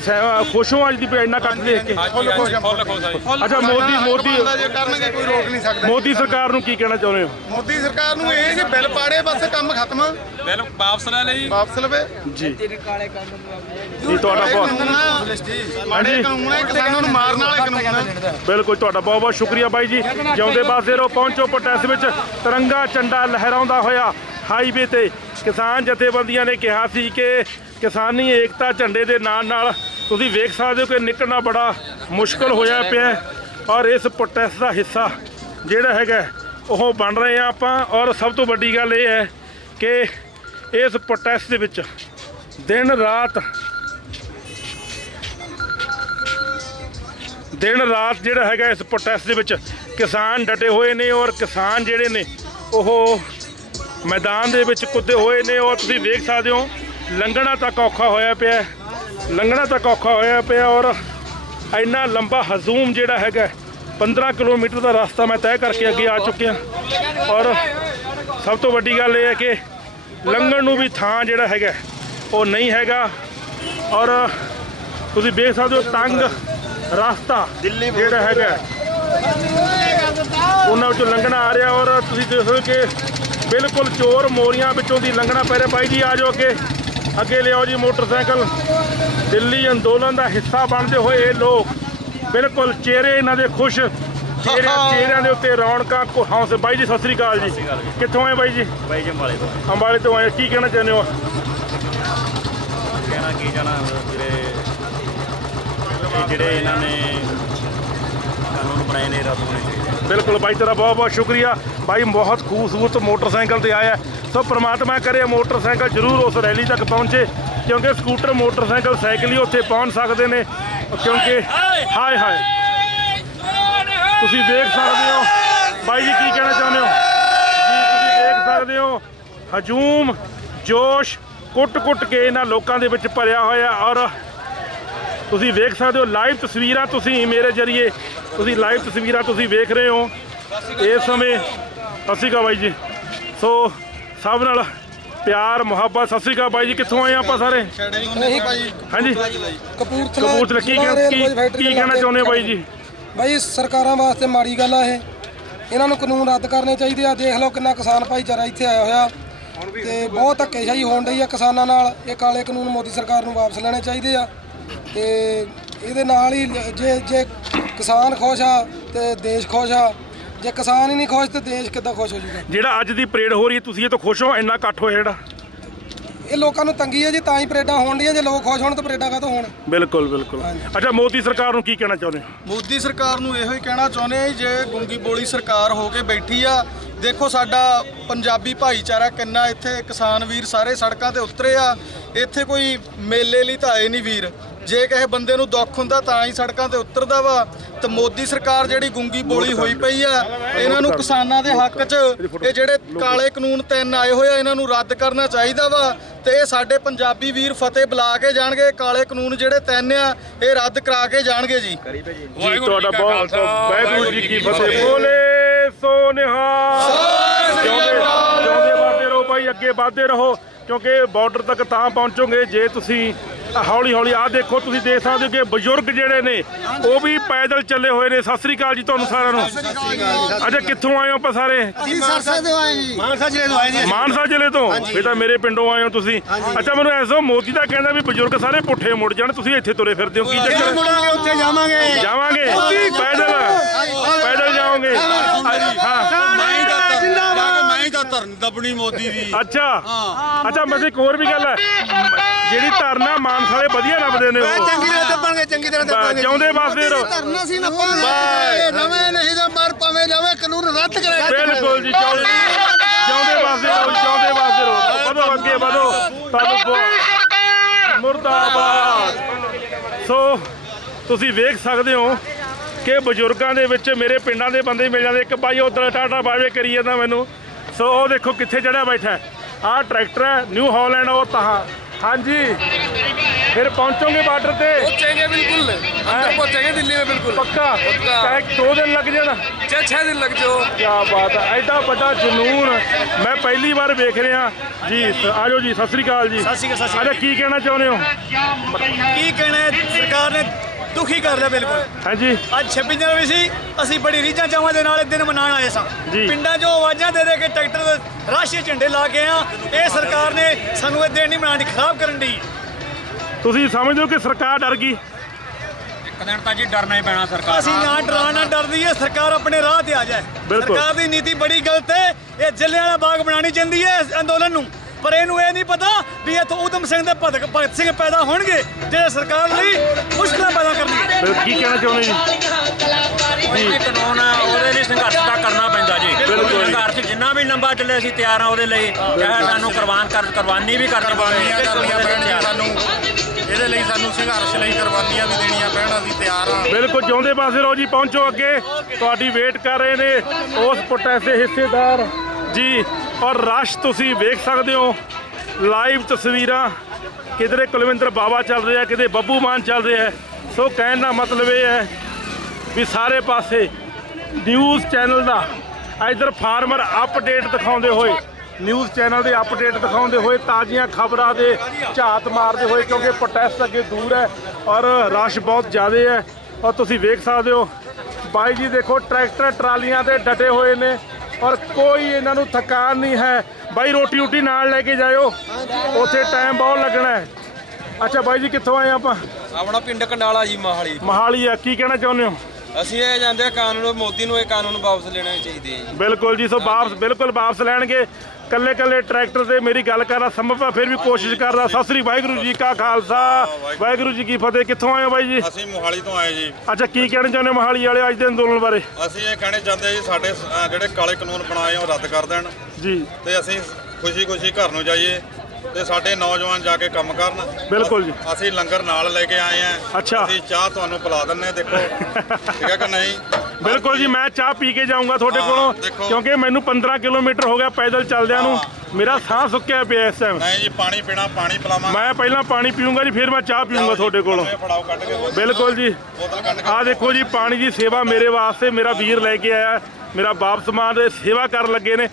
ਖੁਸ਼ ਹੋ ਅੱਜ ਦੀ ਇੰਨਾ ਕੱਟ ਦੇਖ ਕੇ? ਫੁੱਲ ਖੁਸ਼ ਅੱਛਾ ਮੋਦੀ ਜੇ ਕਰਨਗੇ ਕੋਈ ਰੋਕ ਨਹੀਂ ਸਕਦਾ। ਮੋਦੀ ਸਰਕਾਰ ਨੂੰ ਕੀ ਕਹਿਣਾ ਚਾਹੁੰਦੇ ਹੋ? ਮੋਦੀ ਸਰਕਾਰ ਨੂੰ ਇਹ ਜੀ ਬਿੱਲ ਪਾੜੇ ਬਸ ਕੰਮ ਖਤਮ, ਬਿੱਲ ਵਾਪਸ ਲੈ ਲਈ, ਵਾਪਸ ਲਵੇ ਜੀ। ਜੀ ਤੁਹਾਡਾ ਬਹੁਤ ਮਾੜੇ ਕਾਨੂੰਨ ਹੈ, ਕਿਸਾਨਾਂ ਨੂੰ ਮਾਰਨ ਵਾਲੇ ਕਾਨੂੰਨ ਹੈ। ਬਿਲਕੁਲ ਤੁਹਾਡਾ ਬਹੁਤ ਬਹੁਤ ਸ਼ੁਕਰੀਆ ਬਾਈ ਜੀ। ਜਿਉਂਦੇ ਬਾਜ਼ੇ ਰਹੋ। ਪਹੁੰਚੋ ਪ੍ਰੋਟੈਸਟ ਵਿੱਚ ਤਿਰੰਗਾ ਝੰਡਾ ਲਹਿਰਾਉਂਦਾ ਹੋਇਆ ਹਾਈਵੇ ਤੇ। ਕਿਸਾਨ ਜਥੇਬੰਦੀਆਂ ਨੇ ਕਿਹਾ ਸੀ ਕਿ ਕਿਸਾਨੀ ਏਕਤਾ ਝੰਡੇ ਦੇ ਨਾਲ ਤੁਸੀਂ ਵੇਖ ਸਕਦੇ ਹੋ ਕਿ ਨਿਕਲਣਾ ਬੜਾ ਮੁਸ਼ਕਲ ਹੋਇਆ ਪਿਆ ਔਰ ਇਸ ਪ੍ਰੋਟੈਸਟ ਦਾ ਹਿੱਸਾ ਜਿਹੜਾ ਹੈਗਾ ਉਹ ਬਣ ਰਹੇ ਆ ਆਪਾਂ। ਔਰ ਸਭ ਤੋਂ ਵੱਡੀ ਗੱਲ ਇਹ ਹੈ ਕਿ ਇਸ ਪ੍ਰੋਟੈਸਟ ਦੇ ਵਿੱਚ ਦਿਨ ਰਾਤ ਜਿਹੜਾ ਹੈਗਾ ਇਸ ਪ੍ਰੋਟੈਸਟ ਦੇ ਵਿੱਚ ਕਿਸਾਨ ਡਟੇ ਹੋਏ ਨੇ ਔਰ ਕਿਸਾਨ ਜਿਹੜੇ ਨੇ ਉਹ ਮੈਦਾਨ ਦੇ ਵਿੱਚ ਕੁੱਦੇ ਹੋਏ ਨੇ। ਔਰ ਤੁਸੀਂ ਵੇਖ ਸਕਦੇ ਹੋ ਲੰਘਣਾ ਤੱਕ ਔਖਾ ਹੋਇਆ ਪਿਆ ਔਰ ਇੰਨਾ ਲੰਬਾ ਹਜ਼ੂਮ ਜਿਹੜਾ ਹੈਗਾ 15 ਕਿਲੋਮੀਟਰ ਦਾ ਰਸਤਾ ਮੈਂ ਤੈਅ ਕਰਕੇ ਅੱਗੇ ਆ ਚੁੱਕਿਆ। ਔਰ ਸਭ ਤੋਂ ਵੱਡੀ ਗੱਲ ਇਹ ਹੈ ਕਿ ਲੰਘਣ ਨੂੰ ਵੀ ਥਾਂ ਜਿਹੜਾ ਹੈਗਾ ਉਹ ਨਹੀਂ ਹੈਗਾ। ਔਰ ਤੁਸੀਂ ਵੇਖ ਸਕਦੇ ਹੋ ਤੰਗ ਰਸਤਾ ਜਿਹੜਾ ਹੈਗਾ ਉਹਨਾਂ ਵਿੱਚੋਂ ਲੰਘਣਾ ਆ ਰਿਹਾ। ਔਰ ਤੁਸੀਂ ਦੇਖ ਸਕਦੇ ਕਿ ਬਿਲਕੁਲ ਚੋਰ ਮੋਰੀਆਂ ਵਿੱਚੋਂ ਦੀ ਲੰਘਣਾ ਪੈ ਰਿਹਾ। ਬਾਈ ਜੀ ਆ ਜਾਓ ਅੱਗੇ ਲਿਆਓ ਜੀ ਮੋਟਰਸਾਈਕਲ। ਦਿੱਲੀ ਅੰਦੋਲਨ ਦਾ ਹਿੱਸਾ ਬਣਦੇ ਹੋਏ ਇਹ ਲੋਕ ਬਿਲਕੁਲ ਚਿਹਰੇ ਇਹਨਾਂ ਦੇ ਖੁਸ਼, ਚਿਹਰਿਆਂ ਦੇ ਉੱਤੇ ਰੌਣਕਾਂ ਹੌਸਲੇ। ਬਾਈ ਜੀ ਸਤਿ ਸ੍ਰੀ ਅਕਾਲ ਜੀ। ਕਿੱਥੋਂ ਆਏ ਬਾਈ ਜੀ? ਬਾਈ ਜੀ ਅੰਬਾਲੇ ਤੋਂ ਆਏ। ਕੀ ਕਹਿਣਾ ਚਾਹੁੰਦੇ ਹੋ? ਕਹਿਣਾ ਕੀ ਜਾਣਾ ਜਿਹੜੇ ਇਹਨਾਂ ਨੇ ਕਾਨੂੰਨ ਬਣਾਏ ਨੇ ਰੱਦ ਹੋਣੇ ਚਾਹੀਦੇ। ਬਿਲਕੁਲ ਬਾਈ ਤੇਰਾ ਬਹੁਤ ਬਹੁਤ ਸ਼ੁਕਰੀਆ। ਬਾਈ ਬਹੁਤ ਖੂਬਸੂਰਤ ਮੋਟਰਸਾਈਕਲ ਤੇ ਆਇਆ। ਸੋ ਪ੍ਰਮਾਤਮਾ ਕਰੇ ਮੋਟਰਸਾਈਕਲ ਜ਼ਰੂਰ ਉਸ ਰੈਲੀ ਤੱਕ ਪਹੁੰਚੇ ਕਿਉਂਕਿ ਸਕੂਟਰ ਮੋਟਰਸਾਈਕਲ ਸਾਈਕਲ ਹੀ ਉੱਥੇ ਪਹੁੰਚ ਸਕਦੇ ਨੇ। ਕਿਉਂਕਿ ਹਾਏ ਤੁਸੀਂ ਦੇਖ ਸਕਦੇ ਹੋ ਬਾਈ ਜੀ ਕੀ ਕਹਿਣਾ ਚਾਹੁੰਦੇ ਹੋ ਜੀ? ਤੁਸੀਂ ਦੇਖ ਸਕਦੇ ਹੋ ਹਜੂਮ ਜੋਸ਼ ਕੁੱਟ ਕੇ ਇਹਨਾਂ ਲੋਕਾਂ ਦੇ ਵਿੱਚ ਭਰਿਆ ਹੋਇਆ। ਔਰ ਤੁਸੀਂ ਵੇਖ ਸਕਦੇ ਹੋ ਲਾਈਵ ਤਸਵੀਰਾਂ ਤੁਸੀਂ ਮੇਰੇ ਜ਼ਰੀਏ ਤੁਸੀਂ ਲਾਈਵ ਤਸਵੀਰਾਂ ਤੁਸੀਂ ਵੇਖ ਰਹੇ ਹੋ ਇਸ ਸਮੇਂ। ਸਤਿ ਸ਼੍ਰੀ ਅਕਾਲ ਬਾਈ ਜੀ। ਸੋ ਸਭ ਨਾਲ ਪਿਆਰ ਮੁਹੱਬਤ। ਸਤਿ ਸ਼੍ਰੀ ਅਕਾਲ ਬਾਈ ਜੀ। ਕਿੱਥੋਂ ਆਏ ਆਪਾਂ ਸਾਰੇ? ਹਾਂਜੀ ਕਪੂਰਥਲਾ। ਕੀ ਕਹਿਣਾ ਚਾਹੁੰਦੇ ਹੋ ਬਾਈ ਜੀ? ਬਾਈ ਸਰਕਾਰਾਂ ਵਾਸਤੇ ਮਾੜੀ ਗੱਲ ਆ ਇਹ। ਇਹਨਾਂ ਨੂੰ ਕਾਨੂੰਨ ਰੱਦ ਕਰਨੇ ਚਾਹੀਦੇ ਆ। ਦੇਖ ਲਓ ਕਿੰਨਾ ਕਿਸਾਨ ਭਾਈਚਾਰਾ ਇੱਥੇ ਆਇਆ ਹੋਇਆ ਤੇ ਬਹੁਤ ਧੱਕੇਸ਼ਾਹੀ ਹੋਣ ਡਈ ਆ ਕਿਸਾਨਾਂ ਨਾਲ। ਇਹ ਕਾਲੇ ਕਾਨੂੰਨ ਮੋਦੀ ਸਰਕਾਰ ਨੂੰ ਵਾਪਸ ਲੈਣੇ ਚਾਹੀਦੇ ਆ ਤੇ ਇਹਦੇ ਨਾਲ ਹੀ ਜੇ ਕਿਸਾਨ ਖੁਸ਼ ਆ ਤੇ ਦੇਸ਼ ਖੁਸ਼ ਆ, ਜੇ ਕਿਸਾਨ ਹੀ ਨਹੀਂ ਖੁਸ਼ ਤੇ ਦੇਸ਼ ਕਿੱਦਾਂ ਖੁਸ਼ ਹੋ ਜਾਊਗਾ। ਜਿਹੜਾ ਅੱਜ ਦੀ ਪਰੇਡ ਹੋ ਰਹੀ ਹੈ ਤੁਸੀਂ ਇਹ ਤੋਂ ਖੁਸ਼ ਹੋ? ਇੰਨਾ ਇਕੱਠ ਹੋਇਆ ਜਿਹੜਾ? ਇਹ ਲੋਕਾਂ ਨੂੰ ਤੰਗੀ ਹੈ ਜੀ, ਤਾਂ ਹੀ ਪਰੇਡਾਂ ਹੋਣ ਡੀਆਂ। ਜੇ ਲੋਕ ਖੁਸ਼ ਹੋਣ ਤਾਂ ਪਰੇਡਾਂ ਕਾਹਤੋਂ ਹੋਣ। ਬਿਲਕੁਲ ਬਿਲਕੁਲ। ਅੱਛਾ, ਮੋਦੀ ਸਰਕਾਰ ਨੂੰ ਕੀ ਕਹਿਣਾ ਚਾਹੁੰਦੇ ਹੋ? ਮੋਦੀ ਸਰਕਾਰ ਨੂੰ ਇਹੋ ਹੀ ਕਹਿਣਾ ਚਾਹੁੰਦੇ ਆ ਜੇ ਗੁੰਗੀ ਬੋਲੀ ਸਰਕਾਰ ਹੋ ਕੇ ਬੈਠੀ ਆ। ਦੇਖੋ ਸਾਡਾ ਪੰਜਾਬੀ ਭਾਈਚਾਰਾ ਕਿੰਨਾ, ਇੱਥੇ ਕਿਸਾਨ ਵੀਰ ਸਾਰੇ ਸੜਕਾਂ ਤੇ ਉਤਰੇ ਆ। ਇੱਥੇ ਕੋਈ ਮੇਲੇ ਲਈ ਤਾਂ ਆਏ ਨਹੀਂ ਵੀਰ। ਜੇ ਕਿਸੇ ਬੰਦੇ ਨੂੰ ਦੁੱਖ ਹੁੰਦਾ ਤਾਂ ਹੀ ਸੜਕਾਂ ਤੇ ਉਤਰਦਾ ਵਾ। ਤੇ ਮੋਦੀ ਸਰਕਾਰ ਜਿਹੜੀ ਗੁੰਗੀ ਬੋਲੀ ਹੋਈ ਪਈ ਆ, ਇਹਨਾਂ ਨੂੰ ਕਿਸਾਨਾਂ ਦੇ ਹੱਕ 'ਚ ਇਹ ਜਿਹੜੇ ਕਾਲੇ ਕਾਨੂੰਨ 3 ਆਏ ਹੋਏ ਆ, ਇਹਨਾਂ ਨੂੰ ਰੱਦ ਕਰਨਾ ਚਾਹੀਦਾ ਵਾ। ਤੇ ਇਹ ਸਾਡੇ ਪੰਜਾਬੀ ਵੀਰ ਫਤਿਹ ਬੁਲਾ ਕੇ ਜਾਣਗੇ। ਕਾਲੇ ਕਾਨੂੰਨ ਜਿਹੜੇ 3 ਆ ਇਹ ਰੱਦ ਕਰਾ ਕੇ ਜਾਣਗੇ ਜੀ। ਜੀ ਤੁਹਾਡਾ ਬਹੁਤ ਵਾਹਿਗੁਰੂ ਜੀ ਕੀ ਫਤਿਹ। ਬੋਲੇ ਸੋ ਨਿਹਾਲ। ਜਿਉਂਦੇ ਵੱਧਦੇ ਰਹੋ ਭਾਈ, ਅੱਗੇ ਵੱਧਦੇ ਰਹੋ, ਕਿਉਂਕਿ ਬਾਰਡਰ ਤੱਕ ਤਾਂ ਪਹੁੰਚੋਗੇ ਜੇ ਤੁਸੀਂ ਹੌਲੀ ਹੌਲੀ। ਆਹ ਦੇਖੋ, ਤੁਸੀਂ ਦੇਖ ਸਕਦੇ ਹੋ ਕਿ ਬਜ਼ੁਰਗ ਜਿਹੜੇ ਨੇ ਉਹ ਵੀ ਪੈਦਲ ਚੱਲੇ ਹੋਏ ਨੇ। ਸਤਿ ਸ੍ਰੀ ਅਕਾਲ ਜੀ ਤੁਹਾਨੂੰ ਸਾਰਿਆਂ ਨੂੰ। ਅੱਛਾ, ਕਿੱਥੋਂ ਆਏ ਹੋ ਆਪਾਂ ਸਾਰੇ? ਮਾਨਸਾ ਜ਼ਿਲ੍ਹੇ ਤੋਂ ਆਏ ਜੀ। ਮਾਨਸਾ ਜ਼ਿਲ੍ਹੇ ਤੋਂ? ਇਹ ਤਾਂ ਮੇਰੇ ਪਿੰਡੋਂ ਆਏ ਹੋ ਤੁਸੀਂ। ਅੱਛਾ, ਮੈਨੂੰ ਐਸੋ ਮੋਦੀ ਦਾ ਕਹਿੰਦਾ ਵੀ ਬਜ਼ੁਰਗ ਸਾਰੇ ਪੁੱਠੇ ਮੁੜ ਜਾਣ, ਤੁਸੀਂ ਇੱਥੇ ਤੁਰੇ ਫਿਰਦੇ ਹੋ, ਕੀ ਚੱਕਰ? ਮੁੜਾਂਗੇ, ਉੱਥੇ ਜਾਵਾਂਗੇ ਪੈਦਲ ਜਾਓਗੇ? ਹਾਂ, ਮੈਂ ਤਾਂ ਧਰਨ ਦੱਬਣੀ ਮੋਦੀ ਦੀ। ਅੱਛਾ, ਵੈਸੇ ਇੱਕ ਹੋਰ ਵੀ ਗੱਲ ਹੈ, ਜਿਹੜੀ ਧਰਨਾ ਮਾਨਸਾ ਵਾਲੇ ਵਧੀਆ ਲੱਭਦੇ ਨੇ ਉਹ। ਚੰਗੀ ਤਰ੍ਹਾਂ ਦੱਬਾਂਗੇ, ਚੰਗੀ ਤਰ੍ਹਾਂ ਦੱਬਾਂਗੇ। ਜਿਉਂਦੇ ਵੱਸਦੇ ਰਹੋ। ਧਰਨਾ ਸੀ ਨਾ ਪਾਵਾਂਗੇ, ਨਵੇਂ ਨਹੀਂ ਤਾਂ ਮਰ ਪਵੇਂ ਜਾਵੇ, ਕਾਨੂੰਨ ਰੱਦ ਕਰੇ। ਬਿਲਕੁਲ ਜੀ, ਜਿਉਂਦੇ ਵੱਸਦੇ ਰਹੋ, ਜਿਉਂਦੇ ਵੱਸਦੇ ਰਹੋ। ਵਧੋ ਅੱਗੇ ਵਧੋ, ਤੁਹਾਨੂੰ ਮੁਰਦਾਬਾਦ। ਸੋ ਤੁਸੀਂ ਵੇਖ ਸਕਦੇ ਹੋ ਕਿ ਬਜ਼ੁਰਗਾਂ ਦੇ ਵਿੱਚ ਮੇਰੇ ਪਿੰਡਾਂ ਦੇ ਬੰਦੇ ਮਿਲ ਜਾਂਦੇ। ਇੱਕ ਬਾਈ ਉਧਰ ਟਾਟਾ ਬਾਵੇ ਕਰੀ ਜਾਂਦਾ ਮੈਨੂੰ। ਸੋ ਉਹ ਦੇਖੋ ਕਿੱਥੇ ਚੜਿਆ ਬੈਠਾ। ਆਹ ਟਰੈਕਟਰ ਹੈ ਨਿਊ ਹਾਲੈਂਡ, ਉਹ ਤਾਂ ਹਾਂਜੀ। फिर पहुंचोगे बॉर्डर पे? पहुंचेंगे बिल्कुल, अंदर पहुंचेंगे दिल्ली में बिल्कुल पक्का। चाहे 2 दिन लग जाए ना, चाहे 6 दिन लग जाओ। क्या बात है, ऐसा बड़ा जुनून मैं पहली बार देख रहा जी। आ जाओ जी, सत श्री अकाल जी। अच्छा, की कहना चाहते हो? ਕੀ ਕਹਿਣਾ ਹੈ, ਸਰਕਾਰ ਨੇ ਦੁਖੀ ਕਰ ਲਿਆ ਬਿਲਕੁਲ। ਹਾਂਜੀ, ਅੱਜ 26 ਜਨਵਰੀ ਸੀ, ਅਸੀਂ ਬੜੀ ਰੀਝਾਂ ਚਾਵਾਂ ਦੇ ਨਾਲ ਇਹ ਦਿਨ ਮਨਾਉਣ ਆਏ ਸਾਂ। ਪਿੰਡਾਂ 'ਚੋਂ ਆਵਾਜ਼ਾਂ ਦੇ ਦੇ ਕੇ ਟਰੈਕਟਰ ਰਾਸ਼ਟਰੀ ਝੰਡੇ ਲਾ ਕੇ ਆ। ਇਹ ਸਰਕਾਰ ਨੇ ਸਾਨੂੰ ਇਹ ਦਿਨ ਨਹੀਂ ਮਨਾਉਣ ਦੀ, ਖਰਾਬ ਕਰਨ ਦੀ। ਤੁਸੀਂ ਸਮਝਦੇ ਹੋ ਕਿ ਸਰਕਾਰ ਡਰ ਗਈ? ਇੱਕ ਦਿਨ ਤਾਂ ਜੀ ਡਰਨਾ ਹੀ ਪੈਣਾ ਸਰਕਾਰ। ਅਸੀਂ ਨਾ ਡਰਾਣਾ ਡਰਦੀ ਹੈ ਸਰਕਾਰ, ਆਪਣੇ ਰਾਹ ਤੇ ਆ ਜਾਏ। ਸਰਕਾਰ ਦੀ ਨੀਤੀ ਬੜੀ ਗਲਤ ਹੈ। ਇਹ ਜਲਿਆਂਵਾਲਾ ਬਾਗ ਬਣਾਉਣੀ ਚਾਹੁੰਦੀ ਹੈ ਇਸ ਅੰਦੋਲਨ ਨੂੰ, ਪਰ ਇਹਨੂੰ ਇਹ ਨਹੀਂ ਪਤਾ ਵੀ ਇੱਥੋਂ ਊਧਮ ਸਿੰਘ ਦੇ ਭਗਤ ਸਿੰਘ ਪੈਦਾ ਹੋਣਗੇ ਜਿਹੜੇ ਸਰਕਾਰ ਲਈ ਮੁਸ਼ਕਲਾਂ ਪੈਦਾ ਕਰਨਗੇ। ਕੀ ਕਹਿਣਾ ਚਾਹੁੰਦੇ ਜੀ? ਜੀ, ਕਾਨੂੰਨ ਉਹਦੇ ਲਈ ਸੰਘਰਸ਼ ਤਾਂ ਕਰਨਾ ਪੈਂਦਾ ਜੀ। ਸੰਘਰਸ਼ ਜਿੰਨਾ ਵੀ ਲੰਬਾ ਚੱਲੇ ਅਸੀਂ ਤਿਆਰ ਆ ਉਹਦੇ ਲਈ। ਚਾਹੇ ਸਾਨੂੰ ਕੁਰਬਾਨੀ ਵੀ ਕਰਨੀ ਪਵੇ ਸਾਨੂੰ, ਇਹਦੇ ਲਈ ਸਾਨੂੰ ਸੰਘਰਸ਼ ਲਈ ਕੁਰਬਾਨੀਆਂ ਵੀ ਦੇਣੀਆਂ ਪੈਣ, ਅਸੀਂ ਤਿਆਰ ਆ। ਬਿਲਕੁਲ, ਜਿਉਂਦੇ ਪਾਸੇ ਰਹੋ ਜੀ, ਪਹੁੰਚੋ ਅੱਗੇ, ਤੁਹਾਡੀ ਵੇਟ ਕਰ ਰਹੇ ਨੇ ਉਸ ਪੋਟੈਸੇ ਹਿੱਸੇਦਾਰ ਜੀ। ਔਰ ਰਸ਼ ਤੁਸੀਂ ਵੇਖ ਸਕਦੇ ਹੋ, ਲਾਈਵ ਤਸਵੀਰਾਂ। ਕਿਧਰੇ ਕੁਲਵਿੰਦਰ ਬਾਵਾ ਚੱਲ ਰਿਹਾ, ਕਿਤੇ ਬੱਬੂ ਮਾਨ ਚੱਲ ਰਿਹਾ। ਸੋ ਕਹਿਣ ਦਾ ਮਤਲਬ ਇਹ ਹੈ ਵੀ ਸਾਰੇ ਪਾਸੇ ਨਿਊਜ਼ ਚੈਨਲ ਦਾ ਇੱਧਰ ਫਾਰਮਰ ਅਪਡੇਟ ਦਿਖਾਉਂਦੇ ਹੋਏ, ਨਿਊਜ਼ ਚੈਨਲ ਦੇ ਅਪਡੇਟ ਦਿਖਾਉਂਦੇ ਹੋਏ, ਤਾਜ਼ੀਆਂ ਖਬਰਾਂ ਦੇ ਝਾਤ ਮਾਰਦੇ ਹੋਏ, ਕਿਉਂਕਿ ਪ੍ਰੋਟੈਸਟ ਅੱਗੇ ਦੂਰ ਹੈ ਔਰ ਰਸ਼ ਬਹੁਤ ਜ਼ਿਆਦਾ ਹੈ। ਔਰ ਤੁਸੀਂ ਵੇਖ ਸਕਦੇ ਹੋ ਬਾਈ ਜੀ, ਦੇਖੋ ਟਰੈਕਟਰ ਟਰਾਲੀਆਂ ਤੇ ਡਟੇ ਹੋਏ ਨੇ ਔਰ ਕੋਈ ਇਹਨਾਂ ਨੂੰ ਥਕਾਨ ਨਹੀਂ ਹੈ। ਬਾਈ ਰੋਟੀ ਨਾਲ ਲੈ ਕੇ ਜਾਇਓ, ਉੱਥੇ ਟਾਈਮ ਬਹੁਤ ਲੱਗਣਾ ਹੈ। ਅੱਛਾ ਬਾਈ ਜੀ, ਕਿੱਥੋਂ ਆਏ ਆਪਾਂ? ਆਪਣਾ ਪਿੰਡ ਕੰਡਾਲਾ ਜੀ, ਮਹਾਲੀ ਆ। ਕੀ ਕਹਿਣਾ ਚਾਹੁੰਦੇ ਹੋ? ਅਸੀਂ ਇਹ ਜਾਂਦੇ ਆ ਕਾਨੂੰਨ, ਮੋਦੀ ਨੂੰ ਇਹ ਕਾਨੂੰਨ ਵਾਪਸ ਲੈਣੇ ਚਾਹੀਦੇ ਆ ਜੀ। ਬਿਲਕੁਲ ਜੀ, ਸੋ ਬਿਲਕੁਲ ਵਾਪਸ ਲੈਣਗੇ। ਕੱਲੇ ਟਰੈਕਟਰ ਤੇ ਮੇਰੀ ਗੱਲ ਕਰਨਾ ਸੰਭਵ ਆ, ਫਿਰ ਵੀ ਕੋਸ਼ਿਸ਼ ਕਰਦਾ। ਸਤਿ ਸ੍ਰੀ ਵਾਹਿਗੁਰੂ ਜੀ ਕਾ ਖਾਲਸਾ, ਵਾਹਿਗੁਰੂ ਜੀ ਕੀ ਫਤਿਹ। ਕਿੱਥੋਂ ਆਏ ਹੋ ਬਾਈ ਜੀ? ਅਸੀਂ ਮੋਹਾਲੀ ਤੋਂ ਆਏ ਜੀ। ਅੱਛਾ, ਕੀ ਕਹਿਣਾ ਚਾਹੁੰਦੇ ਹੋ ਮੋਹਾਲੀ ਵਾਲੇ ਅੱਜ ਦੇ ਅੰਦੋਲਨ ਬਾਰੇ? ਅਸੀਂ ਇਹ ਕਹਿਣੇ ਚਾਹੁੰਦੇ ਜੀ, ਸਾਡੇ ਜਿਹੜੇ ਕਾਲੇ ਕਾਨੂੰਨ ਬਣਾਏ ਉਹ ਰੱਦ ਕਰ ਦੇਣ ਜੀ, ਤੇ ਅਸੀਂ ਖੁਸ਼ੀ ਘਰ ਨੂੰ ਜਾਈਏ ਤੇ ਸਾਡੇ ਨੌਜਵਾਨ ਜਾ ਕੇ ਕੰਮ ਕਰਨ। ਬਿਲਕੁਲ ਜੀ। ਅਸੀਂ ਲੰਗਰ ਨਾਲ ਲੈ ਕੇ ਆਏ ਆਂ। ਅੱਛਾ, ਅਸੀਂ ਚਾਹ ਤੁਹਾਨੂੰ ਪਿਲਾ ਦਿੰਨੇ, ਦੇਖੋ ਠੀਕ ਹੈ ਕਿ ਨਹੀਂ? ਬਿਲਕੁਲ ਜੀ, ਮੈਂ ਚਾਹ ਪੀ ਕੇ ਜਾਊਂਗਾ ਤੁਹਾਡੇ ਕੋਲੋਂ, ਕਿਉਂਕਿ ਮੈਨੂੰ 15 ਕਿਲੋਮੀਟਰ ਹੋ ਗਿਆ ਪੈਦਲ ਚੱਲਦਿਆਂ ਨੂੰ। ਮੇਰਾ ਸਾਹ ਸੁੱਕਿਆ ਪਿਆ ਇਸ ਟਾਈਮ। ਨਹੀਂ ਜੀ, ਪਾਣੀ ਪੀਣਾ, ਪਾਣੀ ਪਿਲਾਵਾਂਗੇ। ਮੈਂ ਪਹਿਲਾਂ ਪਾਣੀ ਪੀਊਂਗਾ ਜੀ, ਫਿਰ ਮੈਂ ਚਾਹ ਪੀਊਂਗਾ ਤੁਹਾਡੇ ਕੋਲੋਂ। ਬਿਲਕੁਲ ਜੀ। ਆਹ ਦੇਖੋ ਜੀ, ਪਾਣੀ ਦੀ ਸੇਵਾ ਮੇਰੇ ਵਾਸਤੇ ਮੇਰਾ ਵੀਰ ਲੈ ਕੇ ਆਇਆ, ਮੇਰਾ ਬਾਪ ਸਮਾਨ ਦੇ ਸੇਵਾ ਕਰਨ ਲੱਗੇ ਨੇ।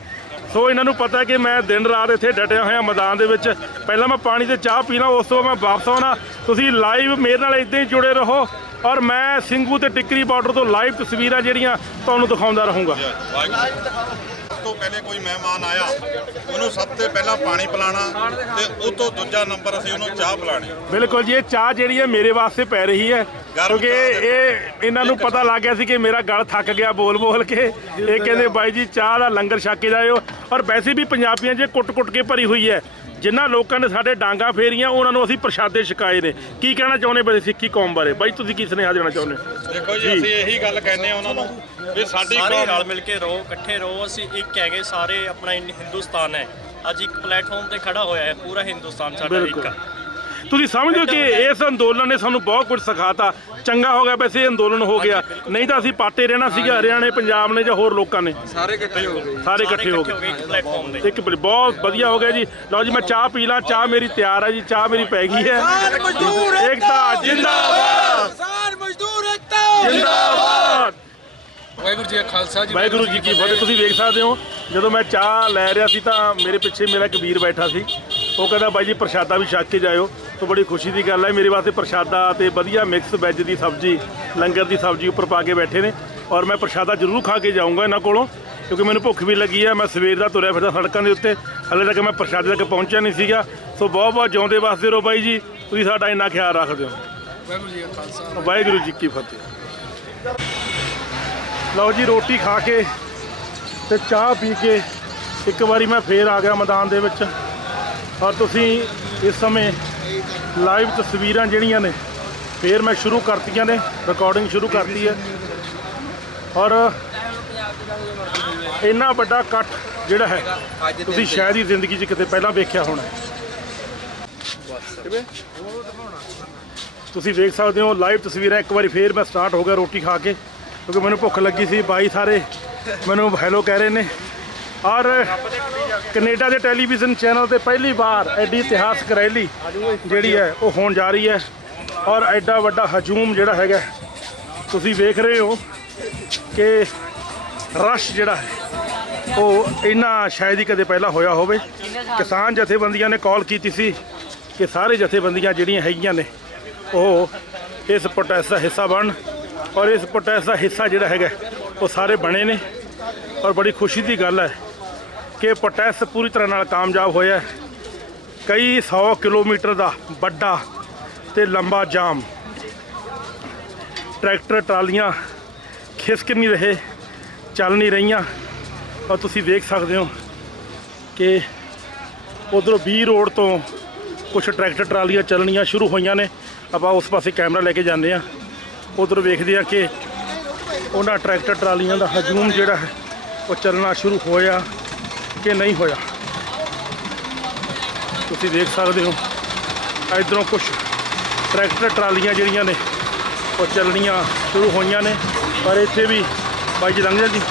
ਸੋ ਇਹਨਾਂ ਨੂੰ ਪਤਾ ਕਿ ਮੈਂ ਦਿਨ ਰਾਤ ਇੱਥੇ ਡਟਿਆ ਹੋਇਆ ਮੈਦਾਨ ਦੇ ਵਿੱਚ। ਪਹਿਲਾਂ ਮੈਂ ਪਾਣੀ ਤੇ ਚਾਹ ਪੀਣਾ, ਉਸ ਤੋਂ ਮੈਂ ਵਾਪਸ ਆਉਣਾ। ਤੁਸੀਂ ਲਾਈਵ ਮੇਰੇ ਨਾਲ ਇੱਦਾਂ ਹੀ ਜੁੜੇ ਰਹੋ ਔਰ ਮੈਂ ਸਿੰਘੂ ਤੇ ਟਿੱਕਰੀ ਬਾਰਡਰ ਤੋਂ ਲਾਈਵ ਤਸਵੀਰਾਂ ਜਿਹੜੀਆਂ ਤੁਹਾਨੂੰ ਦਿਖਾਉਂਦਾ ਰਹੂੰਗਾ। ਤੋਂ ਪਹਿਲੇ ਕੋਈ ਮਹਿਮਾਨ ਆਇਆ, ਉਹਨੂੰ ਸਭ ਤੋਂ ਪਹਿਲਾਂ ਪਾਣੀ ਪਿਲਾਣਾ ਤੇ ਉਹ ਤੋਂ ਦੂਜਾ ਨੰਬਰ ਅਸੀਂ ਉਹਨੂੰ ਚਾਹ ਪਿਲਾਣੀ। ਬਿਲਕੁਲ ਜੀ, ਇਹ ਚਾਹ ਜਿਹੜੀ ਹੈ ਮੇਰੇ ਵਾਸਤੇ ਪੈ ਰਹੀ ਹੈ ਕਿਉਂਕਿ ਇਹ ਇਹਨਾਂ ਨੂੰ ਪਤਾ ਲੱਗ ਗਿਆ ਸੀ ਕਿ ਮੇਰਾ ਗਲ ਥੱਕ ਗਿਆ ਬੋਲ ਬੋਲ ਕੇ। ਇਹ ਕਹਿੰਦੇ ਬਾਈ ਜੀ ਚਾਹ ਦਾ ਲੰਗਰ ਛਕ ਕੇ ਜਾਇਓ। ਔਰ ਵੈਸੇ ਵੀ ਪੰਜਾਬੀਆਂ 'ਚ ਕੁੱਟ-ਕੁੱਟ ਕੇ ਭਰੀ ਹੋਈ ਹੈ। ਜਿਨ੍ਹਾਂ ਲੋਕਾਂ ਨੇ ਸਾਡੇ ਡਾਂਗਾ ਫੇਰੀਆਂ ਉਹਨਾਂ ਨੂੰ ਅਸੀਂ ਪ੍ਰਸ਼ਾਦੇ ਛਕਾਏ ਨੇ। ਕੀ ਕਹਿਣਾ ਚਾਹੁੰਦੇ ਬਈ ਸਿੱਖੀ ਕੌਮ ਬਾਰੇ? ਬਾਈ ਤੁਸੀਂ ਕੀ ਸੁਨੇਹਾ ਦੇਣਾ ਚਾਹੁੰਦੇ? ਦੇਖੋ ਜੀ, ਅਸੀਂ ਇਹੀ ਗੱਲ ਕਹਿੰਦੇ ਆ ਉਹਨਾਂ ਨੂੰ ਵੀ ਸਾਡੀ ਸਾਰੇ ਰਲ ਮਿਲ ਕੇ ਰਹੋ, ਇਕੱਠੇ ਰਹੋ। ਅਸੀਂ ਇੱਕ ਹੈਗੇ ਸਾਰੇ, ਆਪਣਾ ਹਿੰਦੁਸਤਾਨ ਹੈ। ਅੱਜ ਇੱਕ ਪਲੇਟਫਾਰਮ ਤੇ ਖੜਾ ਹੋਇਆ ਹੈ ਪੂਰਾ ਹਿੰਦੁਸਤਾਨ ਸਾਡਾ ਇੱਕ ਆ। ਤੁਸੀਂ ਸਮਝੋ ਕਿ ਇਸ ਅੰਦੋਲਨ ਨੇ ਸਾਨੂੰ ਬਹੁਤ ਕੁਝ ਸਿਖਾਤਾ। ਚੰਗਾ ਹੋ ਗਿਆ ਵੈਸੇ ਇਹ ਅੰਦੋਲਨ ਹੋ ਗਿਆ, ਨਹੀਂ ਤਾਂ ਅਸੀਂ ਪਾਟੇ ਰਹਿਣਾ ਸੀਗਾ ਹਰਿਆਣੇ ਪੰਜਾਬ ਨੇ ਜਾਂ ਹੋਰ ਲੋਕਾਂ ਨੇ। ਸਾਰੇ ਇਕੱਠੇ ਹੋ ਗਏ ਇੱਕ ਪਲੇਟਫਾਰਮ ਤੇ। ਇੱਕ ਬਹੁਤ ਵਧੀਆ ਹੋ ਗਿਆ ਜੀ। ਲਓ ਜੀ ਮੈਂ ਚਾਹ ਪੀ ਲਾਂ। ਚਾਹ ਮੇਰੀ ਤਿਆਰ ਹੈ ਜੀ, ਚਾਹ ਮੇਰੀ ਪੈ ਗਈ ਹੈ। ਏਕਤਾ ਜਿੰਦਾਬਾਦ, ਕਿਸਾਨ ਮਜ਼ਦੂਰ ਏਕਤਾ ਜਿੰਦਾਬਾਦ। ਵਾਹਿਗੁਰੂ ਜੀ ਕਾ ਖਾਲਸਾ ਜੀ ਵਾਹਿਗੁਰੂ ਜੀ ਕੀ ਫਤਿਹ। ਤੁਸੀਂ ਵੇਖ ਸਕਦੇ ਹੋ ਜਦੋਂ ਮੈਂ ਚਾਹ ਲੈ ਰਿਹਾ ਸੀ ਤਾਂ ਮੇਰੇ ਪਿੱਛੇ ਮੇਰਾ ਇੱਕ ਵੀਰ ਬੈਠਾ ਸੀ। ਉਹ ਕਹਿੰਦਾ ਬਾਈ ਜੀ ਪ੍ਰਸ਼ਾਦਾ ਵੀ ਛਕ ਕੇ ਜਾਇਓ। ਤਾਂ ਬੜੀ ਖੁਸ਼ੀ ਦੀ ਗੱਲ ਹੈ। ਮੇਰੇ ਵਾਸਤੇ ਪ੍ਰਸ਼ਾਦਾ ਤੇ ਵਧੀਆ ਮਿਕਸ ਵੈਜ ਦੀ ਸਬਜ਼ੀ, ਲੰਗਰ ਦੀ ਸਬਜ਼ੀ ਉੱਪਰ ਪਾ ਕੇ ਬੈਠੇ ਨੇ। ਔਰ ਮੈਂ ਪ੍ਰਸ਼ਾਦਾ ਜ਼ਰੂਰ ਖਾ ਕੇ ਜਾਊਂਗਾ ਇਹਨਾਂ ਕੋਲੋਂ, ਕਿਉਂਕਿ ਮੈਨੂੰ ਭੁੱਖ ਵੀ ਲੱਗੀ ਹੈ। ਮੈਂ ਸਵੇਰ ਦਾ ਤੁਰਿਆ ਫਿਰਦਾ ਸੜਕਾਂ ਦੇ ਉੱਤੇ, ਹਾਲੇ ਤੱਕ ਮੈਂ ਪ੍ਰਸ਼ਾਦੇ ਤੱਕ ਪਹੁੰਚਿਆ ਨਹੀਂ ਸੀਗਾ। ਸੋ ਬਹੁਤ ਬਹੁਤ ਜਿਉਂਦੇ ਵਾਸਤੇ ਰਹੋ ਬਾਈ ਜੀ, ਤੁਸੀਂ ਸਾਡਾ ਇੰਨਾ ਖਿਆਲ ਰੱਖਦੇ ਹੋ। ਵਾਹਿਗੁਰੂ ਜੀ ਕਾ ਖਾਲਸਾ ਵਾਹਿਗੁਰੂ ਜੀ ਕੀ ਫਤਿਹ। ਲਓ ਜੀ ਰੋਟੀ ਖਾ ਕੇ ਤੇ ਚਾਹ ਪੀ ਕੇ ਇੱਕ ਵਾਰੀ ਮੈਂ ਫੇਰ ਆ ਗਿਆ ਮੈਦਾਨ ਦੇ ਵਿੱਚ। ਔਰ ਤੁਸੀਂ ਇਸ ਸਮੇਂ ਲਾਈਵ ਤਸਵੀਰਾਂ ਜਿਹੜੀਆਂ ਨੇ ਫੇਰ ਮੈਂ ਸ਼ੁਰੂ ਕਰਤੀਆਂ ਨੇ, ਰਿਕਾਰਡਿੰਗ ਸ਼ੁਰੂ ਕਰਤੀ ਹੈ। ਔਰ ਇੰਨਾ ਵੱਡਾ ਇਕੱਠ ਜਿਹੜਾ ਹੈ ਤੁਸੀਂ ਸ਼ਾਇਦ ਹੀ ਜ਼ਿੰਦਗੀ 'ਚ ਕਿਤੇ ਪਹਿਲਾਂ ਵੇਖਿਆ ਹੋਣਾ। ਤੁਸੀਂ ਵੇਖ ਸਕਦੇ ਹੋ ਲਾਈਵ ਤਸਵੀਰਾਂ। ਇੱਕ ਵਾਰੀ ਫੇਰ ਮੈਂ ਸਟਾਰਟ ਹੋ ਗਿਆ ਰੋਟੀ ਖਾ ਕੇ, ਕਿਉਂਕਿ ਮੈਨੂੰ ਭੁੱਖ ਲੱਗੀ ਸੀ। ਬਾਈ ਸਾਰੇ ਮੈਨੂੰ ਹੈਲੋ ਕਹਿ ਰਹੇ ਨੇ। ਔਰ ਕੈਨੇਡਾ ਦੇ ਟੈਲੀਵਿਜ਼ਨ ਚੈਨਲ ਤੇ ਪਹਿਲੀ ਵਾਰ ਐਡੀ ਇਤਿਹਾਸਕ ਰੈਲੀ ਜਿਹੜੀ ਹੈ ਉਹ ਹੋਣ ਜਾ ਰਹੀ ਹੈ। ਔਰ ਐਡਾ ਵੱਡਾ ਹਜੂਮ ਜਿਹੜਾ ਹੈਗਾ ਤੁਸੀਂ ਵੇਖ ਰਹੇ ਹੋ ਕਿ ਰਸ਼ ਜਿਹੜਾ ਹੈ ਉਹ ਇੰਨਾ ਸ਼ਾਇਦ ਹੀ ਕਦੇ ਪਹਿਲਾਂ ਹੋਇਆ ਹੋਵੇ। ਕਿਸਾਨ ਜਥੇਬੰਦੀਆਂ ਨੇ ਕਾਲ ਕੀਤੀ ਸੀ ਕਿ ਸਾਰੇ ਜਥੇਬੰਦੀਆਂ ਜਿਹੜੀਆਂ ਹੈਗੀਆਂ ਨੇ ਉਹ ਇਸ ਪ੍ਰੋਟੈਸਟ ਦਾ ਹਿੱਸਾ ਬਣਨ। ਔਰ ਇਸ ਪ੍ਰੋਟੈਸਟ ਦਾ ਹਿੱਸਾ ਜਿਹੜਾ ਹੈਗਾ ਉਹ ਸਾਰੇ ਬਣੇ ਨੇ। ਔਰ ਬੜੀ ਖੁਸ਼ੀ ਦੀ ਗੱਲ ਹੈ ਕਿ ਪ੍ਰੋਟੈਸਟ ਪੂਰੀ ਤਰ੍ਹਾਂ ਨਾਲ ਕਾਮਯਾਬ ਹੋਇਆ। ਕਈ 100 ਕਿਲੋਮੀਟਰ ਦਾ ਵੱਡਾ ਤੇ ਲੰਬਾ ਜਾਮ, ਟਰੈਕਟਰ ਟਰਾਲੀਆਂ ਖਿਸਕ ਨਹੀਂ ਰਹੇ, ਚੱਲ ਨਹੀਂ ਰਹੀਆਂ। ਔਰ ਤੁਸੀਂ ਵੇਖ ਸਕਦੇ ਹੋ ਕਿ ਉਧਰੋਂ 20 ਰੋਡ ਤੋਂ ਕੁਝ ਟਰੈਕਟਰ ਟਰਾਲੀਆਂ ਚੱਲਣੀਆਂ ਸ਼ੁਰੂ ਹੋਈਆਂ ਨੇ। ਆਪਾਂ ਉਸ ਪਾਸੇ ਕੈਮਰਾ ਲੈ ਕੇ ਜਾਂਦੇ ਹਾਂ, ਉਧਰ ਵੇਖਦੇ ਆ ਕਿ ਉਹਨਾਂ ਟਰੈਕਟਰ ਟਰਾਲੀਆਂ ਦਾ ਹਜੂਮ ਜਿਹੜਾ ਹੈ ਉਹ ਚੱਲਣਾ ਸ਼ੁਰੂ ਹੋਇਆ ਕਿ ਨਹੀਂ ਹੋਇਆ। ਤੁਸੀਂ ਦੇਖ ਸਕਦੇ ਹੋ ਇੱਧਰੋਂ ਕੁਝ ਟਰੈਕਟਰ ਟਰਾਲੀਆਂ ਜਿਹੜੀਆਂ ਨੇ ਉਹ ਚੱਲਣੀਆਂ ਸ਼ੁਰੂ ਹੋਈਆਂ ਨੇ। ਪਰ ਇੱਥੇ ਵੀ ਬਾਈ ਜੀ ਲੰਘ ਜੀ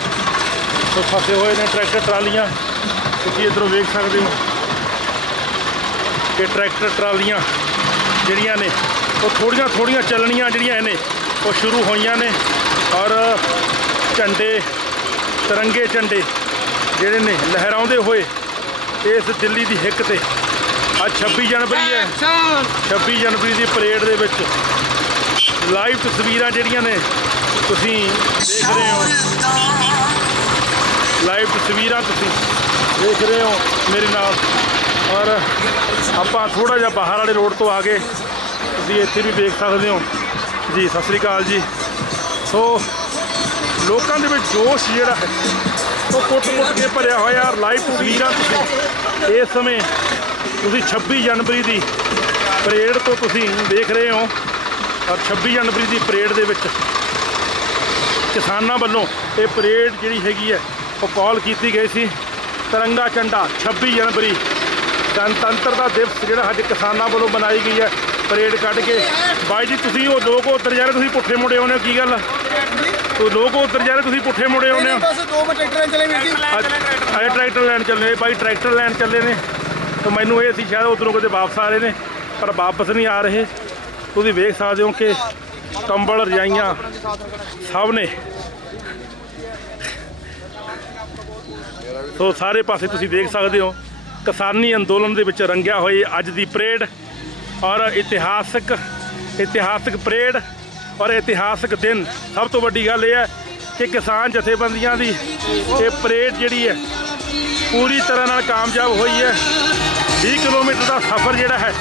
ਸੋ ਫਸੇ ਹੋਏ ਨੇ ਟਰੈਕਟਰ ਟਰਾਲੀਆਂ। ਤੁਸੀਂ ਇੱਧਰੋਂ ਵੇਖ ਸਕਦੇ ਹੋ ਕਿ ਟਰੈਕਟਰ ਟਰਾਲੀਆਂ ਜਿਹੜੀਆਂ ਨੇ ਉਹ ਥੋੜੀਆਂ ਚੱਲਣੀਆਂ ਜਿਹੜੀਆਂ ਨੇ ਉਹ ਸ਼ੁਰੂ ਹੋਈਆਂ ਨੇ। ਔਰ ਝੰਡੇ, ਤਿਰੰਗੇ ਝੰਡੇ ਜਿਹੜੇ ਨੇ ਲਹਿਰਾਉਂਦੇ ਹੋਏ ਇਸ ਦਿੱਲੀ ਦੀ ਹਿੱਕ ਤੇ ਅੱਜ 26 ਜਨਵਰੀ ਹੈ। 26 ਜਨਵਰੀ ਦੀ ਪਰੇਡ ਦੇ ਵਿੱਚ ਲਾਈਵ ਤਸਵੀਰਾਂ ਜਿਹੜੀਆਂ ਨੇ ਤੁਸੀਂ ਦੇਖ ਰਹੇ ਹੋ। ਲਾਈਵ ਤਸਵੀਰਾਂ ਤੁਸੀਂ ਦੇਖ ਰਹੇ ਹੋ ਮੇਰੇ ਨਾਲ। ਔਰ ਆਪਾਂ ਥੋੜਾ ਜਿਹਾ ਬਾਹਰ ਵਾਲੇ ਰੋਡ ਤੋਂ ਆ ਗਏ, ਤੁਸੀਂ ਇੱਥੇ ਵੀ ਦੇਖ ਸਕਦੇ ਹੋ ਜੀ। ਸਤਿ ਸ੍ਰੀ ਅਕਾਲ ਜੀ। ਸੋ ਲੋਕਾਂ ਦੇ ਵਿੱਚ ਜੋਸ਼ ਜਿਹੜਾ ਹੈ ਉਹ ਕੁੱਟ-ਕੁੱਟ ਕੇ ਭਰਿਆ ਹੋਇਆ। ਲਾਈਵ ਤਸਵੀਰਾਂ ਤੁਸੀਂ ਇਸ ਸਮੇਂ ਤੁਸੀਂ 26 ਜਨਵਰੀ ਦੀ ਪਰੇਡ ਤੋਂ ਤੁਸੀਂ ਦੇਖ ਰਹੇ ਹੋ। ਔਰ 26 ਜਨਵਰੀ ਦੀ ਪਰੇਡ ਦੇ ਵਿੱਚ ਕਿਸਾਨਾਂ ਵੱਲੋਂ ਇਹ ਪਰੇਡ ਜਿਹੜੀ ਹੈਗੀ ਹੈ ਉਹ ਕਾਲ ਕੀਤੀ ਗਈ ਸੀ। ਤਿਰੰਗਾ ਝੰਡਾ 26 ਜਨਵਰੀ ਗਣਤੰਤਰ ਦਾ ਦਿਵਸ ਜਿਹੜਾ ਅੱਜ ਕਿਸਾਨਾਂ ਵੱਲੋਂ ਬਣਾਈ ਗਈ ਹੈ ਪਰੇਡ ਕੱਢ ਕੇ। ਬਾਈ ਜੀ ਤੁਸੀਂ ਉਹ ਲੋਕ ਉੱਤਰ ਜਾ ਰਹੇ, ਤੁਸੀਂ ਪੁੱਠੇ ਮੁੜੇ ਆਉਂਦੇ ਹੋ, ਕੀ ਗੱਲ? ਉਹ ਲੋਕ ਉੱਤਰ ਜਾ ਰਹੇ, ਤੁਸੀਂ ਪੁੱਠੇ ਮੁੜੇ ਆਉਂਦੇ ਹੋ। ਬਸ 2 ਮਿੰਟ ਟਰੈਕਟਰ ਚਲੇ ਵੀਰ ਜੀ। ਅਜੇ ਟਰੈਕਟਰ ਲੈਣ ਚੱਲੇ ਬਾਈ, ਟਰੈਕਟਰ ਲੈਣ ਚੱਲੇ ਨੇ। ਤਾਂ ਮੈਨੂੰ ਇਹ ਸੀ ਸ਼ਾਇਦ ਉੱਧਰੋਂ ਕਿਤੇ ਵਾਪਸ ਆ ਰਹੇ ਨੇ, ਪਰ ਵਾਪਸ ਨਹੀਂ ਆ ਰਹੇ। ਤੁਸੀਂ ਵੇਖ ਸਕਦੇ ਹੋ ਕਿ ਕੰਬਲ ਰਜਾਈਆਂ ਸਭ ਨੇ। ਸੋ ਸਾਰੇ ਪਾਸੇ ਤੁਸੀਂ ਦੇਖ ਸਕਦੇ ਹੋ ਕਿਸਾਨੀ ਅੰਦੋਲਨ ਦੇ ਵਿੱਚ ਰੰਗਿਆ ਹੋਈ ਅੱਜ ਦੀ ਪਰੇਡ। ਔਰ ਇਤਿਹਾਸਕ ਪਰੇਡ ਔਰ ਇਤਿਹਾਸਕ ਦਿਨ। ਸਭ ਤੋਂ ਵੱਡੀ ਗੱਲ ਇਹ ਹੈ ਕਿ ਕਿਸਾਨ ਜਥੇਬੰਦੀਆਂ ਦੀ ਇਹ ਪਰੇਡ ਜਿਹੜੀ ਹੈ ਪੂਰੀ ਤਰ੍ਹਾਂ ਨਾਲ ਕਾਮਯਾਬ ਹੋਈ ਹੈ। 20 ਕਿਲੋਮੀਟਰ ਦਾ ਸਫ਼ਰ ਜਿਹੜਾ ਹੈ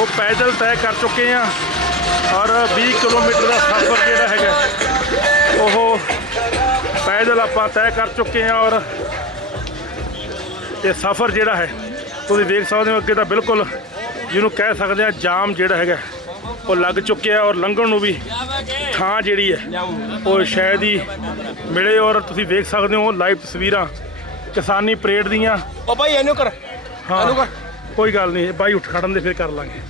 ਉਹ ਪੈਦਲ ਤੈਅ ਕਰ ਚੁੱਕੇ ਹਾਂ। ਔਰ 20 ਕਿਲੋਮੀਟਰ ਦਾ ਸਫ਼ਰ ਜਿਹੜਾ ਹੈਗਾ ਉਹ ਪੈਦਲ ਆਪਾਂ ਤੈਅ ਕਰ ਚੁੱਕੇ ਹਾਂ। ਔਰ ਇਹ ਸਫ਼ਰ ਜਿਹੜਾ ਹੈ ਤੁਸੀਂ ਦੇਖ ਸਕਦੇ ਹੋ ਅੱਗੇ ਤਾਂ ਬਿਲਕੁਲ ਜਿਹਨੂੰ ਕਹਿ ਸਕਦੇ ਹਾਂ ਜਾਮ ਜਿਹੜਾ ਹੈਗਾ ਉਹ ਲੱਗ ਚੁੱਕਿਆ ਔਰ ਲੰਘਣ ਨੂੰ ਵੀ ਥਾਂ ਜਿਹੜੀ ਹੈ ਉਹ ਸ਼ਾਇਦ ਹੀ ਮਿਲੇ। ਔਰ ਤੁਸੀਂ ਦੇਖ ਸਕਦੇ ਹੋ ਲਾਈਵ ਤਸਵੀਰਾਂ ਕਿਸਾਨੀ ਪਰੇਡ ਦੀਆਂ। ਉਹ ਭਾਈ ਇਹਨੂੰ ਕਰ ਹਾਂ ਕੋਈ ਗੱਲ ਨਹੀਂ ਬਾਈ, ਉੱਠ ਖੜਨ ਦੇ ਫਿਰ ਕਰ ਲਾਂਗੇ।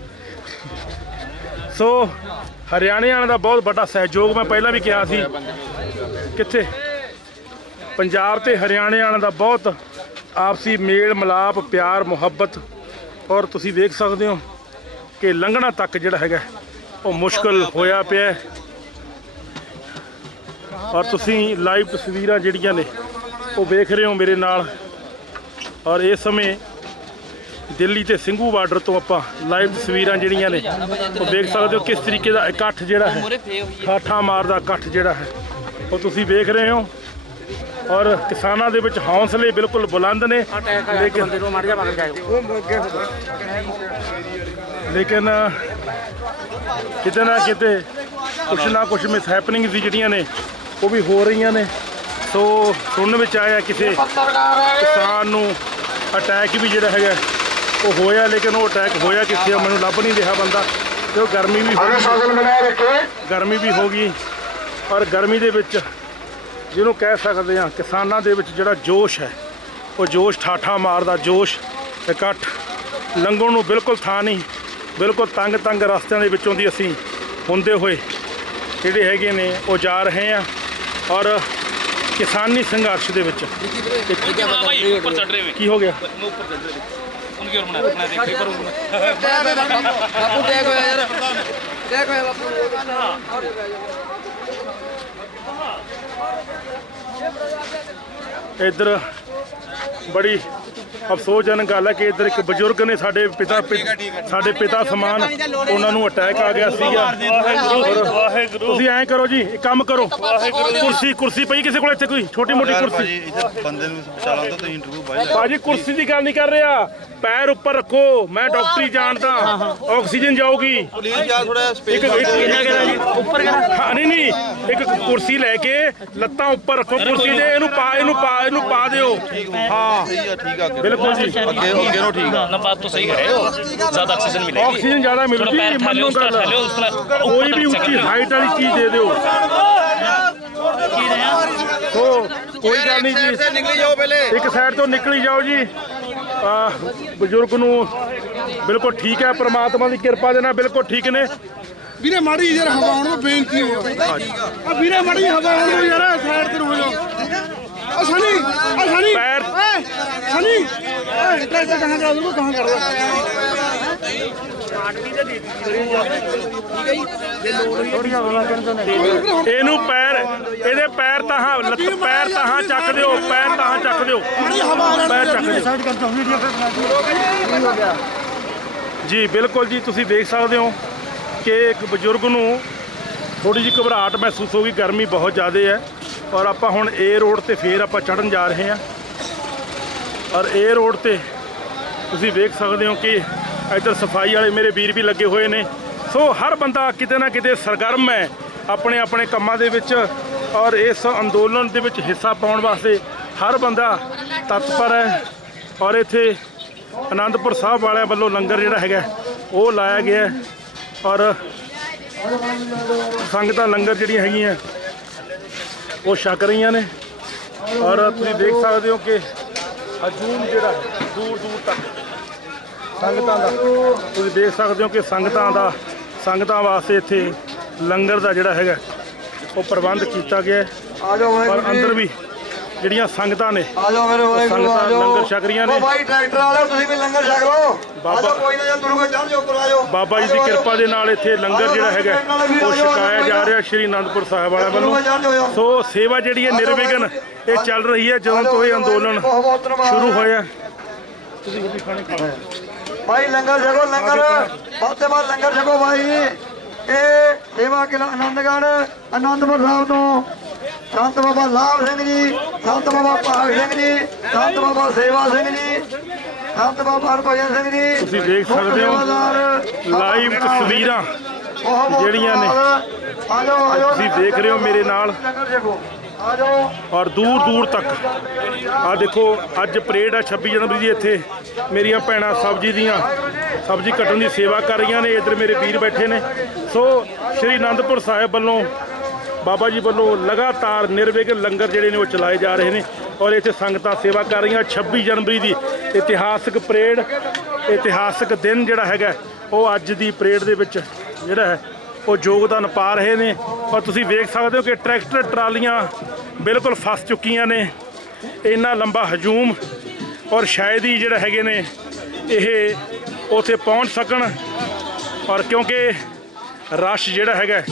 ਸੋ ਹਰਿਆਣੇ ਵਾਲਿਆਂ ਦਾ ਬਹੁਤ ਵੱਡਾ ਸਹਿਯੋਗ, ਮੈਂ ਪਹਿਲਾਂ ਵੀ ਕਿਹਾ ਸੀ ਕਿੱਥੇ ਪੰਜਾਬ ਤੇ ਹਰਿਆਣੇ ਵਾਲਿਆਂ ਦਾ ਬਹੁਤ ਆਪਸੀ ਮੇਲ ਮਿਲਾਪ, ਪਿਆਰ, ਮੁਹੱਬਤ। ਔਰ ਤੁਸੀਂ ਵੇਖ ਸਕਦੇ ਹੋ ਕਿ ਲੰਘਣਾ ਤੱਕ ਜਿਹੜਾ ਹੈਗਾ ਉਹ ਮੁਸ਼ਕਲ ਹੋਇਆ ਪਿਆ। ਔਰ ਤੁਸੀਂ ਲਾਈਵ ਤਸਵੀਰਾਂ ਜਿਹੜੀਆਂ ਨੇ ਉਹ ਵੇਖ ਰਹੇ ਹੋ ਮੇਰੇ ਨਾਲ। ਔਰ ਇਸ ਸਮੇਂ ਦਿੱਲੀ ਤੇ ਸਿੰਘੂ ਬਾਰਡਰ ਤੋਂ ਆਪਾਂ ਲਾਈਵ ਤਸਵੀਰਾਂ ਜਿਹੜੀਆਂ ਨੇ ਉਹ ਦੇਖ ਸਕਦੇ ਹੋ ਕਿਸ ਤਰੀਕੇ ਦਾ ਇਕੱਠ ਜਿਹੜਾ ਹੈ, ਠਾਠਾਂ ਮਾਰਦਾ ਇਕੱਠ ਜਿਹੜਾ ਹੈ ਉਹ ਤੁਸੀਂ ਵੇਖ ਰਹੇ ਹੋ। ਔਰ ਕਿਸਾਨਾਂ ਦੇ ਵਿੱਚ ਹੌਸਲੇ ਬਿਲਕੁਲ ਬੁਲੰਦ ਨੇ, ਲੇਕਿਨ ਕਿਤੇ ਨਾ ਕੁਛ ਮਿਸ ਹੈਪਨਿੰਗ ਸੀ ਜਿਹੜੀਆਂ ਨੇ ਉਹ ਵੀ ਹੋ ਰਹੀਆਂ ਨੇ। ਸੋ ਸੁਣਨ ਵਿੱਚ ਆਇਆ ਕਿਸੇ ਕਿਸਾਨ ਨੂੰ ਅਟੈਕ ਵੀ ਜਿਹੜਾ ਹੈਗਾ ਉਹ ਹੋਇਆ, ਲੇਕਿਨ ਉਹ ਅਟੈਕ ਹੋਇਆ ਕਿੱਥੇ ਆ ਮੈਨੂੰ ਲੱਭ ਨਹੀਂ ਰਿਹਾ ਬੰਦਾ। ਤੇ ਉਹ ਗਰਮੀ ਵੀ ਹੋ ਗਈ ਔਰ ਗਰਮੀ ਦੇ ਵਿੱਚ ਜਿਹਨੂੰ ਕਹਿ ਸਕਦੇ ਹਾਂ ਕਿਸਾਨਾਂ ਦੇ ਵਿੱਚ ਜਿਹੜਾ ਜੋਸ਼ ਹੈ ਉਹ ਜੋਸ਼ ਠਾਠਾ ਮਾਰਦਾ ਜੋਸ਼, ਇਕੱਠ, ਲੰਘਣ ਨੂੰ ਬਿਲਕੁਲ ਥਾਂ ਨਹੀਂ। ਬਿਲਕੁਲ ਤੰਗ ਰਸਤਿਆਂ ਦੇ ਵਿੱਚੋਂ ਦੀ ਅਸੀਂ ਹੁੰਦੇ ਹੋਏ ਜਿਹੜੇ ਹੈਗੇ ਨੇ ਉਹ ਜਾ ਰਹੇ ਹਾਂ। ਔਰ ਕਿਸਾਨੀ ਸੰਘਰਸ਼ ਦੇ ਵਿੱਚ ਕੀ ਹੋ ਗਿਆ? ਇੱਧਰ ਬੜੀ ਅਫਸੋਸਜਨਕ ਗੱਲ ਹੈ ਕਿ ਇੱਧਰ ਇੱਕ ਬਜ਼ੁਰਗ ਨੇ ਸਾਡੇ ਪਿਤਾ ਸਮਾਨ, ਉਹਨਾਂ ਨੂੰ ਅਟੈਕ ਆ ਗਿਆ ਸੀਗਾ। ਤੁਸੀਂ ਐਂ ਕਰੋ ਜੀ, ਇੱਕ ਕੰਮ ਕਰੋ, ਕੁਰਸੀ ਪਈ ਕਿਸੇ ਕੋਲ ਇੱਥੇ ਕੋਈ ਛੋਟੀ ਮੋਟੀ ਕੁਰਸੀ? ਬੰਦੇ ਨੂੰ ਬਚਾ ਲਾ ਤਾਂ ਇੰਟਰਵਿਊ ਭਾਜੀ ਕੁਰਸੀ ਦੀ ਗੱਲ ਨਹੀਂ ਕਰ ਰਿਹਾ, ਪੈਰ ਉੱਪਰ ਰੱਖੋ, ਮੈਂ ਡਾਕਟਰੀ ਜਾਣਦਾ, ਆਕਸੀਜਨ ਜਾਊਗੀ। ਨਹੀਂ ਇੱਕ ਕੁਰਸੀ ਲੈ ਕੇ ਲੱਤਾਂ ਉੱਪਰ ਰੱਖੋ ਕੁਰਸੀ ਦੇ, ਇਹਨੂੰ ਪਾ ਦਿਓ। ਹਾਂ ਠੀਕ ਆ ਬਿਲਕੁਲ ਜੀ, ਅੱਗੇ ਨੂੰ ਠੀਕ ਆ ना बात तो सही है, ज्यादा ऑक्सीजन मिलेगी। ਆਕਸੀਜਨ ਜ਼ਿਆਦਾ ਮਿਲੂਗੀ। ਮੰਨੋ ਗੱਲ, ਕੋਈ ਵੀ ਉੱਚੀ ਹਾਈਟ ਵਾਲੀ ਚੀਜ਼ ਦੇ ਦਿਓ। ਸੋ ਕੋਈ ਗੱਲ ਨਹੀਂ ਜੀ, ਨਿਕਲੀ ਜਾਓ ਪਹਿਲੇ। ਇੱਕ ਸਾਈਡ ਤੋਂ ਨਿਕਲੀ ਜਾਓ ਜੀ। ਬਜ਼ੁਰਗ ਨੂੰ ਬਿਲਕੁਲ ਠੀਕ ਹੈ, ਪ੍ਰਮਾਤਮਾ ਦੀ ਕਿਰਪਾ ਦੇ ਨਾਲ ਬਿਲਕੁਲ ਠੀਕ ਨੇ। ਵੀਰੇ ਮਾੜੀ ਯਾਰ ਹਵਾ ਆਉਣ ਨੂੰ ਬੇਨਤੀ ਹੈ। ਆ ਵੀਰੇ ਮਾੜੀ ਹਵਾ ਆਉਣ ਨੂੰ ਯਾਰ ਸਾਈਡ ਤੇ ਹੋ ਜਾਓ। सनी पैर सनी ट्रैक्टर कहाँ कर दो, कहाँ कर ਇਹਨੂੰ ਪੈਰ, ਇਹਦੇ ਪੈਰ ਤਾਂ ਪੈਰ ਤਾਂ ਚੱਕ ਦਿਓ, ਪੈਰ ਤਾਂ ਚੱਕ ਦਿਓ, ਪੈਰ ਚੱਕ ਦਿਓ ਜੀ। ਬਿਲਕੁਲ ਜੀ, ਤੁਸੀਂ ਦੇਖ ਸਕਦੇ ਹੋ ਕਿ ਇੱਕ ਬਜ਼ੁਰਗ ਨੂੰ ਥੋੜੀ ਜਿਹੀ ਘਬਰਾਹਟ ਮਹਿਸੂਸ ਹੋ ਗਈ, ਗਰਮੀ ਬਹੁਤ ਜ਼ਿਆਦਾ ਹੈ। ਔਰ ਆਪਾਂ ਹੁਣ ਏ ਰੋਡ ਤੇ ਫੇਰ ਆਪਾਂ ਚੜ੍ਹਨ ਜਾ ਰਹੇ ਹਾਂ। ਔਰ ਏ ਰੋਡ ਤੇ ਤੁਸੀਂ ਵੇਖ ਸਕਦੇ ਹੋ ਕਿ ਇੱਧਰ ਸਫਾਈ ਵਾਲੇ ਮੇਰੇ ਵੀਰ ਵੀ ਲੱਗੇ ਹੋਏ ਨੇ। ਸੋ ਹਰ ਬੰਦਾ ਕਿਤੇ ਨਾ ਕਿਤੇ ਸਰਗਰਮ ਹੈ ਆਪਣੇ ਆਪਣੇ ਕੰਮਾਂ ਦੇ ਵਿੱਚ। ਔਰ ਇਸ ਅੰਦੋਲਨ ਦੇ ਵਿੱਚ ਹਿੱਸਾ ਪਾਉਣ ਵਾਸਤੇ ਹਰ ਬੰਦਾ ਤਤਪਰ ਹੈ। ਔਰ ਇੱਥੇ ਆਨੰਦਪੁਰ ਸਾਹਿਬ ਵਾਲਿਆਂ ਵੱਲੋਂ ਲੰਗਰ ਜਿਹੜਾ ਹੈਗਾ ਉਹ ਲਾਇਆ ਗਿਆ। ਔਰ ਸੰਗਤਾਂ ਲੰਗਰ ਜਿਹੜੀਆਂ ਹੈਗੀਆਂ ਉਹ ਛਕ ਰਹੀਆਂ ਨੇ। ਔਰ ਤੁਸੀਂ ਦੇਖ ਸਕਦੇ ਹੋ ਕਿ ਹਜੂਮ ਜਿਹੜਾ ਦੂਰ ਤੱਕ ਸੰਗਤਾਂ ਦਾ, ਤੁਸੀਂ ਦੇਖ ਸਕਦੇ ਹੋ ਕਿ ਸੰਗਤਾਂ ਵਾਸਤੇ ਇੱਥੇ ਲੰਗਰ ਦਾ ਜਿਹੜਾ ਹੈਗਾ ਉਹ ਪ੍ਰਬੰਧ ਕੀਤਾ ਗਿਆ। ਔਰ ਅੰਦਰ ਵੀ ਜਿਹੜੀਆਂ ਸੰਗਤਾਂ ਨੇ ਸੰਗਤਾਂ ਲੰਗਰ ਛਕ ਰਹੀਆਂ ਨੇ। ਭਾਈ ਟਰੈਕਟਰ ਵਾਲਿਓ ਤੁਸੀਂ ਵੀ ਲੰਗਰ ਛਕ ਲਓ। ਕੋਈ ਨਾ ਤੁਰ ਕੇ ਚੜ੍ਹ ਜਾਓ, ਉੱਪਰ ਆ ਜਾਓ। ਬਾਬਾ ਜੀ ਦੀ ਕਿਰਪਾ ਦੇ ਨਾਲ ਇੱਥੇ ਲੰਗਰ ਜਿਹੜਾ ਹੈਗਾ ਉਹ ਛਕਾਇਆ ਜਾ ਰਿਹਾ ਸ਼੍ਰੀ ਅਨੰਦਪੁਰ ਸਾਹਿਬ ਵਾਲਿਆਂ ਵੱਲੋਂ। ਸੋ ਸੇਵਾ ਜਿਹੜੀ ਹੈ ਨਿਰਵਿਘਨ ਇਹ ਚੱਲ ਰਹੀ ਹੈ ਜਦੋਂ ਤੋਂ ਇਹ ਅੰਦੋਲਨ ਸ਼ੁਰੂ ਹੋਇਆ। ਤੁਸੀਂ ਵੀ ਖਾਣੇ ਖਾਓ ਭਾਈ, ਲੰਗਰ ਛਕੋ, ਲੰਗਰ ਵੱਧ ਤੋਂ ਵੱਧ ਲੰਗਰ ਛਕੋ ਭਾਈ। ਇਹ ਸੇਵਾ ਕਿਲਾ ਆਨੰਦਗੜ੍ਹ ਆਨੰਦਪੁਰ ਸਾਹਿਬ ਤੋਂ ਸੰਤ ਬਾਬਾ ਲਾਭ ਸਿੰਘ ਜੀ, ਸੰਤ ਬਾਬਾ ਭਾਗ ਸਿੰਘ ਜੀ, ਸੰਤ ਬਾਬਾ ਸੇਵਾ ਸਿੰਘ ਜੀ, ਸੰਤ ਬਾਬਾ ਹਰਭਜਨ ਸਿੰਘ ਜੀ। ਤੁਸੀਂ ਦੇਖ ਸਕਦੇ ਹੋ ਲਾਈਵ ਤਸਵੀਰਾਂ ਜਿਹੜੀਆਂ ਨੇ ਤੁਸੀਂ ਦੇਖ ਰਹੇ ਹੋ ਮੇਰੇ ਨਾਲ ਔਰ ਦੂਰ ਦੂਰ ਤੱਕ ਆ ਦੇਖੋ ਅੱਜ ਪਰੇਡ ਆ 26 ਜਨਵਰੀ ਦੀ। ਇੱਥੇ ਮੇਰੀਆਂ ਭੈਣਾਂ ਸਬਜ਼ੀ ਕੱਟਣ ਦੀ ਸੇਵਾ ਕਰ ਰਹੀਆਂ ਨੇ। ਇੱਧਰ ਮੇਰੇ ਵੀਰ ਬੈਠੇ ਨੇ। ਸੋ ਸ਼੍ਰੀ ਅਨੰਦਪੁਰ ਸਾਹਿਬ ਵੱਲੋਂ ਬਾਬਾ ਜੀ ਵੱਲੋਂ ਲਗਾਤਾਰ ਨਿਰਵਿਘਨ ਲੰਗਰ ਜਿਹੜੇ ਨੇ ਉਹ ਚਲਾਏ ਜਾ ਰਹੇ ਨੇ ਔਰ ਇੱਥੇ ਸੰਗਤਾਂ ਸੇਵਾ ਕਰ ਰਹੀਆਂ। 26 ਜਨਵਰੀ ਦੀ ਇਤਿਹਾਸਕ ਪਰੇਡ, ਇਤਿਹਾਸਕ ਦਿਨ ਜਿਹੜਾ ਹੈਗਾ ਉਹ ਅੱਜ ਦੀ ਪਰੇਡ ਦੇ ਵਿੱਚ ਜਿਹੜਾ ਹੈ ਉਹ ਯੋਗਦਾਨ ਪਾ ਰਹੇ ਨੇ। ਔਰ ਤੁਸੀਂ ਵੇਖ ਸਕਦੇ ਹੋ ਕਿ ਟਰੈਕਟਰ ਟਰਾਲੀਆਂ ਬਿਲਕੁਲ ਫਸ ਚੁੱਕੀਆਂ ਨੇ। ਇੰਨਾ ਲੰਬਾ ਹਜੂਮ ਔਰ ਸ਼ਾਇਦ ਹੀ ਜਿਹੜਾ ਹੈਗੇ ਨੇ ਇਹ ਉੱਥੇ ਪਹੁੰਚ ਸਕਣ ਔਰ ਕਿਉਂਕਿ ਰਸ਼ ਜਿਹੜਾ ਹੈਗਾ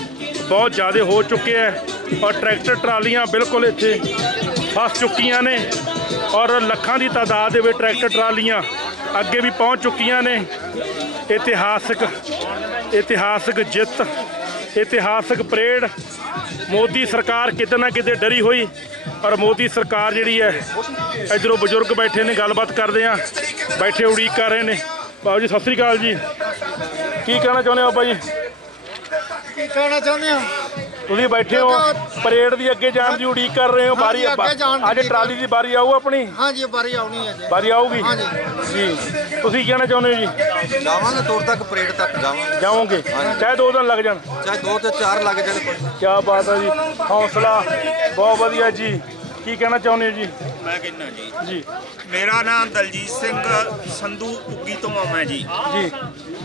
ਬਹੁਤ ਜ਼ਿਆਦਾ ਹੋ ਚੁੱਕਿਆ ਹੈ ਔਰ ਟਰੈਕਟਰ ਟਰਾਲੀਆਂ ਬਿਲਕੁਲ ਇੱਥੇ ਫਸ ਚੁੱਕੀਆਂ ਨੇ ਔਰ ਲੱਖਾਂ ਦੀ ਤਾਦਾਦ ਦੇ ਵਿੱਚ ਟਰੈਕਟਰ ਟਰਾਲੀਆਂ ਅੱਗੇ ਵੀ ਪਹੁੰਚ ਚੁੱਕੀਆਂ ਨੇ। ਇਤਿਹਾਸਕ ਜਿੱਤ, ਇਤਿਹਾਸਕ ਪਰੇਡ। ਮੋਦੀ ਸਰਕਾਰ ਕਿਤੇ ਨਾ ਕਿਤੇ ਡਰੀ ਹੋਈ ਔਰ ਮੋਦੀ ਸਰਕਾਰ ਜਿਹੜੀ ਹੈ ਇੱਧਰੋਂ ਬਜ਼ੁਰਗ ਬੈਠੇ ਨੇ, ਗੱਲਬਾਤ ਕਰਦੇ ਆ, ਬੈਠੇ ਉਡੀਕ ਕਰ ਰਹੇ ਨੇ। ਬਾਬੂ ਜੀ ਸਤਿ ਸ੍ਰੀ ਅਕਾਲ ਜੀ, ਕੀ ਕਹਿਣਾ ਚਾਹੁੰਦੇ ਹੋ ਬਾਬਾ ਜੀ? ਕੀ ਕਹਿਣਾ ਚਾਹੁੰਦੇ ਹੋ? ਤੁਸੀਂ ਬੈਠੇ ਹੋ ਪਰੇਡ ਦੀ ਅੱਗੇ ਜਾਣ ਦੀ ਉਡੀਕ ਕਰ ਰਹੇ ਹੋ। ਬਾਰੀ ਅੱਜ ਟਰਾਲੀ ਦੀ ਬਾਰੀ ਆਊ ਆਪਣੀ? ਹਾਂਜੀ ਬਾਰੀ ਆਉਣੀ ਹੈ ਜੀ। ਬਾਰੀ ਆਊਗੀ ਜੀ। ਤੁਸੀਂ ਕੀ ਕਹਿਣਾ ਚਾਹੁੰਦੇ ਹੋ ਜੀ? ਜਾਵਾਂਗੇ ਤੋੜ ਤੱਕ, ਪਰੇਡ ਤੱਕ ਜਾਓਗੇ ਚਾਹੇ 2 ਦਿਨ ਲੱਗ ਜਾਣ, ਚਾਹੇ 2 ਤੇ 4 ਲੱਗ ਜਾਣ। ਕੀ ਬਾਤ ਹੈ ਜੀ, ਹੌਸਲਾ ਬਹੁਤ ਵਧੀਆ ਜੀ। ਕੀ ਕਹਿਣਾ ਚਾਹੁੰਦੇ ਹੋ ਜੀ? ਮੈਂ ਕਹਿੰਦਾ ਜੀ ਮੇਰਾ ਨਾਮ ਦਲਜੀਤ ਸਿੰਘ ਸੰਧੂ ਉੱਗੀ ਤੋਂ ਮੈਂ ਜੀ।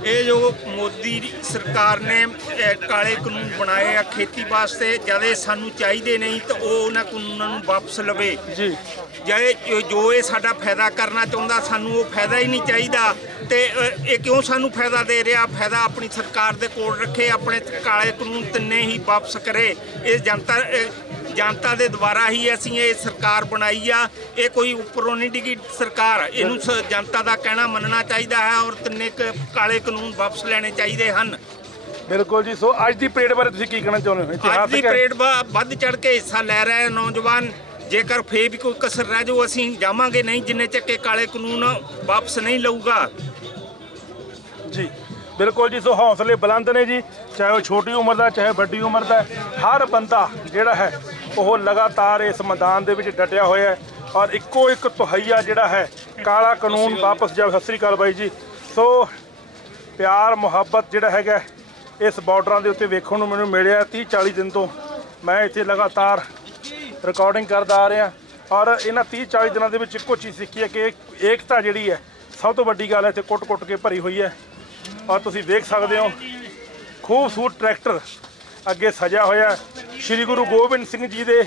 ਇਹ ਜੋ ਮੋਦੀ ਸਰਕਾਰ ਨੇ ਕਾਲੇ ਕਾਨੂੰਨ ਬਣਾਏ ਆ ਖੇਤੀ ਵਾਸਤੇ, ਜਦ ਇਹ ਸਾਨੂੰ ਚਾਹੀਦੇ ਨਹੀਂ ਤਾਂ ਉਹ ਉਹਨਾਂ ਕਾਨੂੰਨਾਂ ਨੂੰ ਵਾਪਸ ਲਵੇ ਜੀ। ਜੋ ਇਹ ਸਾਡਾ ਫਾਇਦਾ ਕਰਨਾ ਚਾਹੁੰਦਾ ਸਾਨੂੰ ਉਹ ਫਾਇਦਾ ਹੀ ਨਹੀਂ ਚਾਹੀਦਾ। ਤੇ ਇਹ ਕਿਉਂ ਸਾਨੂੰ ਫਾਇਦਾ ਦੇ ਰਿਹਾ? ਫਾਇਦਾ ਆਪਣੀ ਸਰਕਾਰ ਦੇ ਕੋਲ ਰੱਖੇ, ਆਪਣੇ ਕਾਲੇ ਕਾਨੂੰਨ ਤਿੰਨੇ ਹੀ ਵਾਪਸ ਕਰੇ। ਇਹ ਜਨਤਾ ਦੇ ਦੁਆਰਾ ਹੀ ਅਸੀਂ ਇਹ ਸਰਕਾਰ ਬਣਾਈ ਆ। ਇਹ ਕੋਈ ਉੱਪਰੋਂ ਨਹੀਂ ਡਿੱਗੀ ਸਰਕਾਰ। ਇਹਨੂੰ ਜਨਤਾ ਦਾ ਕਹਿਣਾ ਮੰਨਣਾ ਚਾਹੀਦਾ ਹੈ ਔਰ ਤਿੰਨੇ ਕਾਲੇ ਕਾਨੂੰਨ ਵਾਪਸ ਲੈਣੇ ਚਾਹੀਦੇ ਹਨ। ਬਿਲਕੁਲ ਜੀ। ਸੋ ਅੱਜ ਦੀ ਪਰੇਡ ਬਾਰੇ ਤੁਸੀਂ ਕੀ ਕਹਿਣਾ ਚਾਹੁੰਦੇ ਹੋ? ਅੱਜ ਦੀ ਪਰੇਡ ਵੱਧ ਚੜ ਕੇ ਹਿੱਸਾ ਲੈ ਰਹੇ ਨੌਜਵਾਨ। ਜੇਕਰ ਫੇਰ ਵੀ ਕੋਈ ਕਸਰ ਰਹਿ ਜਾਊ ਅਸੀਂ ਜਾਵਾਂਗੇ ਨਹੀਂ ਜਿੰਨੇ ਚੱਕ ਕੇ ਕਾਲੇ ਕਾਨੂੰਨ ਵਾਪਸ ਨਹੀਂ ਲਊਗਾ ਜੀ। ਬਿਲਕੁਲ ਜੀ। ਸੋ ਹੌਸਲੇ ਬੁਲੰਦ ਨੇ ਜੀ, ਚਾਹੇ ਉਹ ਛੋਟੀ ਉਮਰ ਦਾ ਚਾਹੇ ਵੱਡੀ ਉਮਰ ਦਾ, ਹਰ ਬੰਦਾ ਜਿਹੜਾ ਹੈ ਉਹ ਲਗਾਤਾਰ ਇਸ ਮੈਦਾਨ ਦੇ ਵਿੱਚ ਡਟਿਆ ਹੋਇਆ ਹੈ ਔਰ ਇੱਕੋ ਇੱਕ ਤੁਹਈਆ ਜਿਹੜਾ ਹੈ ਕਾਲਾ ਕਾਨੂੰਨ ਵਾਪਸ ਜਾਵੇ। ਸਤਿ ਸ੍ਰੀ ਅਕਾਲ ਬਾਈ ਜੀ। ਸੋ ਪਿਆਰ ਮੁਹੱਬਤ ਜਿਹੜਾ ਹੈਗਾ ਇਸ ਬਾਰਡਰਾਂ ਦੇ ਉੱਤੇ ਵੇਖਣ ਨੂੰ ਮੈਨੂੰ ਮਿਲਿਆ। 30-40 ਦਿਨ ਤੋਂ ਮੈਂ ਇੱਥੇ ਲਗਾਤਾਰ ਰਿਕਾਰਡਿੰਗ ਕਰਦਾ ਆ ਰਿਹਾ ਔਰ ਇਹਨਾਂ 30-40 ਦਿਨਾਂ ਦੇ ਵਿੱਚ ਇੱਕੋ ਚੀਜ਼ ਸਿੱਖੀ ਹੈ ਕਿ ਏਕਤਾ ਜਿਹੜੀ ਹੈ ਸਭ ਤੋਂ ਵੱਡੀ ਗੱਲ ਹੈ। ਇੱਥੇ ਕੁੱਟ-ਕੁੱਟ ਕੇ ਭਰੀ ਹੋਈ ਹੈ ਔਰ ਤੁਸੀਂ ਵੇਖ ਸਕਦੇ ਹੋ ਖੂਬਸੂਰਤ ਟਰੈਕਟਰ ਅੱਗੇ ਸਜਿਆ ਹੋਇਆ। ਸ਼੍ਰੀ ਗੁਰੂ ਗੋਬਿੰਦ ਸਿੰਘ ਜੀ ਦੇ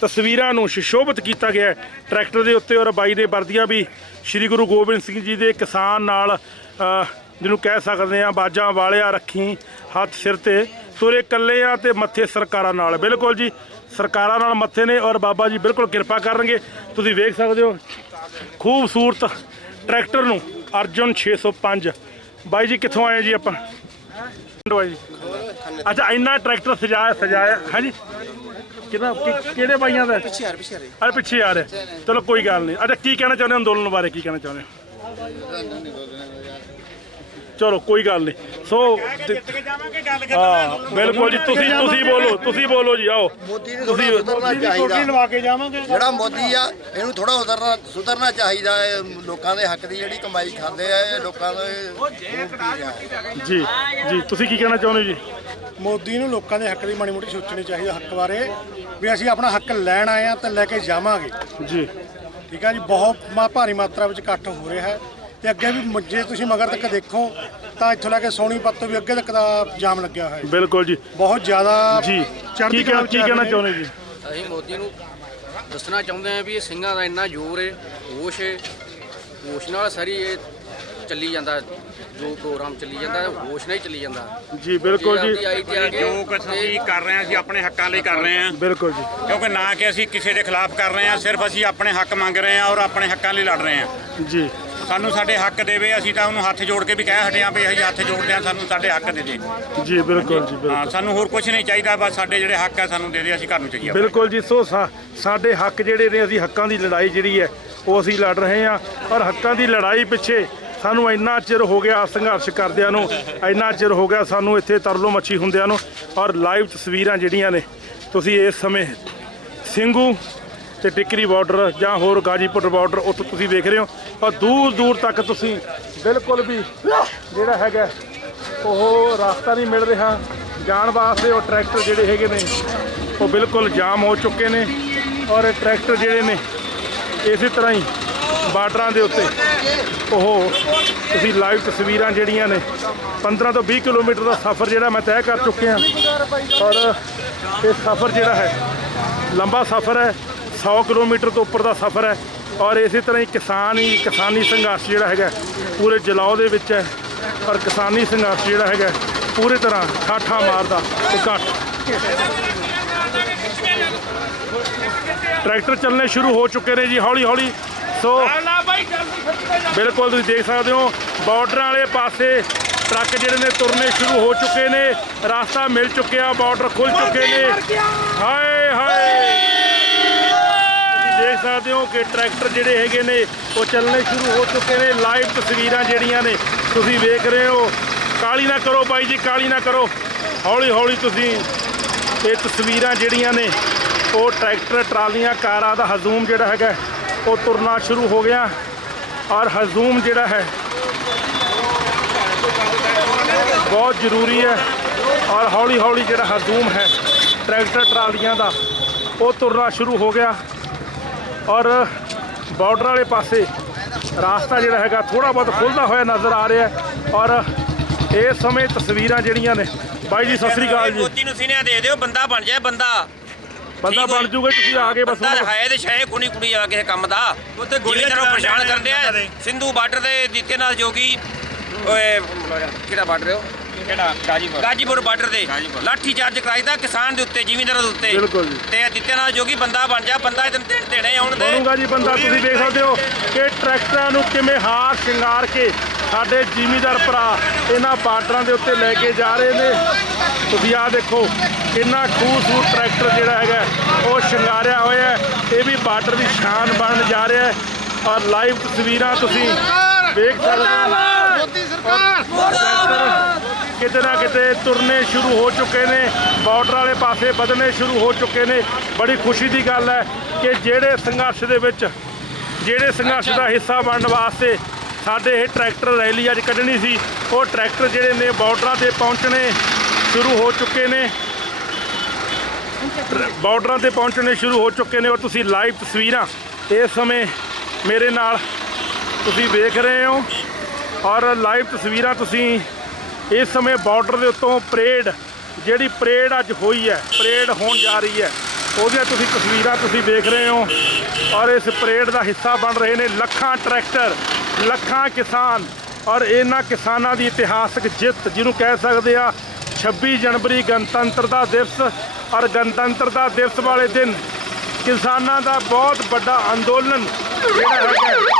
ਤਸਵੀਰਾਂ ਨੂੰ ਸੁਸ਼ੋਭਿਤ ਕੀਤਾ ਗਿਆ ਟਰੈਕਟਰ ਦੇ ਉੱਤੇ ਔਰ ਬਾਈ ਦੇ ਵਰਦੀਆਂ ਵੀ ਸ਼੍ਰੀ ਗੁਰੂ ਗੋਬਿੰਦ ਸਿੰਘ ਜੀ ਦੇ ਕਿਸਾਨ ਨਾਲ ਜਿਹਨੂੰ ਕਹਿ ਸਕਦੇ ਆ ਬਾਜਾਂ ਵਾਲਿਆ ਰੱਖੀ ਹੱਥ ਸਿਰ ਤੇ ਤੁਰੇ ਕੱਲੇ ਆ ਤੇ ਮੱਥੇ ਸਰਕਾਰਾਂ ਨਾਲ। ਬਿਲਕੁਲ ਜੀ, ਸਰਕਾਰਾਂ ਨਾਲ ਮੱਥੇ ਨੇ ਔਰ ਬਾਬਾ ਜੀ ਬਿਲਕੁਲ ਕਿਰਪਾ ਕਰਨਗੇ। ਤੁਸੀਂ ਵੇਖ ਸਕਦੇ ਹੋ ਖੂਬਸੂਰਤ ਟਰੈਕਟਰ ਨੂੰ ਅਰਜੁਨ 605। ਬਾਈ ਜੀ ਕਿੱਥੋਂ ਆਏ ਜੀ ਆਪਾਂ? ਜੀ ਅੱਛਾ, ਇੰਨਾ ਟਰੈਕਟਰ ਸਜਾਇਆ ਹੈ ਜੀ ਕਿਹੜੇ ਬਾਈਆਂ ਦਾ? ਪਿੱਛੇ ਆ ਰਿਹਾ। ਚਲੋ ਕੋਈ ਗੱਲ ਨਹੀਂ। ਅੱਛਾ, ਕੀ ਕਹਿਣਾ ਚਾਹੁੰਦੇ ਅੰਦੋਲਨ ਬਾਰੇ? ਕੀ ਕਹਿਣਾ ਚਾਹੁੰਦੇ? ਚਲੋ ਕੋਈ ਗੱਲ ਨਹੀਂ। ਸੋ ਹਾਂ ਬਿਲਕੁਲ ਜੀ। ਤੁਸੀਂ ਬੋਲੋ ਜੀ। ਆਓ ਮੋਦੀ ਨੂੰ ਸੁਧਰਨਾ ਚਾਹੀਦਾ। ਲਵਾ ਕੇ ਜਾਵਾਂਗੇ। ਜਿਹੜਾ ਮੋਦੀ ਆ ਇਹਨੂੰ ਥੋੜਾ ਸੁਧਰਨਾ ਚਾਹੀਦਾ ਹੈ। ਲੋਕਾਂ ਦੇ ਹੱਕ ਦੀ ਜਿਹੜੀ ਕਮਾਈ ਖਾਂਦੇ ਆ ਇਹ ਲੋਕਾਂ ਦੇ ਜੀ। ਤੁਸੀਂ ਕੀ ਕਹਿਣਾ ਚਾਹੁੰਦੇ ਜੀ? ਮੋਦੀ ਨੂੰ ਲੋਕਾਂ ਦੇ ਹੱਕ ਦੀ ਮਾੜੀ ਮੋਟੀ ਸੋਚਣੀ ਚਾਹੀਦੀ ਹੱਕ ਬਾਰੇ ਵੀ ਅਸੀਂ ਆਪਣਾ ਹੱਕ ਲੈਣ ਆਏ ਆ ਤੇ ਲੈ ਕੇ ਜਾਵਾਂਗੇ ਜੀ। ਠੀਕ ਆ ਜੀ। ਬਹੁਤ ਭਾਰੀ ਮਾਤਰਾ ਵਿੱਚ ਇਕੱਠ ਹੋ ਰਿਹਾ ਹੈ ਤੇ ਅੱਗੇ ਵੀ ਜੇ ਤੁਸੀਂ ਮਗਰ ਤੱਕ ਦੇਖੋ ਤਾਂ ਇੱਥੋਂ ਲੈ ਕੇ ਸੋਨੀਪਤ ਤੋਂ ਵੀ ਅੱਗੇ ਤੱਕ ਦਾ ਜਾਮ ਲੱਗਿਆ ਹੋਇਆ ਹੈ। ਬਿਲਕੁਲ ਜੀ, ਬਹੁਤ ਜ਼ਿਆਦਾ ਜੀ। ਕੀ ਕਹਿਣਾ ਚਾਹੁੰਦੇ ਜੀ? ਅਸੀਂ ਮੋਦੀ ਨੂੰ ਦੱਸਣਾ ਚਾਹੁੰਦੇ ਹਾਂ ਵੀ ਇਹ ਸਿੰਘਾਂ ਦਾ ਇੰਨਾ ਜ਼ੋਰ ਹੈ, ਹੋਸ਼ ਨਾਲ ਸਾਰੀ ਇਹ ਚੱਲੀ ਜਾਂਦਾ, ਜੋ ਪ੍ਰੋਗਰਾਮ ਚੱਲੀ ਜਾਂਦਾ ਹੋਸ਼ ਨਾਲ ਹੀ ਚੱਲੀ ਜਾਂਦਾ ਜੀ। ਬਿਲਕੁਲ ਜੀ। ਜੋ ਕੁਝ ਅਸੀਂ ਕਰ ਰਹੇ ਹਾਂ ਅਸੀਂ ਆਪਣੇ ਹੱਕਾਂ ਲਈ ਕਰ ਰਹੇ ਹਾਂ। ਬਿਲਕੁਲ ਜੀ। ਕਿਉਂਕਿ ਨਾ ਕਿ ਅਸੀਂ ਕਿਸੇ ਦੇ ਖਿਲਾਫ ਕਰ ਰਹੇ ਹਾਂ, ਸਿਰਫ ਅਸੀਂ ਆਪਣੇ ਹੱਕ ਮੰਗ ਰਹੇ ਹਾਂ ਔਰ ਆਪਣੇ ਹੱਕਾਂ ਲਈ ਲੜ ਰਹੇ ਹਾਂ ਜੀ। ਸਾਨੂੰ ਸਾਡੇ ਹੱਕ ਦੇਵੇ। ਅਸੀਂ ਤਾਂ ਉਹਨੂੰ ਹੱਥ ਜੋੜ ਕੇ ਵੀ ਕਹਿ ਹਟੇ ਹਾਂ ਵੀ ਅਸੀਂ ਹੱਥ ਜੋੜਦੇ ਹਾਂ, ਸਾਨੂੰ ਸਾਡੇ ਹੱਕ ਦੇ ਦੇ ਜੀ। ਬਿਲਕੁਲ ਜੀ। ਹਾਂ, ਸਾਨੂੰ ਹੋਰ ਕੁਝ ਨਹੀਂ ਚਾਹੀਦਾ, ਬਸ ਸਾਡੇ ਜਿਹੜੇ ਹੱਕ ਆ ਸਾਨੂੰ ਦੇ ਦੇ, ਅਸੀਂ ਘਰ ਨੂੰ ਚਾਹੀਏ। ਬਿਲਕੁਲ ਜੀ। ਸੋ ਸਾਡੇ ਹੱਕ ਜਿਹੜੇ ਨੇ, ਅਸੀਂ ਹੱਕਾਂ ਦੀ ਲੜਾਈ ਜਿਹੜੀ ਹੈ ਉਹ ਅਸੀਂ ਲੜ ਰਹੇ ਹਾਂ ਔਰ ਹੱਕਾਂ ਦੀ ਲੜਾਈ ਪਿੱਛੇ ਸਾਨੂੰ ਇੰਨਾ ਚਿਰ ਹੋ ਗਿਆ ਸੰਘਰਸ਼ ਕਰਦਿਆਂ ਨੂੰ, ਇੰਨਾ ਚਿਰ ਹੋ ਗਿਆ ਸਾਨੂੰ ਇੱਥੇ ਤਰਲੋ ਮੱਛੀ ਹੁੰਦਿਆਂ ਨੂੰ। ਔਰ ਲਾਈਵ ਤਸਵੀਰਾਂ ਜਿਹੜੀਆਂ ਨੇ ਤੁਸੀਂ ਇਸ ਸਮੇਂ ਸਿੰਘੂ ਤੇ ਟਿਕਰੀ ਬਾਰਡਰ ਜਾਂ ਹੋਰ ਗਾਜੀਪੁਰ ਬਾਰਡਰ ਉੱਥੋਂ ਤੁਸੀਂ ਵੇਖ ਰਹੇ ਹੋ। ਔਰ ਦੂਰ ਦੂਰ ਤੱਕ ਤੁਸੀਂ ਬਿਲਕੁਲ ਵੀ ਜਿਹੜਾ ਹੈਗਾ ਉਹ ਰਸਤਾ ਨਹੀਂ ਮਿਲ ਰਿਹਾ ਜਾਣ ਵਾਸਤੇ। ਉਹ ਟਰੈਕਟਰ ਜਿਹੜੇ ਹੈਗੇ ਨੇ ਉਹ ਬਿਲਕੁਲ ਜਾਮ ਹੋ ਚੁੱਕੇ ਨੇ। ਔਰ ਟਰੈਕਟਰ ਜਿਹੜੇ ਨੇ ਇਸੇ ਤਰ੍ਹਾਂ ਹੀ ਬਾਰਡਰਾਂ ਦੇ ਉੱਤੇ ਉਹ ਤੁਸੀਂ ਲਾਈਵ ਤਸਵੀਰਾਂ ਜਿਹੜੀਆਂ ਨੇ 15 ਤੋਂ 20 ਕਿਲੋਮੀਟਰ ਦਾ ਸਫ਼ਰ ਜਿਹੜਾ ਮੈਂ ਤੈਅ ਕਰ ਚੁੱਕਿਆ। ਔਰ ਇਹ ਸਫ਼ਰ ਜਿਹੜਾ ਹੈ ਲੰਬਾ ਸਫ਼ਰ ਹੈ, 100 ਕਿਲੋਮੀਟਰ ਤੋਂ ਉੱਪਰ ਦਾ ਸਫ਼ਰ ਹੈ। ਔਰ ਇਸੇ ਤਰ੍ਹਾਂ ਹੀ ਕਿਸਾਨੀ ਸੰਘਰਸ਼ ਜਿਹੜਾ ਹੈਗਾ ਪੂਰੇ ਜਲਾਓ ਦੇ ਵਿੱਚ ਹੈ। ਔਰ ਕਿਸਾਨੀ ਸੰਘਰਸ਼ ਜਿਹੜਾ ਹੈਗਾ ਪੂਰੀ ਤਰ੍ਹਾਂ ਠਾਠਾਂ ਮਾਰਦਾ ਇਕੱਠ। ਟਰੈਕਟਰ ਚੱਲਣੇ ਸ਼ੁਰੂ ਹੋ ਚੁੱਕੇ ਨੇ ਜੀ ਹੌਲੀ ਹੌਲੀ। ਸੋ ਬਿਲਕੁਲ ਤੁਸੀਂ ਦੇਖ ਸਕਦੇ ਹੋ ਬਾਰਡਰਾਂ ਵਾਲੇ ਪਾਸੇ ਟਰੱਕ ਜਿਹੜੇ ਨੇ ਤੁਰਨੇ ਸ਼ੁਰੂ ਹੋ ਚੁੱਕੇ ਨੇ। ਰਸਤਾ ਮਿਲ ਚੁੱਕਿਆ, ਬਾਰਡਰ ਖੁੱਲ ਚੁੱਕੇ ਨੇ। ਹਾਏ ਹਾਏ ਤੁਸੀਂ ਦੇਖ ਸਕਦੇ ਹੋ ਕਿ ਟਰੈਕਟਰ ਜਿਹੜੇ ਹੈਗੇ ਨੇ ਉਹ ਚੱਲਣੇ ਸ਼ੁਰੂ ਹੋ ਚੁੱਕੇ ਨੇ। ਲਾਈਵ ਤਸਵੀਰਾਂ ਜਿਹੜੀਆਂ ਨੇ ਤੁਸੀਂ ਵੇਖ ਰਹੇ ਹੋ। ਕਾਹਲੀ ਨਾ ਕਰੋ ਬਾਈ ਜੀ, ਕਾਹਲੀ ਨਾ ਕਰੋ, ਹੌਲੀ ਹੌਲੀ ਤੁਸੀਂ ਇਹ ਤਸਵੀਰਾਂ ਜਿਹੜੀਆਂ ਨੇ ਉਹ ਟਰੈਕਟਰ ਟਰਾਲੀਆਂ ਕਾਰਾਂ ਦਾ ਹਜ਼ੂਮ ਜਿਹੜਾ ਹੈਗਾ ਉਹ ਤੁਰਨਾ ਸ਼ੁਰੂ ਹੋ ਗਿਆ। ਔਰ ਹਜ਼ੂਮ ਜਿਹੜਾ ਹੈ ਬਹੁਤ ਜ਼ਰੂਰੀ ਹੈ। ਔਰ ਹੌਲੀ ਹੌਲੀ ਜਿਹੜਾ ਹਜ਼ੂਮ ਹੈ ਟਰੈਕਟਰ ਟਰਾਲੀਆਂ ਦਾ ਉਹ ਤੁਰਨਾ ਸ਼ੁਰੂ ਹੋ ਗਿਆ। ਔਰ ਬਾਰਡਰ ਵਾਲੇ ਪਾਸੇ ਰਾਸਤਾ ਜਿਹੜਾ ਹੈਗਾ ਥੋੜ੍ਹਾ ਬਹੁਤ ਖੁੱਲ੍ਹਦਾ ਹੋਇਆ ਨਜ਼ਰ ਆ ਰਿਹਾ। ਔਰ ਇਸ ਸਮੇਂ ਤਸਵੀਰਾਂ ਜਿਹੜੀਆਂ ਨੇ ਬਾਈ ਜੀ ਸਤਿ ਸ੍ਰੀ ਅਕਾਲ ਜੀ। ਮੋਦੀ ਨੂੰ ਸੀਨਿਆ ਦੇ ਦਿਓ, ਬੰਦਾ ਬਣ ਜਾਏ, ਬੰਦਾ ਬਣ ਜੂਗਾ। ਤੁਸੀਂ ਆ ਗਏ ਬਸ ਹੈ ਤੇ ਸ਼ਾਇਦ ਕੁੜੀ ਆ ਕਿਸੇ ਕੰਮ ਦਾ ਉੱਤੇ ਗੋਲੀਆਂ ਚਲਾਉਣ ਪਰੇਸ਼ਾਨ ਕਰਦੇ ਆ। ਸਿੰਧੂ ਬਾਰਡਰ ਦੇ ਦਿੱਤੇ ਨਾਲ ਜੋਗੀ ਓਏ ਕਿਹੜਾ ਬਾਰਡਰ ਹੈ ਕਿਹੜਾ ਗਾਜੀਪੁਰ ਬਾਰਡਰ ਦੇ ਲਾਠੀ ਚਾਰਜ ਕਰਾਈਦਾ ਕਿਸਾਨ ਦੇ ਉੱਤੇ, ਜ਼ਿਮੀਂਦਾਰਾਂ ਦੇ ਉੱਤੇ। ਬਿਲਕੁਲ ਜੀ। ਤੇ ਦਿੱਤੇ ਨਾਲ ਜੋਗੀ ਬੰਦਾ ਬਣ ਜਾ, ਬੰਦਾ ਇਹਨੂੰ ਦੇਣੇ ਆਉਣ ਦੇ ਬਣੂਗਾ ਜੀ ਬੰਦਾ। ਤੁਸੀਂ ਦੇਖ ਸਕਦੇ ਹੋ ਕਿ ਟਰੈਕਟਰਾਂ ਨੂੰ ਕਿਵੇਂ ਹਾਰ ਸ਼ਿੰਗਾਰ ਕੇ ਸਾਡੇ ਜ਼ਿਮੀਂਦਾਰ ਭਰਾ ਇਹਨਾਂ ਬਾਰਡਰਾਂ ਦੇ ਉੱਤੇ ਲੈ ਕੇ ਜਾ ਰਹੇ ਨੇ। ਤੁਸੀਂ ਆਹ ਦੇਖੋ ਕਿੰਨਾ ਖੂਬਸੂਰਤ ਟਰੈਕਟਰ ਜਿਹੜਾ ਹੈਗਾ ਉਹ ਸ਼ਿੰਗਾਰਿਆ ਹੋਇਆ ਹੈ। ਇਹ ਵੀ ਬਾਰਡਰ ਦੀ ਸ਼ਾਨ ਬਣਨ ਜਾ ਰਿਹਾ ਹੈ। ਔਰ ਲਾਈਵ ਤਸਵੀਰਾਂ ਤੁਸੀਂ ਵੇਖ ਸਕਦੇ ਹੋ। ਟਰੈਕਟਰ ਕਿਤੇ ਨਾ ਕਿਤੇ ਤੁਰਨੇ ਸ਼ੁਰੂ ਹੋ ਚੁੱਕੇ ਨੇ, ਬਾਰਡਰ ਵਾਲੇ ਪਾਸੇ ਵਧਣੇ ਸ਼ੁਰੂ ਹੋ ਚੁੱਕੇ ਨੇ। ਬੜੀ ਖੁਸ਼ੀ ਦੀ ਗੱਲ ਹੈ ਕਿ ਜਿਹੜੇ ਸੰਘਰਸ਼ ਦੇ ਵਿੱਚ ਦਾ ਹਿੱਸਾ ਬਣਨ ਵਾਸਤੇ ਸਾਡੇ ਇਹ ਟਰੈਕਟਰ ਰੈਲੀ ਅੱਜ ਕੱਢਣੀ ਸੀ, ਉਹ ਟਰੈਕਟਰ ਜਿਹੜੇ ਨੇ ਬਾਰਡਰਾਂ ਤੇ ਪਹੁੰਚਣੇ ਸ਼ੁਰੂ ਹੋ ਚੁੱਕੇ ਨੇ। ਬਾਰਡਰਾਂ ਤੇ ਪਹੁੰਚਣੇ ਸ਼ੁਰੂ ਹੋ ਚੁੱਕੇ ਨੇ। ਔਰ ਤੁਸੀਂ ਲਾਈਵ ਤਸਵੀਰਾਂ ਇਸ ਸਮੇਂ ਮੇਰੇ ਨਾਲ ਤੁਸੀਂ ਵੇਖ ਰਹੇ ਹੋ। ਔਰ ਲਾਈਵ ਤਸਵੀਰਾਂ ਤੁਸੀਂ ਇਸ ਸਮੇਂ ਬਾਰਡਰ ਦੇ ਉੱਤੋਂ ਜਿਹੜੀ ਪਰੇਡ ਅੱਜ ਹੋਈ ਹੈ, ਪਰੇਡ ਹੋਣ ਜਾ ਰਹੀ ਹੈ, ਉਹਦੀਆਂ ਤੁਸੀਂ ਤਸਵੀਰਾਂ ਤੁਸੀਂ ਵੇਖ ਰਹੇ ਹੋ। ਔਰ ਇਸ ਪਰੇਡ ਦਾ ਹਿੱਸਾ ਬਣ ਰਹੇ ਨੇ ਲੱਖਾਂ ਟਰੈਕਟਰ, ਲੱਖਾਂ ਕਿਸਾਨ। ਔਰ ਇਹਨਾਂ ਕਿਸਾਨਾਂ ਦੀ ਇਤਿਹਾਸਕ ਜਿੱਤ ਜਿਹਨੂੰ ਕਹਿ ਸਕਦੇ ਆ 26 ਜਨਵਰੀ ਗਣਤੰਤਰ ਦਾ ਦਿਵਸ। ਔਰ ਗਣਤੰਤਰ ਦਾ ਦਿਵਸ ਵਾਲੇ ਦਿਨ ਕਿਸਾਨਾਂ ਦਾ ਬਹੁਤ ਵੱਡਾ ਅੰਦੋਲਨ ਜਿਹੜਾ ਹੈਗਾ